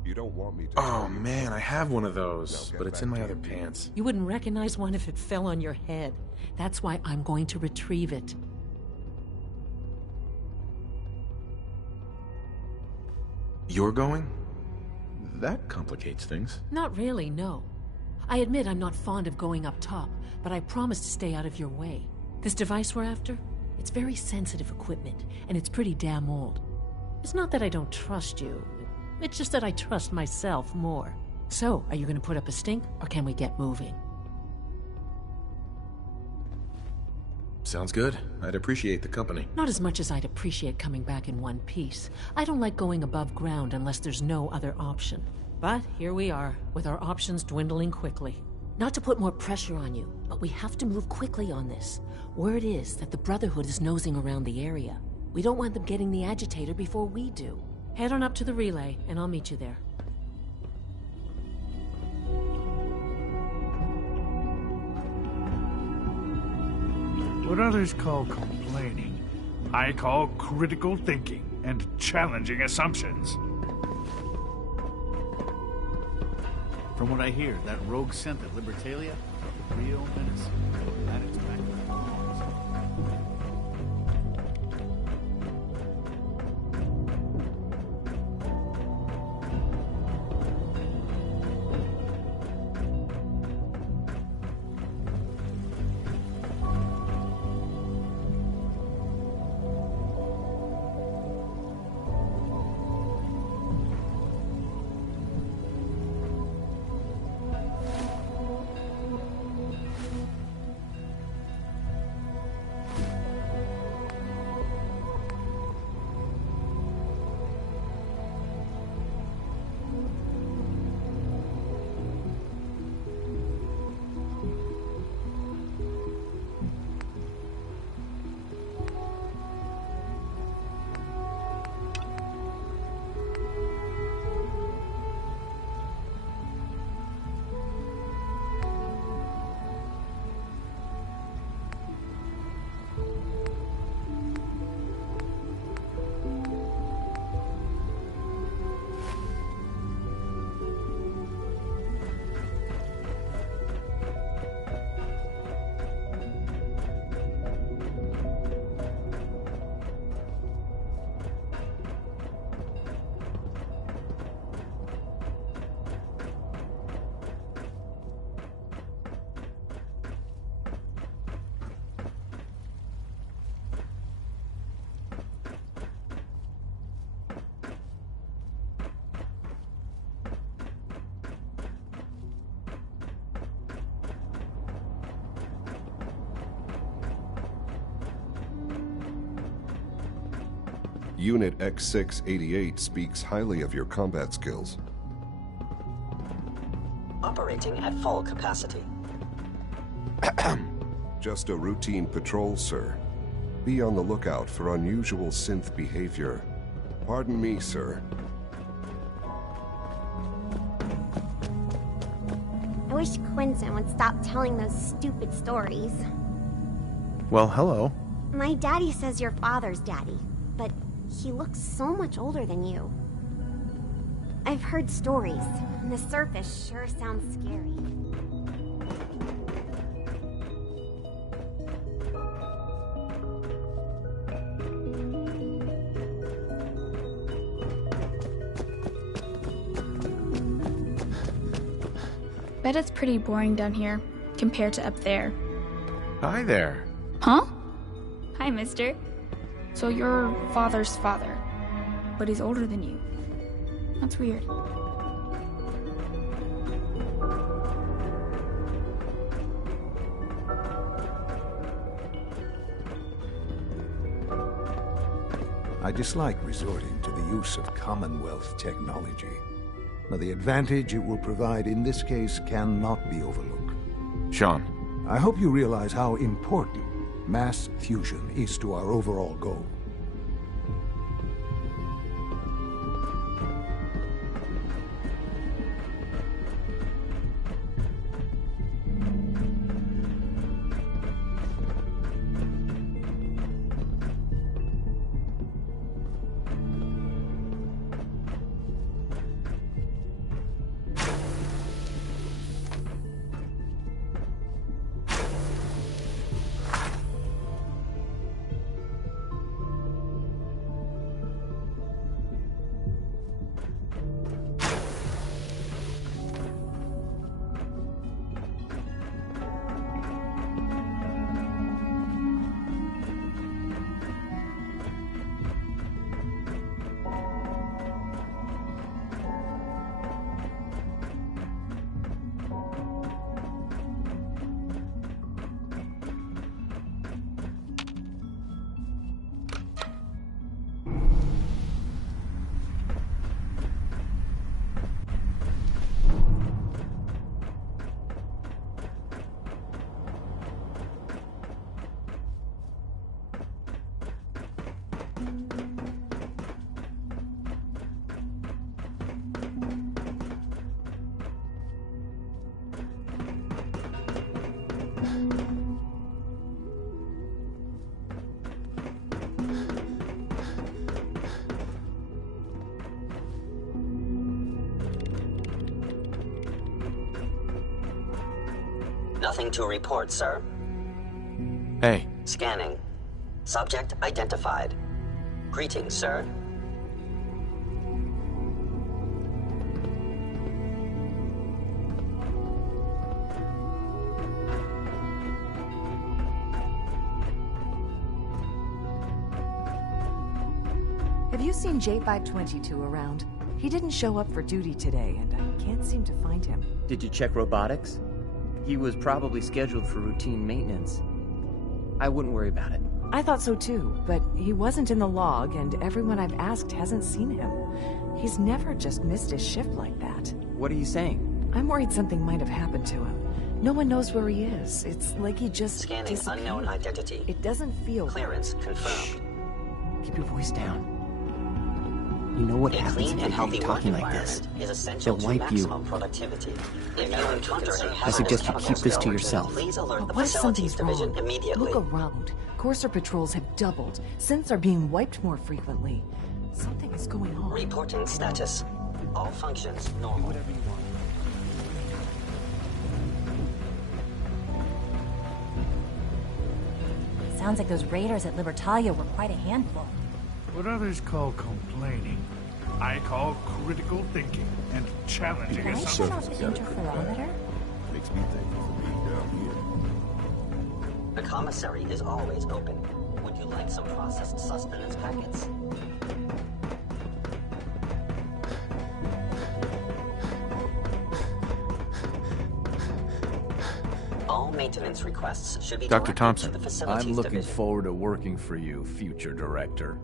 You don't want me to. Oh man, I have one of those, but it's in my other pants. You wouldn't recognize one if it fell on your head. That's why I'm going to retrieve it. You're going? That complicates things. Not really, no. I admit I'm not fond of going up top, but I promise to stay out of your way. This device we're after? It's very sensitive equipment, and it's pretty damn old. It's not that I don't trust you. It's just that I trust myself more. So, are you going to put up a stink, or can we get moving? Sounds good. I'd appreciate the company. Not as much as I'd appreciate coming back in one piece. I don't like going above ground unless there's no other option. But here we are, with our options dwindling quickly. Not to put more pressure on you, but we have to move quickly on this. Word is that the Brotherhood is nosing around the area. We don't want them getting the agitator before we do. Head on up to the relay, and I'll meet you there. What others call complaining, I call critical thinking and challenging assumptions. From what I hear, that rogue synth at Libertalia, a real menace. That is back. Unit X688 speaks highly of your combat skills. Operating at full capacity. Just a routine patrol, sir. Be on the lookout for unusual synth behavior. Pardon me, sir. I wish Quinton would stop telling those stupid stories. Well, hello. My daddy says your father's daddy, but he looks so much older than you. I've heard stories, and the surface sure sounds scary. Bet it's pretty boring down here, compared to up there. Hi there. Huh? Hi, mister. So you're father's father, but he's older than you. That's weird. I dislike resorting to the use of Commonwealth technology. Now, the advantage it will provide in this case cannot be overlooked. Shaun. I hope you realize how important mass fusion is to our overall goal. Nothing to report, sir. Hey. Scanning. Subject identified. Greetings, sir. Have you seen J522 around? He didn't show up for duty today, and I can't seem to find him. Did you check robotics? He was probably scheduled for routine maintenance. I wouldn't worry about it. I thought so too, but he wasn't in the log, and everyone I've asked hasn't seen him. He's never just missed his shift like that. What are you saying? I'm worried something might have happened to him. No one knows where he is. It's like he just Scanning unknown identity. It doesn't feel Clearance confirmed. Shh. Keep your voice down. You know what happens if you keep talking like this? They'll wipe you. I suggest you keep this to yourself. But what if something's wrong? Look around. Courser patrols have doubled. Synths are being wiped more frequently. Something is going on. Reporting status. All functions normal. Whatever you want. Sounds like those raiders at Libertalia were quite a handful. What others call complaining, I call critical thinking and challenging Can I turn off the interferometer? Makes me thankful for being down here. The commissary is always open. Would you like some processed sustenance packets? All maintenance requests should be Dr. directed Thompson. to the facilities I'm looking division. forward to working for you, future director.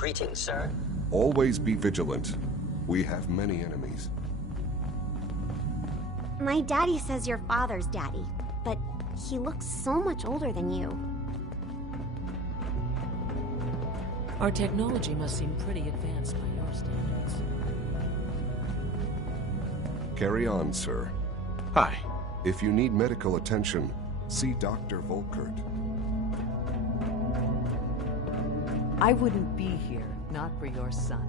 Greetings, sir. Always be vigilant. We have many enemies. My daddy says your father's daddy, but he looks so much older than you. Our technology must seem pretty advanced by your standards. Carry on, sir. Hi. If you need medical attention, see Dr. Volkert. I wouldn't be here, not for your son.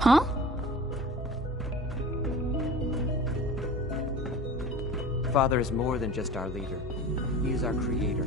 Huh? Father is more than just our leader. He is our creator.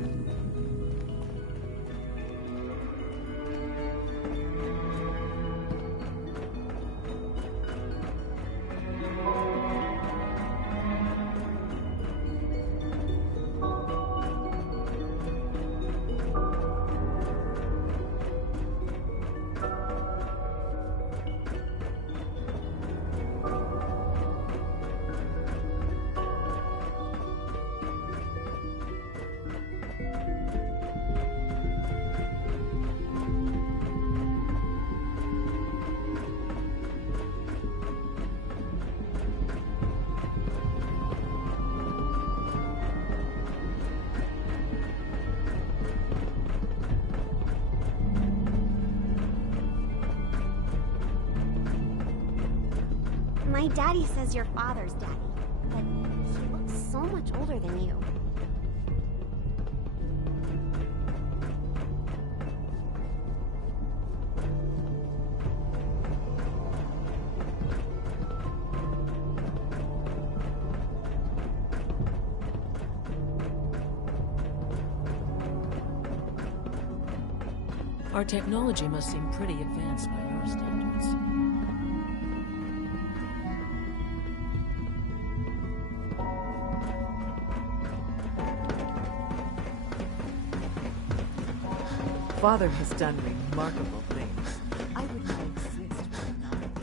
My daddy says your father's daddy, but he looks so much older than you. Our technology must seem pretty advanced by your standards. Father has done remarkable things. I would not exist without him.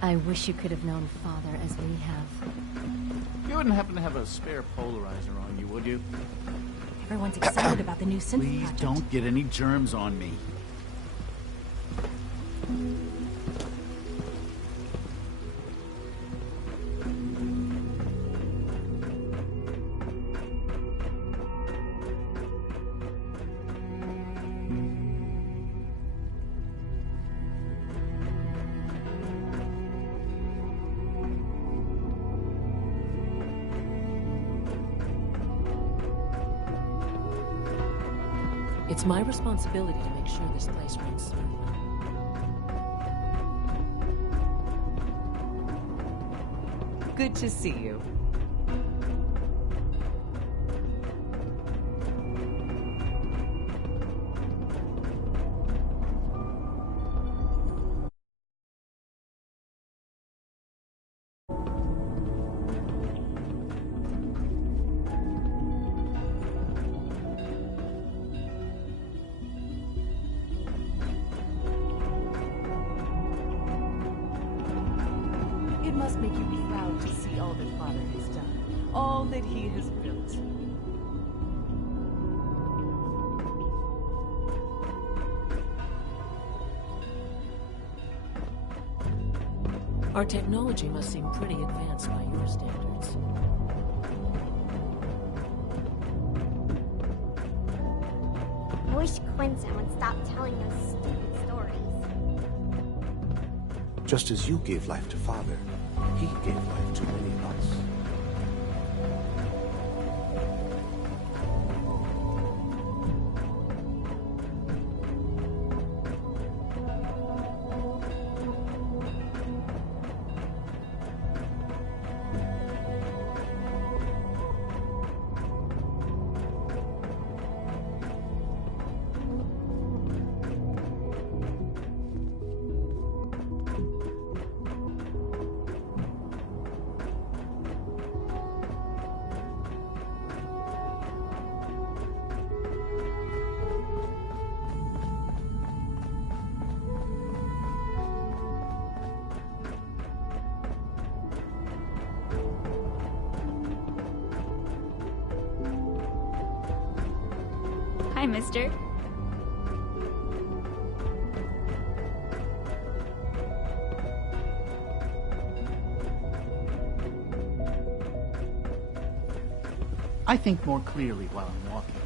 I wish you could have known Father as we have. You wouldn't happen to have a spare polarizer on you, would you? Everyone's excited about the new synth Please project. don't get any germs on me. It's my responsibility to make sure this place runs smoothly. Good to see you. It must make you proud to see all that Father has done, all that he has built. Our technology must seem pretty advanced by your standards. I wish Quentin would stop telling those stupid stories. Just as you gave life to Father, he gave life to many of us. Hi, mister. I think more clearly while I'm walking.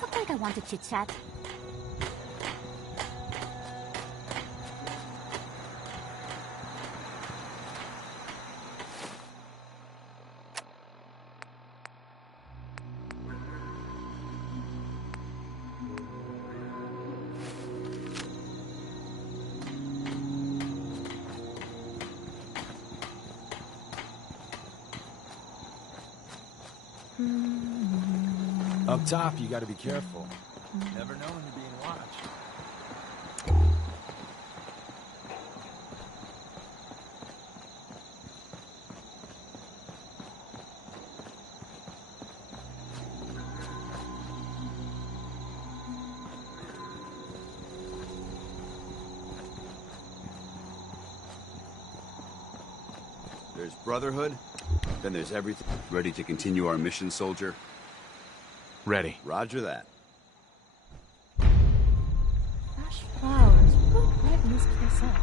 look like I want to chit-chat? Up top, you gotta be careful. Never know when you're being watched. There's Brotherhood, then there's everything. Ready to continue our mission, soldier? Ready. Roger that. Fresh flowers. What brighten this place up?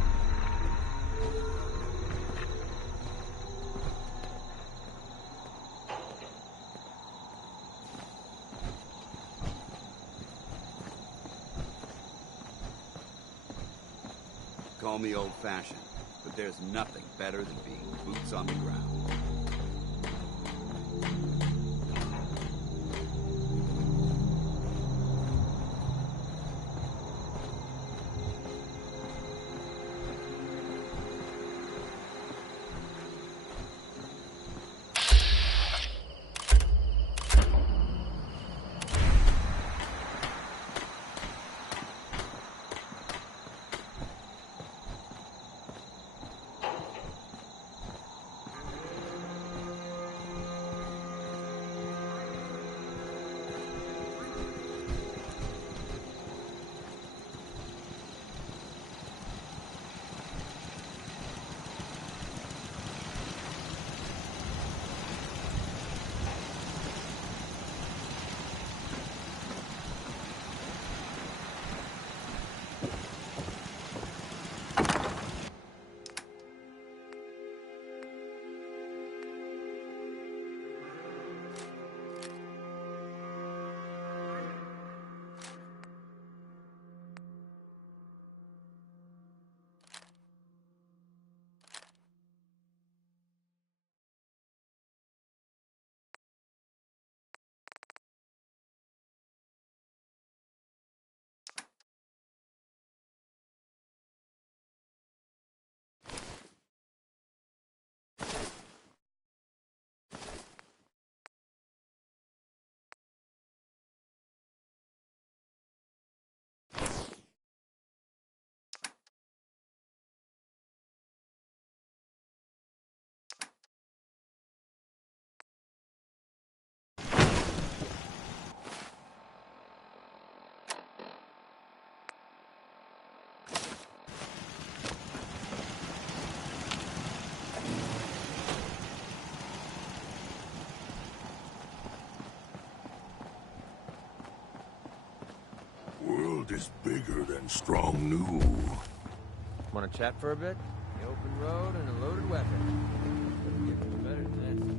Call me old-fashioned, but there's nothing better than being boots on the ground. World is bigger than Strong knew. Want to chat for a bit? The open road and a loaded weapon. Couldn't get much better than this.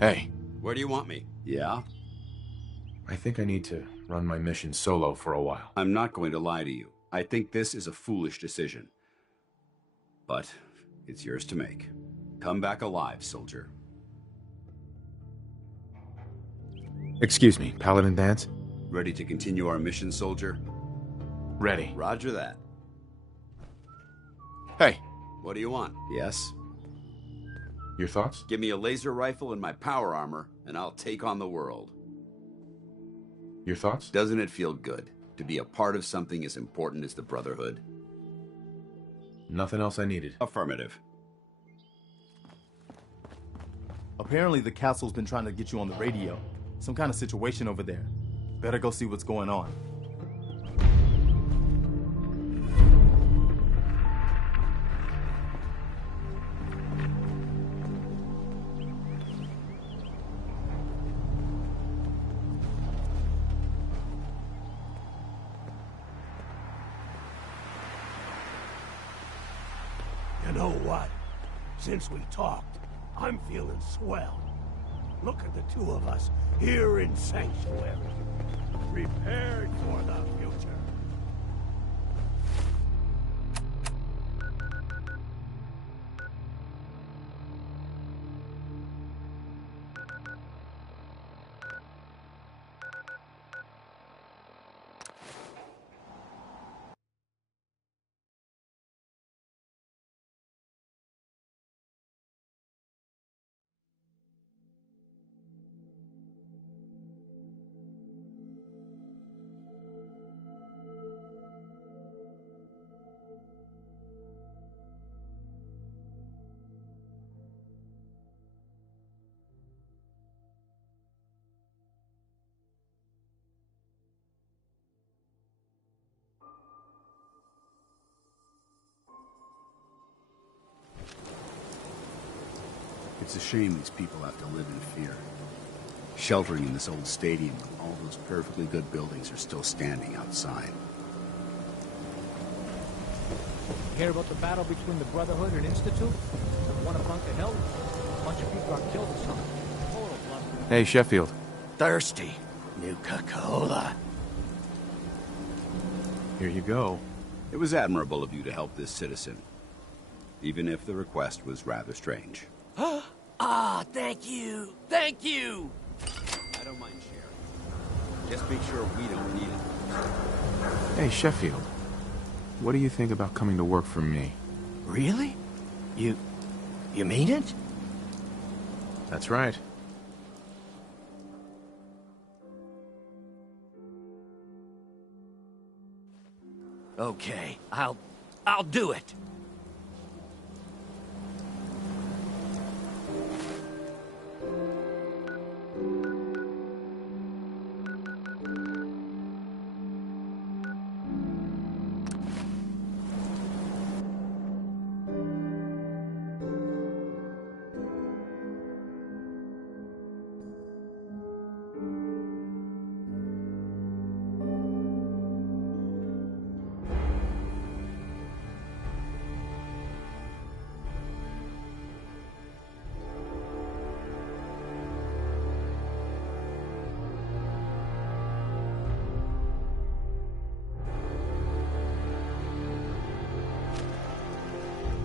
Hey. Where do you want me? Yeah? I think I need to run my mission solo for a while. I'm not going to lie to you. I think this is a foolish decision. But It's yours to make. Come back alive, soldier. Excuse me, Paladin Dance? Ready to continue our mission, soldier? Ready. Roger that. Hey. What do you want? Yes? Your thoughts? Give me a laser rifle and my power armor, and I'll take on the world. Your thoughts? Doesn't it feel good to be a part of something as important as the Brotherhood? Nothing else I needed. Affirmative. Apparently the castle's been trying to get you on the radio. Some kind of situation over there. Better go see what's going on. You know what? Since we talked, I'm feeling swell. Look at the two of us here in Sanctuary, prepared for the future. It's a shame these people have to live in fear. Sheltering in this old stadium when all those perfectly good buildings are still standing outside. Hear about the battle between the Brotherhood and Institute? The one above the hill? A bunch of people got killed or something. Total blunder. Hey, Sheffield. Thirsty. Nuka-Cola. Here you go. It was admirable of you to help this citizen, even if the request was rather strange. Ah, thank you. Thank you. I don't mind sharing. Just make sure we don't need it. Hey, Sheffield. What do you think about coming to work for me? Really? You mean it? That's right. Okay, I'll do it.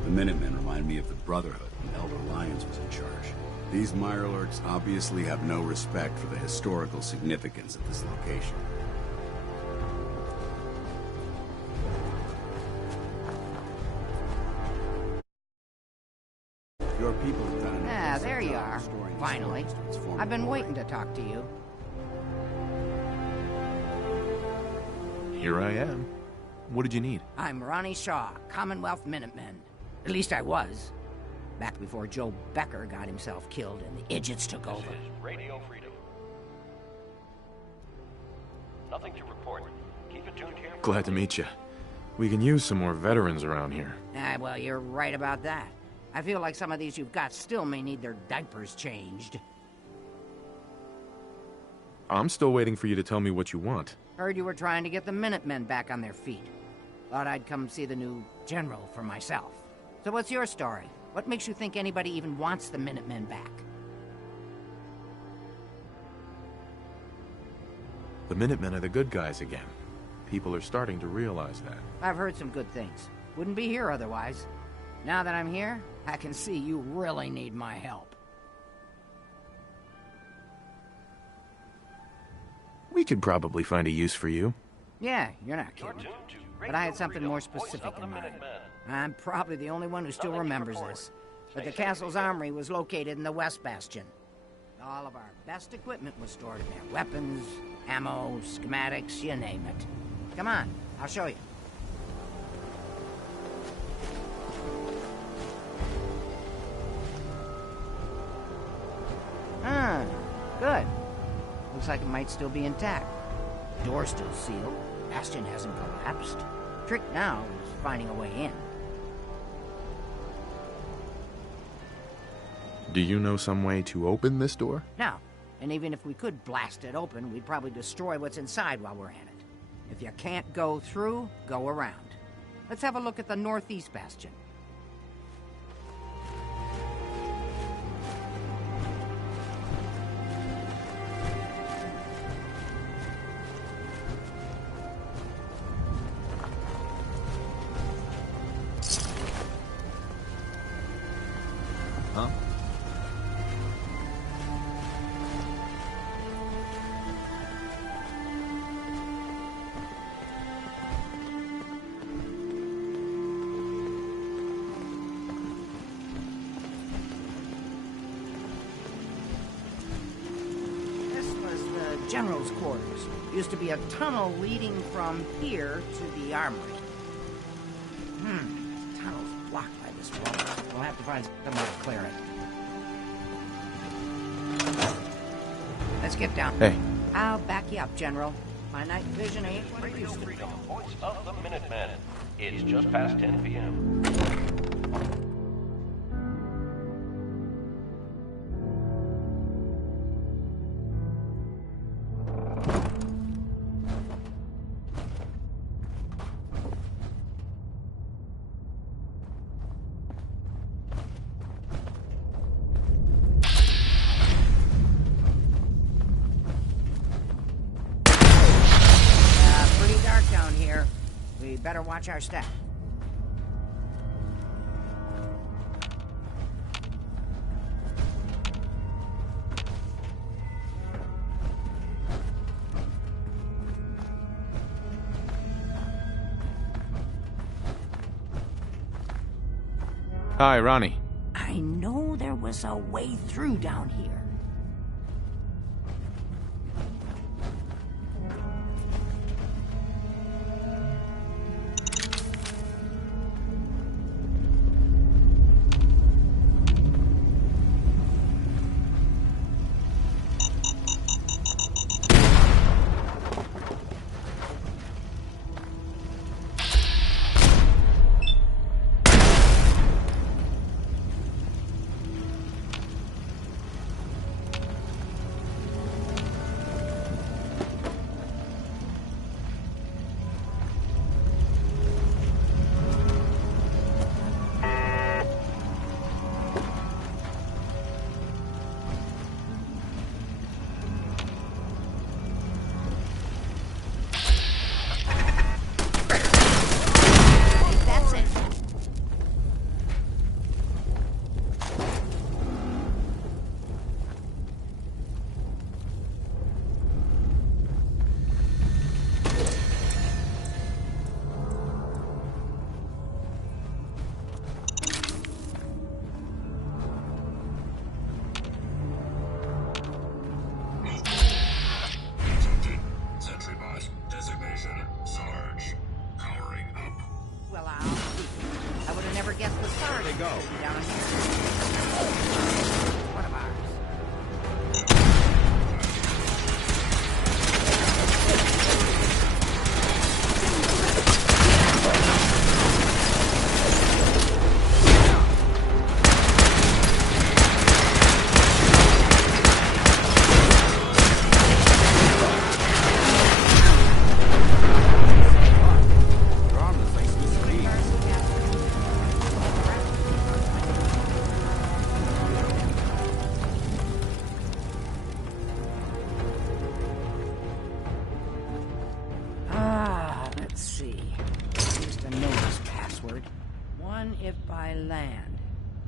The Minutemen remind me of the Brotherhood when Elder Lyons was in charge. These Mirelurks obviously have no respect for the historical significance of this location. Your people have done enough. Ah, there you are. Finally. I've been waiting to talk to you. Here I am. What did you need? I'm Ronnie Shaw, Commonwealth Minutemen. At least I was. Back before Joe Becker got himself killed and the idiots took over. This is Radio Freedom. Nothing to report. Keep it tuned here. Glad to meet you. We can use some more veterans around here. Ah, well, you're right about that. I feel like some of these you've got still may need their diapers changed. I'm still waiting for you to tell me what you want. Heard you were trying to get the Minutemen back on their feet. Thought I'd come see the new general for myself. So what's your story? What makes you think anybody even wants the Minutemen back? The Minutemen are the good guys again. People are starting to realize that. I've heard some good things. Wouldn't be here otherwise. Now that I'm here, I can see you really need my help. We could probably find a use for you. Yeah, you're not kidding. But I had something more specific in mind. I'm probably the only one who still remembers this. But the castle's armory was located in the West Bastion. All of our best equipment was stored in there. Weapons, ammo, schematics, you name it. Come on, I'll show you. Ah, good. Looks like it might still be intact. Door's still sealed. Bastion hasn't collapsed. Trick now is finding a way in. Do you know some way to open this door? No. And even if we could blast it open, we'd probably destroy what's inside while we're at it. If you can't go through, go around. Let's have a look at the northeast bastion. Huh? General's quarters. Used to be a tunnel leading from here to the armory. This tunnel's blocked by this wall. We'll have to find some way to clear it. Let's get down. Hey. I'll back you up, General. My night vision ain't what it used to be. Freedom, voice of the Minutemen. It's just past 10 p.m. Pretty dark down here. We better watch our step. Hi, Ronnie. I know there was a way through down here.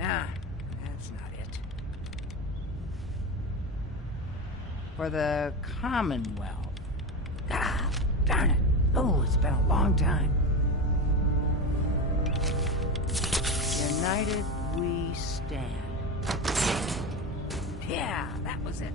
Nah, that's not it. For the Commonwealth. God darn it. Oh, it's been a long time. United we stand. Yeah, that was it.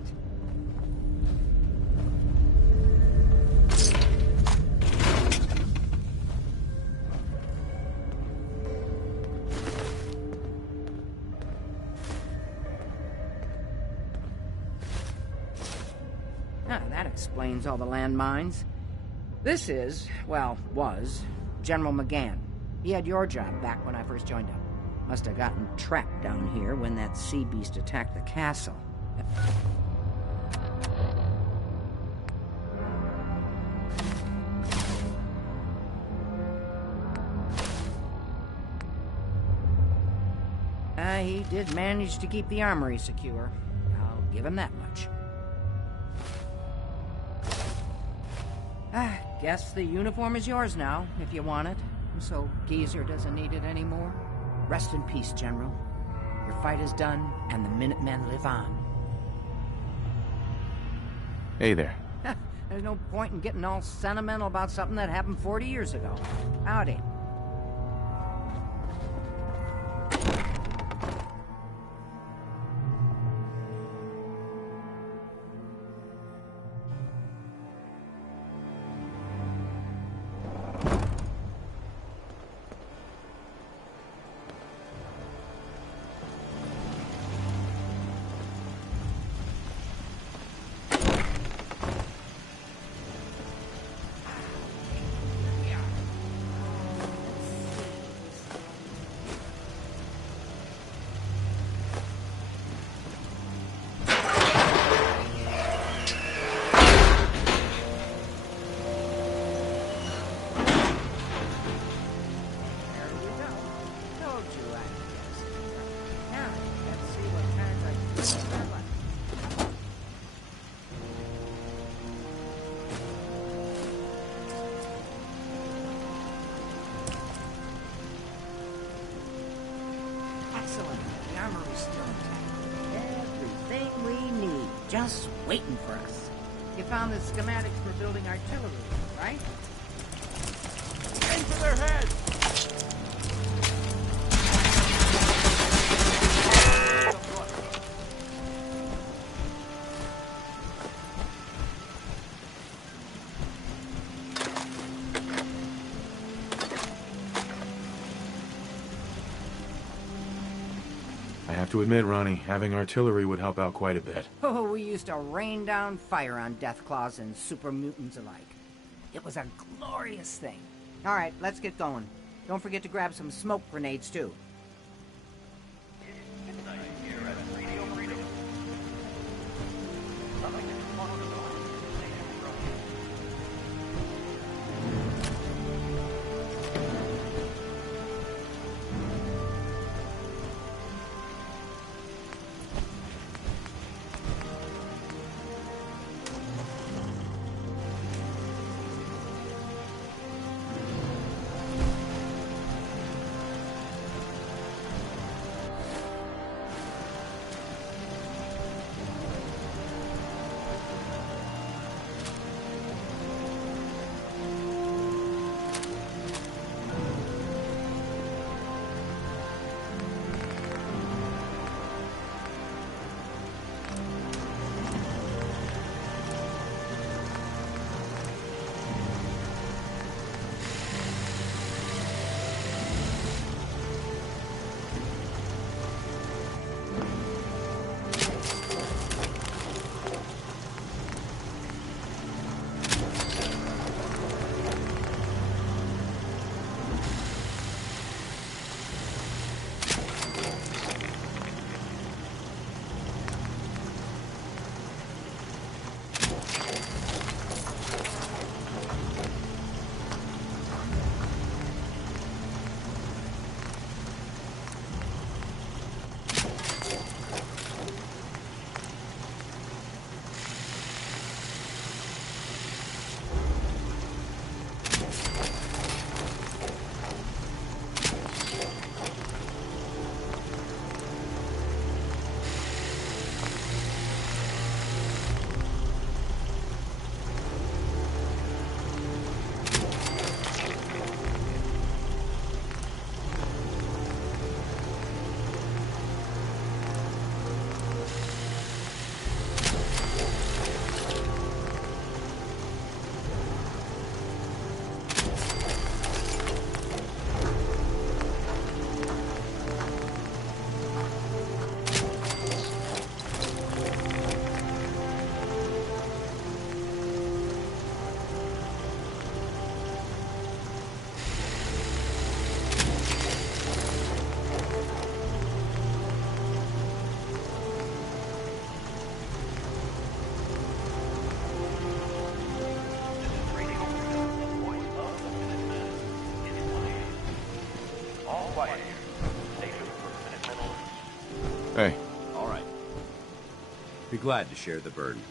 Now, that explains all the landmines. This is, well, was, General McGann. He had your job back when I first joined up. Must have gotten trapped down here when that sea beast attacked the castle. He did manage to keep the armory secure. I'll give him that much. Guess the uniform is yours now, if you want it. So Geezer doesn't need it anymore. Rest in peace, General. Your fight is done, and the Minutemen live on. Hey there. There's no point in getting all sentimental about something that happened 40 years ago. Howdy. Just waiting for us. You found the schematics for building artillery, right? Aim for their heads! I have to admit, Ronnie, having artillery would help out quite a bit. Oh, we used to rain down fire on Deathclaws and super mutants alike. It was a glorious thing. All right, let's get going. Don't forget to grab some smoke grenades, too. glad to share the burden.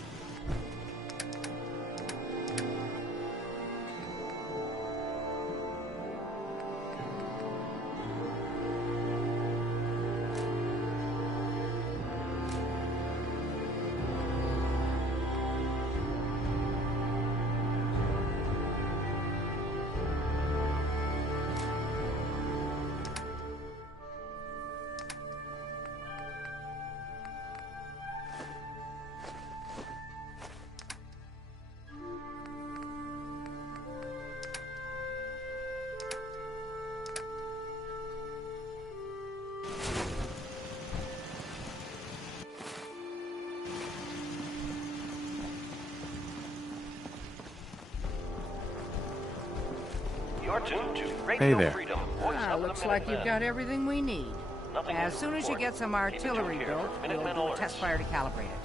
You're tuned to Radio Hey there. Freedom. Voice of the Looks like you've Minutemen. got everything we need. Nothing As to soon as you report. get some Keep it artillery here built, for we'll Minutemen do a alerts. test fire to calibrate it.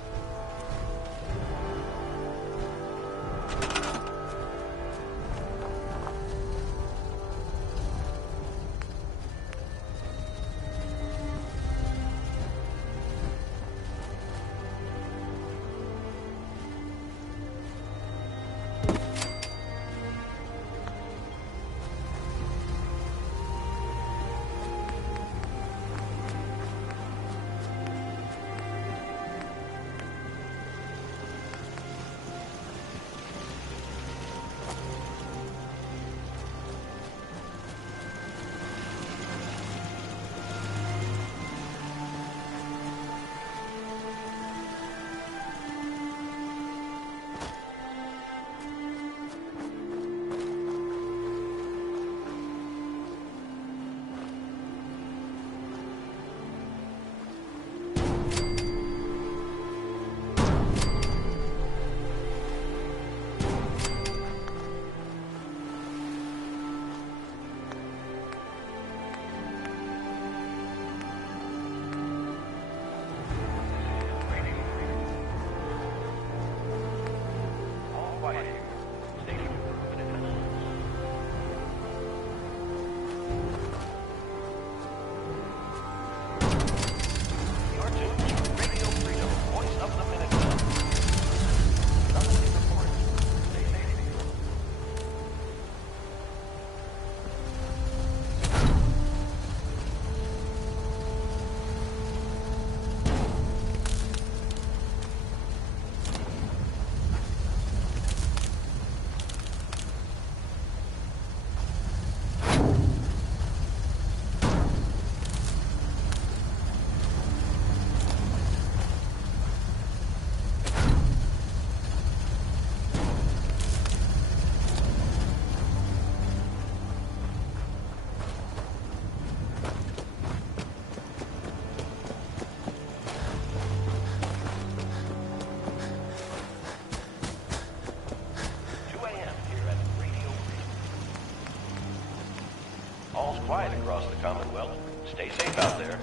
All's quiet across the Commonwealth. Stay safe out there.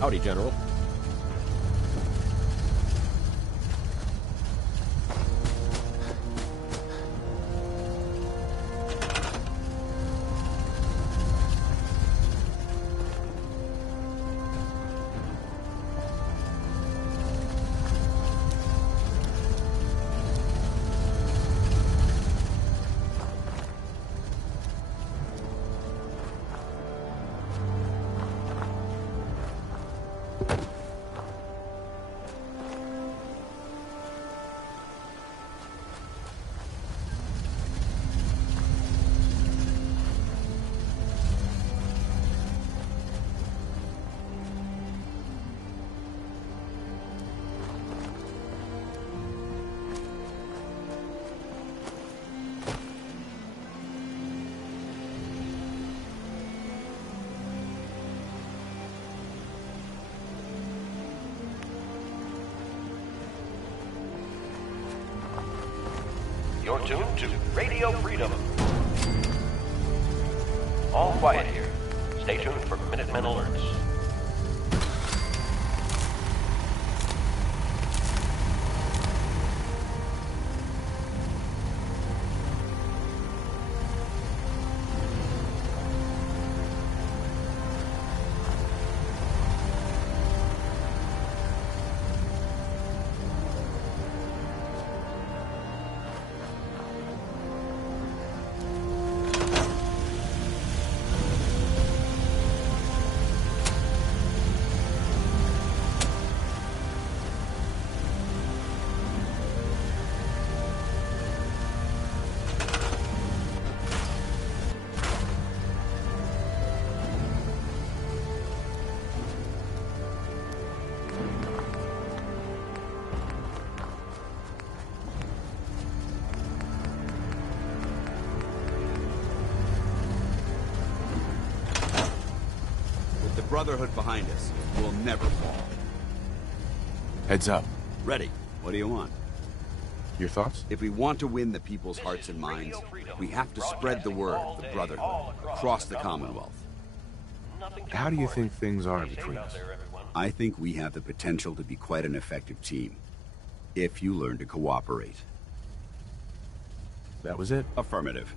Howdy, General. You're tuned to Radio Freedom. All quiet here. Stay tuned for Minutemen alerts. Brotherhood behind us. We'll never fall. Heads up. Ready. What do you want? Your thoughts? If we want to win the people's hearts and minds, we have to spread the word of the Brotherhood across the Commonwealth. How do you think things are between us? I think we have the potential to be quite an effective team, if you learn to cooperate. That was it? Affirmative.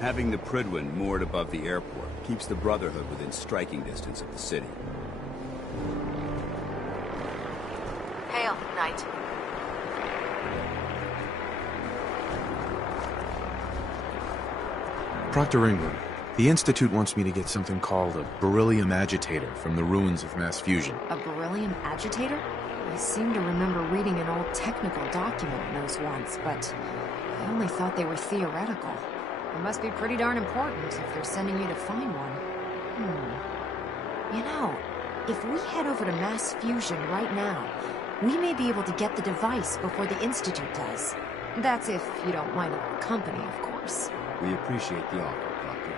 Having the Prydwen moored above the airport keeps the Brotherhood within striking distance of the city. Hail, Knight. Proctor Ingram, the Institute wants me to get something called a beryllium agitator from the ruins of mass fusion. A beryllium agitator? I seem to remember reading an old technical document on those once, but I only thought they were theoretical. It must be pretty darn important if they're sending you to find one. You know, if we head over to mass fusion right now, we may be able to get the device before the Institute does. That's if you don't mind our company, of course. We appreciate the offer, Proctor.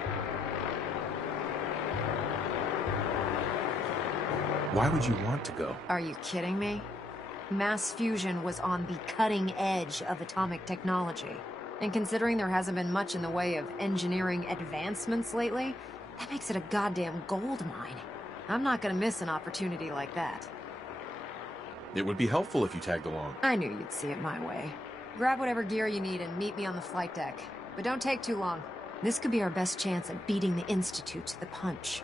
Why would you want to go? Are you kidding me? Mass fusion was on the cutting edge of atomic technology. And considering there hasn't been much in the way of engineering advancements lately, that makes it a goddamn gold mine. I'm not gonna miss an opportunity like that. It would be helpful if you tagged along. I knew you'd see it my way. Grab whatever gear you need and meet me on the flight deck. But don't take too long. This could be our best chance at beating the Institute to the punch.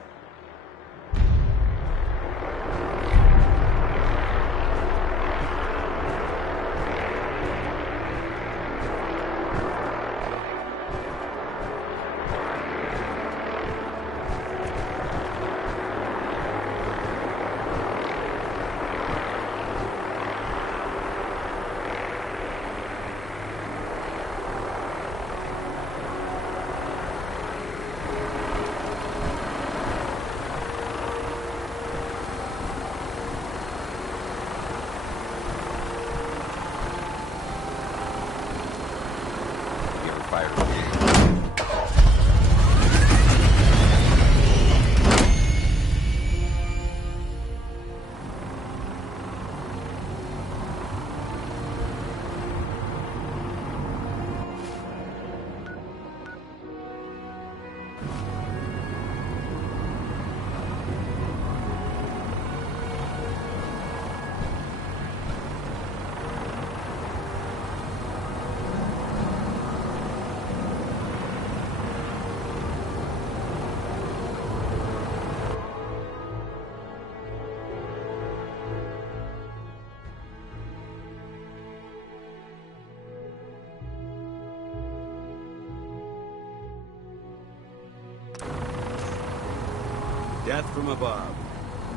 Death from above.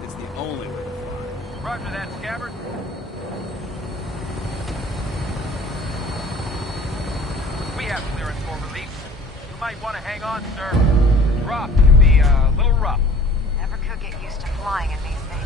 It's the only way to fly. Roger that, Scabbard. We have clearance for release. You might want to hang on, sir. The drop can be a little rough. Never could get used to flying in these things.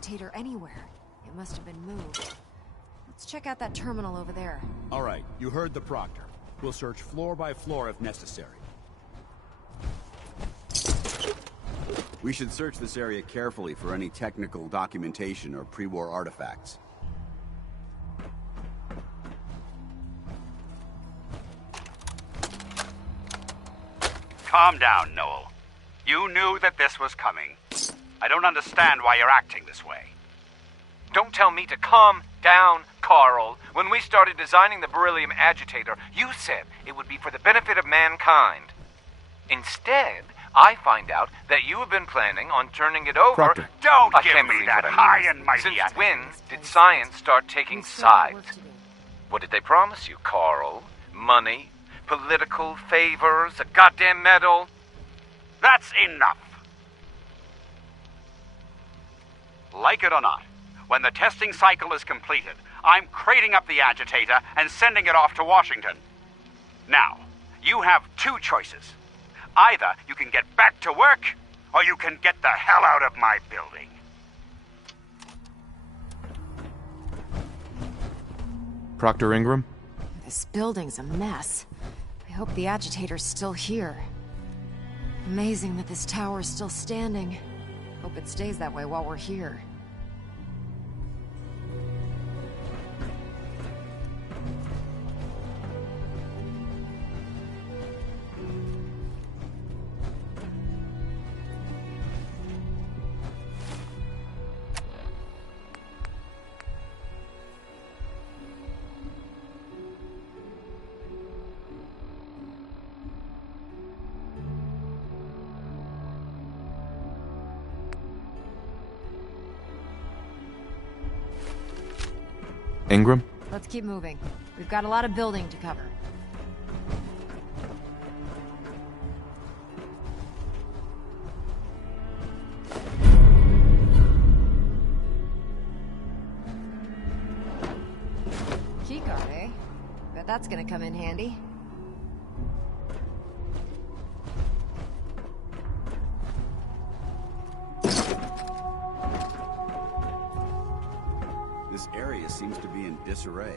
agitator anywhere. It must have been moved. Let's check out that terminal over there. All right, you heard the Proctor. We'll search floor by floor if necessary. We should search this area carefully for any technical documentation or pre-war artifacts. Calm down, Noel. You knew that this was coming. I don't understand why you're acting this way. Don't tell me to calm down, Carl. When we started designing the beryllium agitator, you said it would be for the benefit of mankind. Instead, I find out that you have been planning on turning it over... Proctor. Don't I give can't me believe that what I high hear. and mighty Since attitude. when did science start taking sides? What did they promise you, Carl? Money? Political favors? A goddamn medal? That's enough. Like it or not, when the testing cycle is completed, I'm crating up the agitator and sending it off to Washington. Now, you have two choices. Either you can get back to work, or you can get the hell out of my building. Proctor Ingram? This building's a mess. I hope the agitator's still here. Amazing that this tower's still standing. Hope it stays that way while we're here. Ingram? Let's keep moving. We've got a lot of building to cover. Keycard, eh? Bet that's gonna come in handy. This area seems to be in disarray.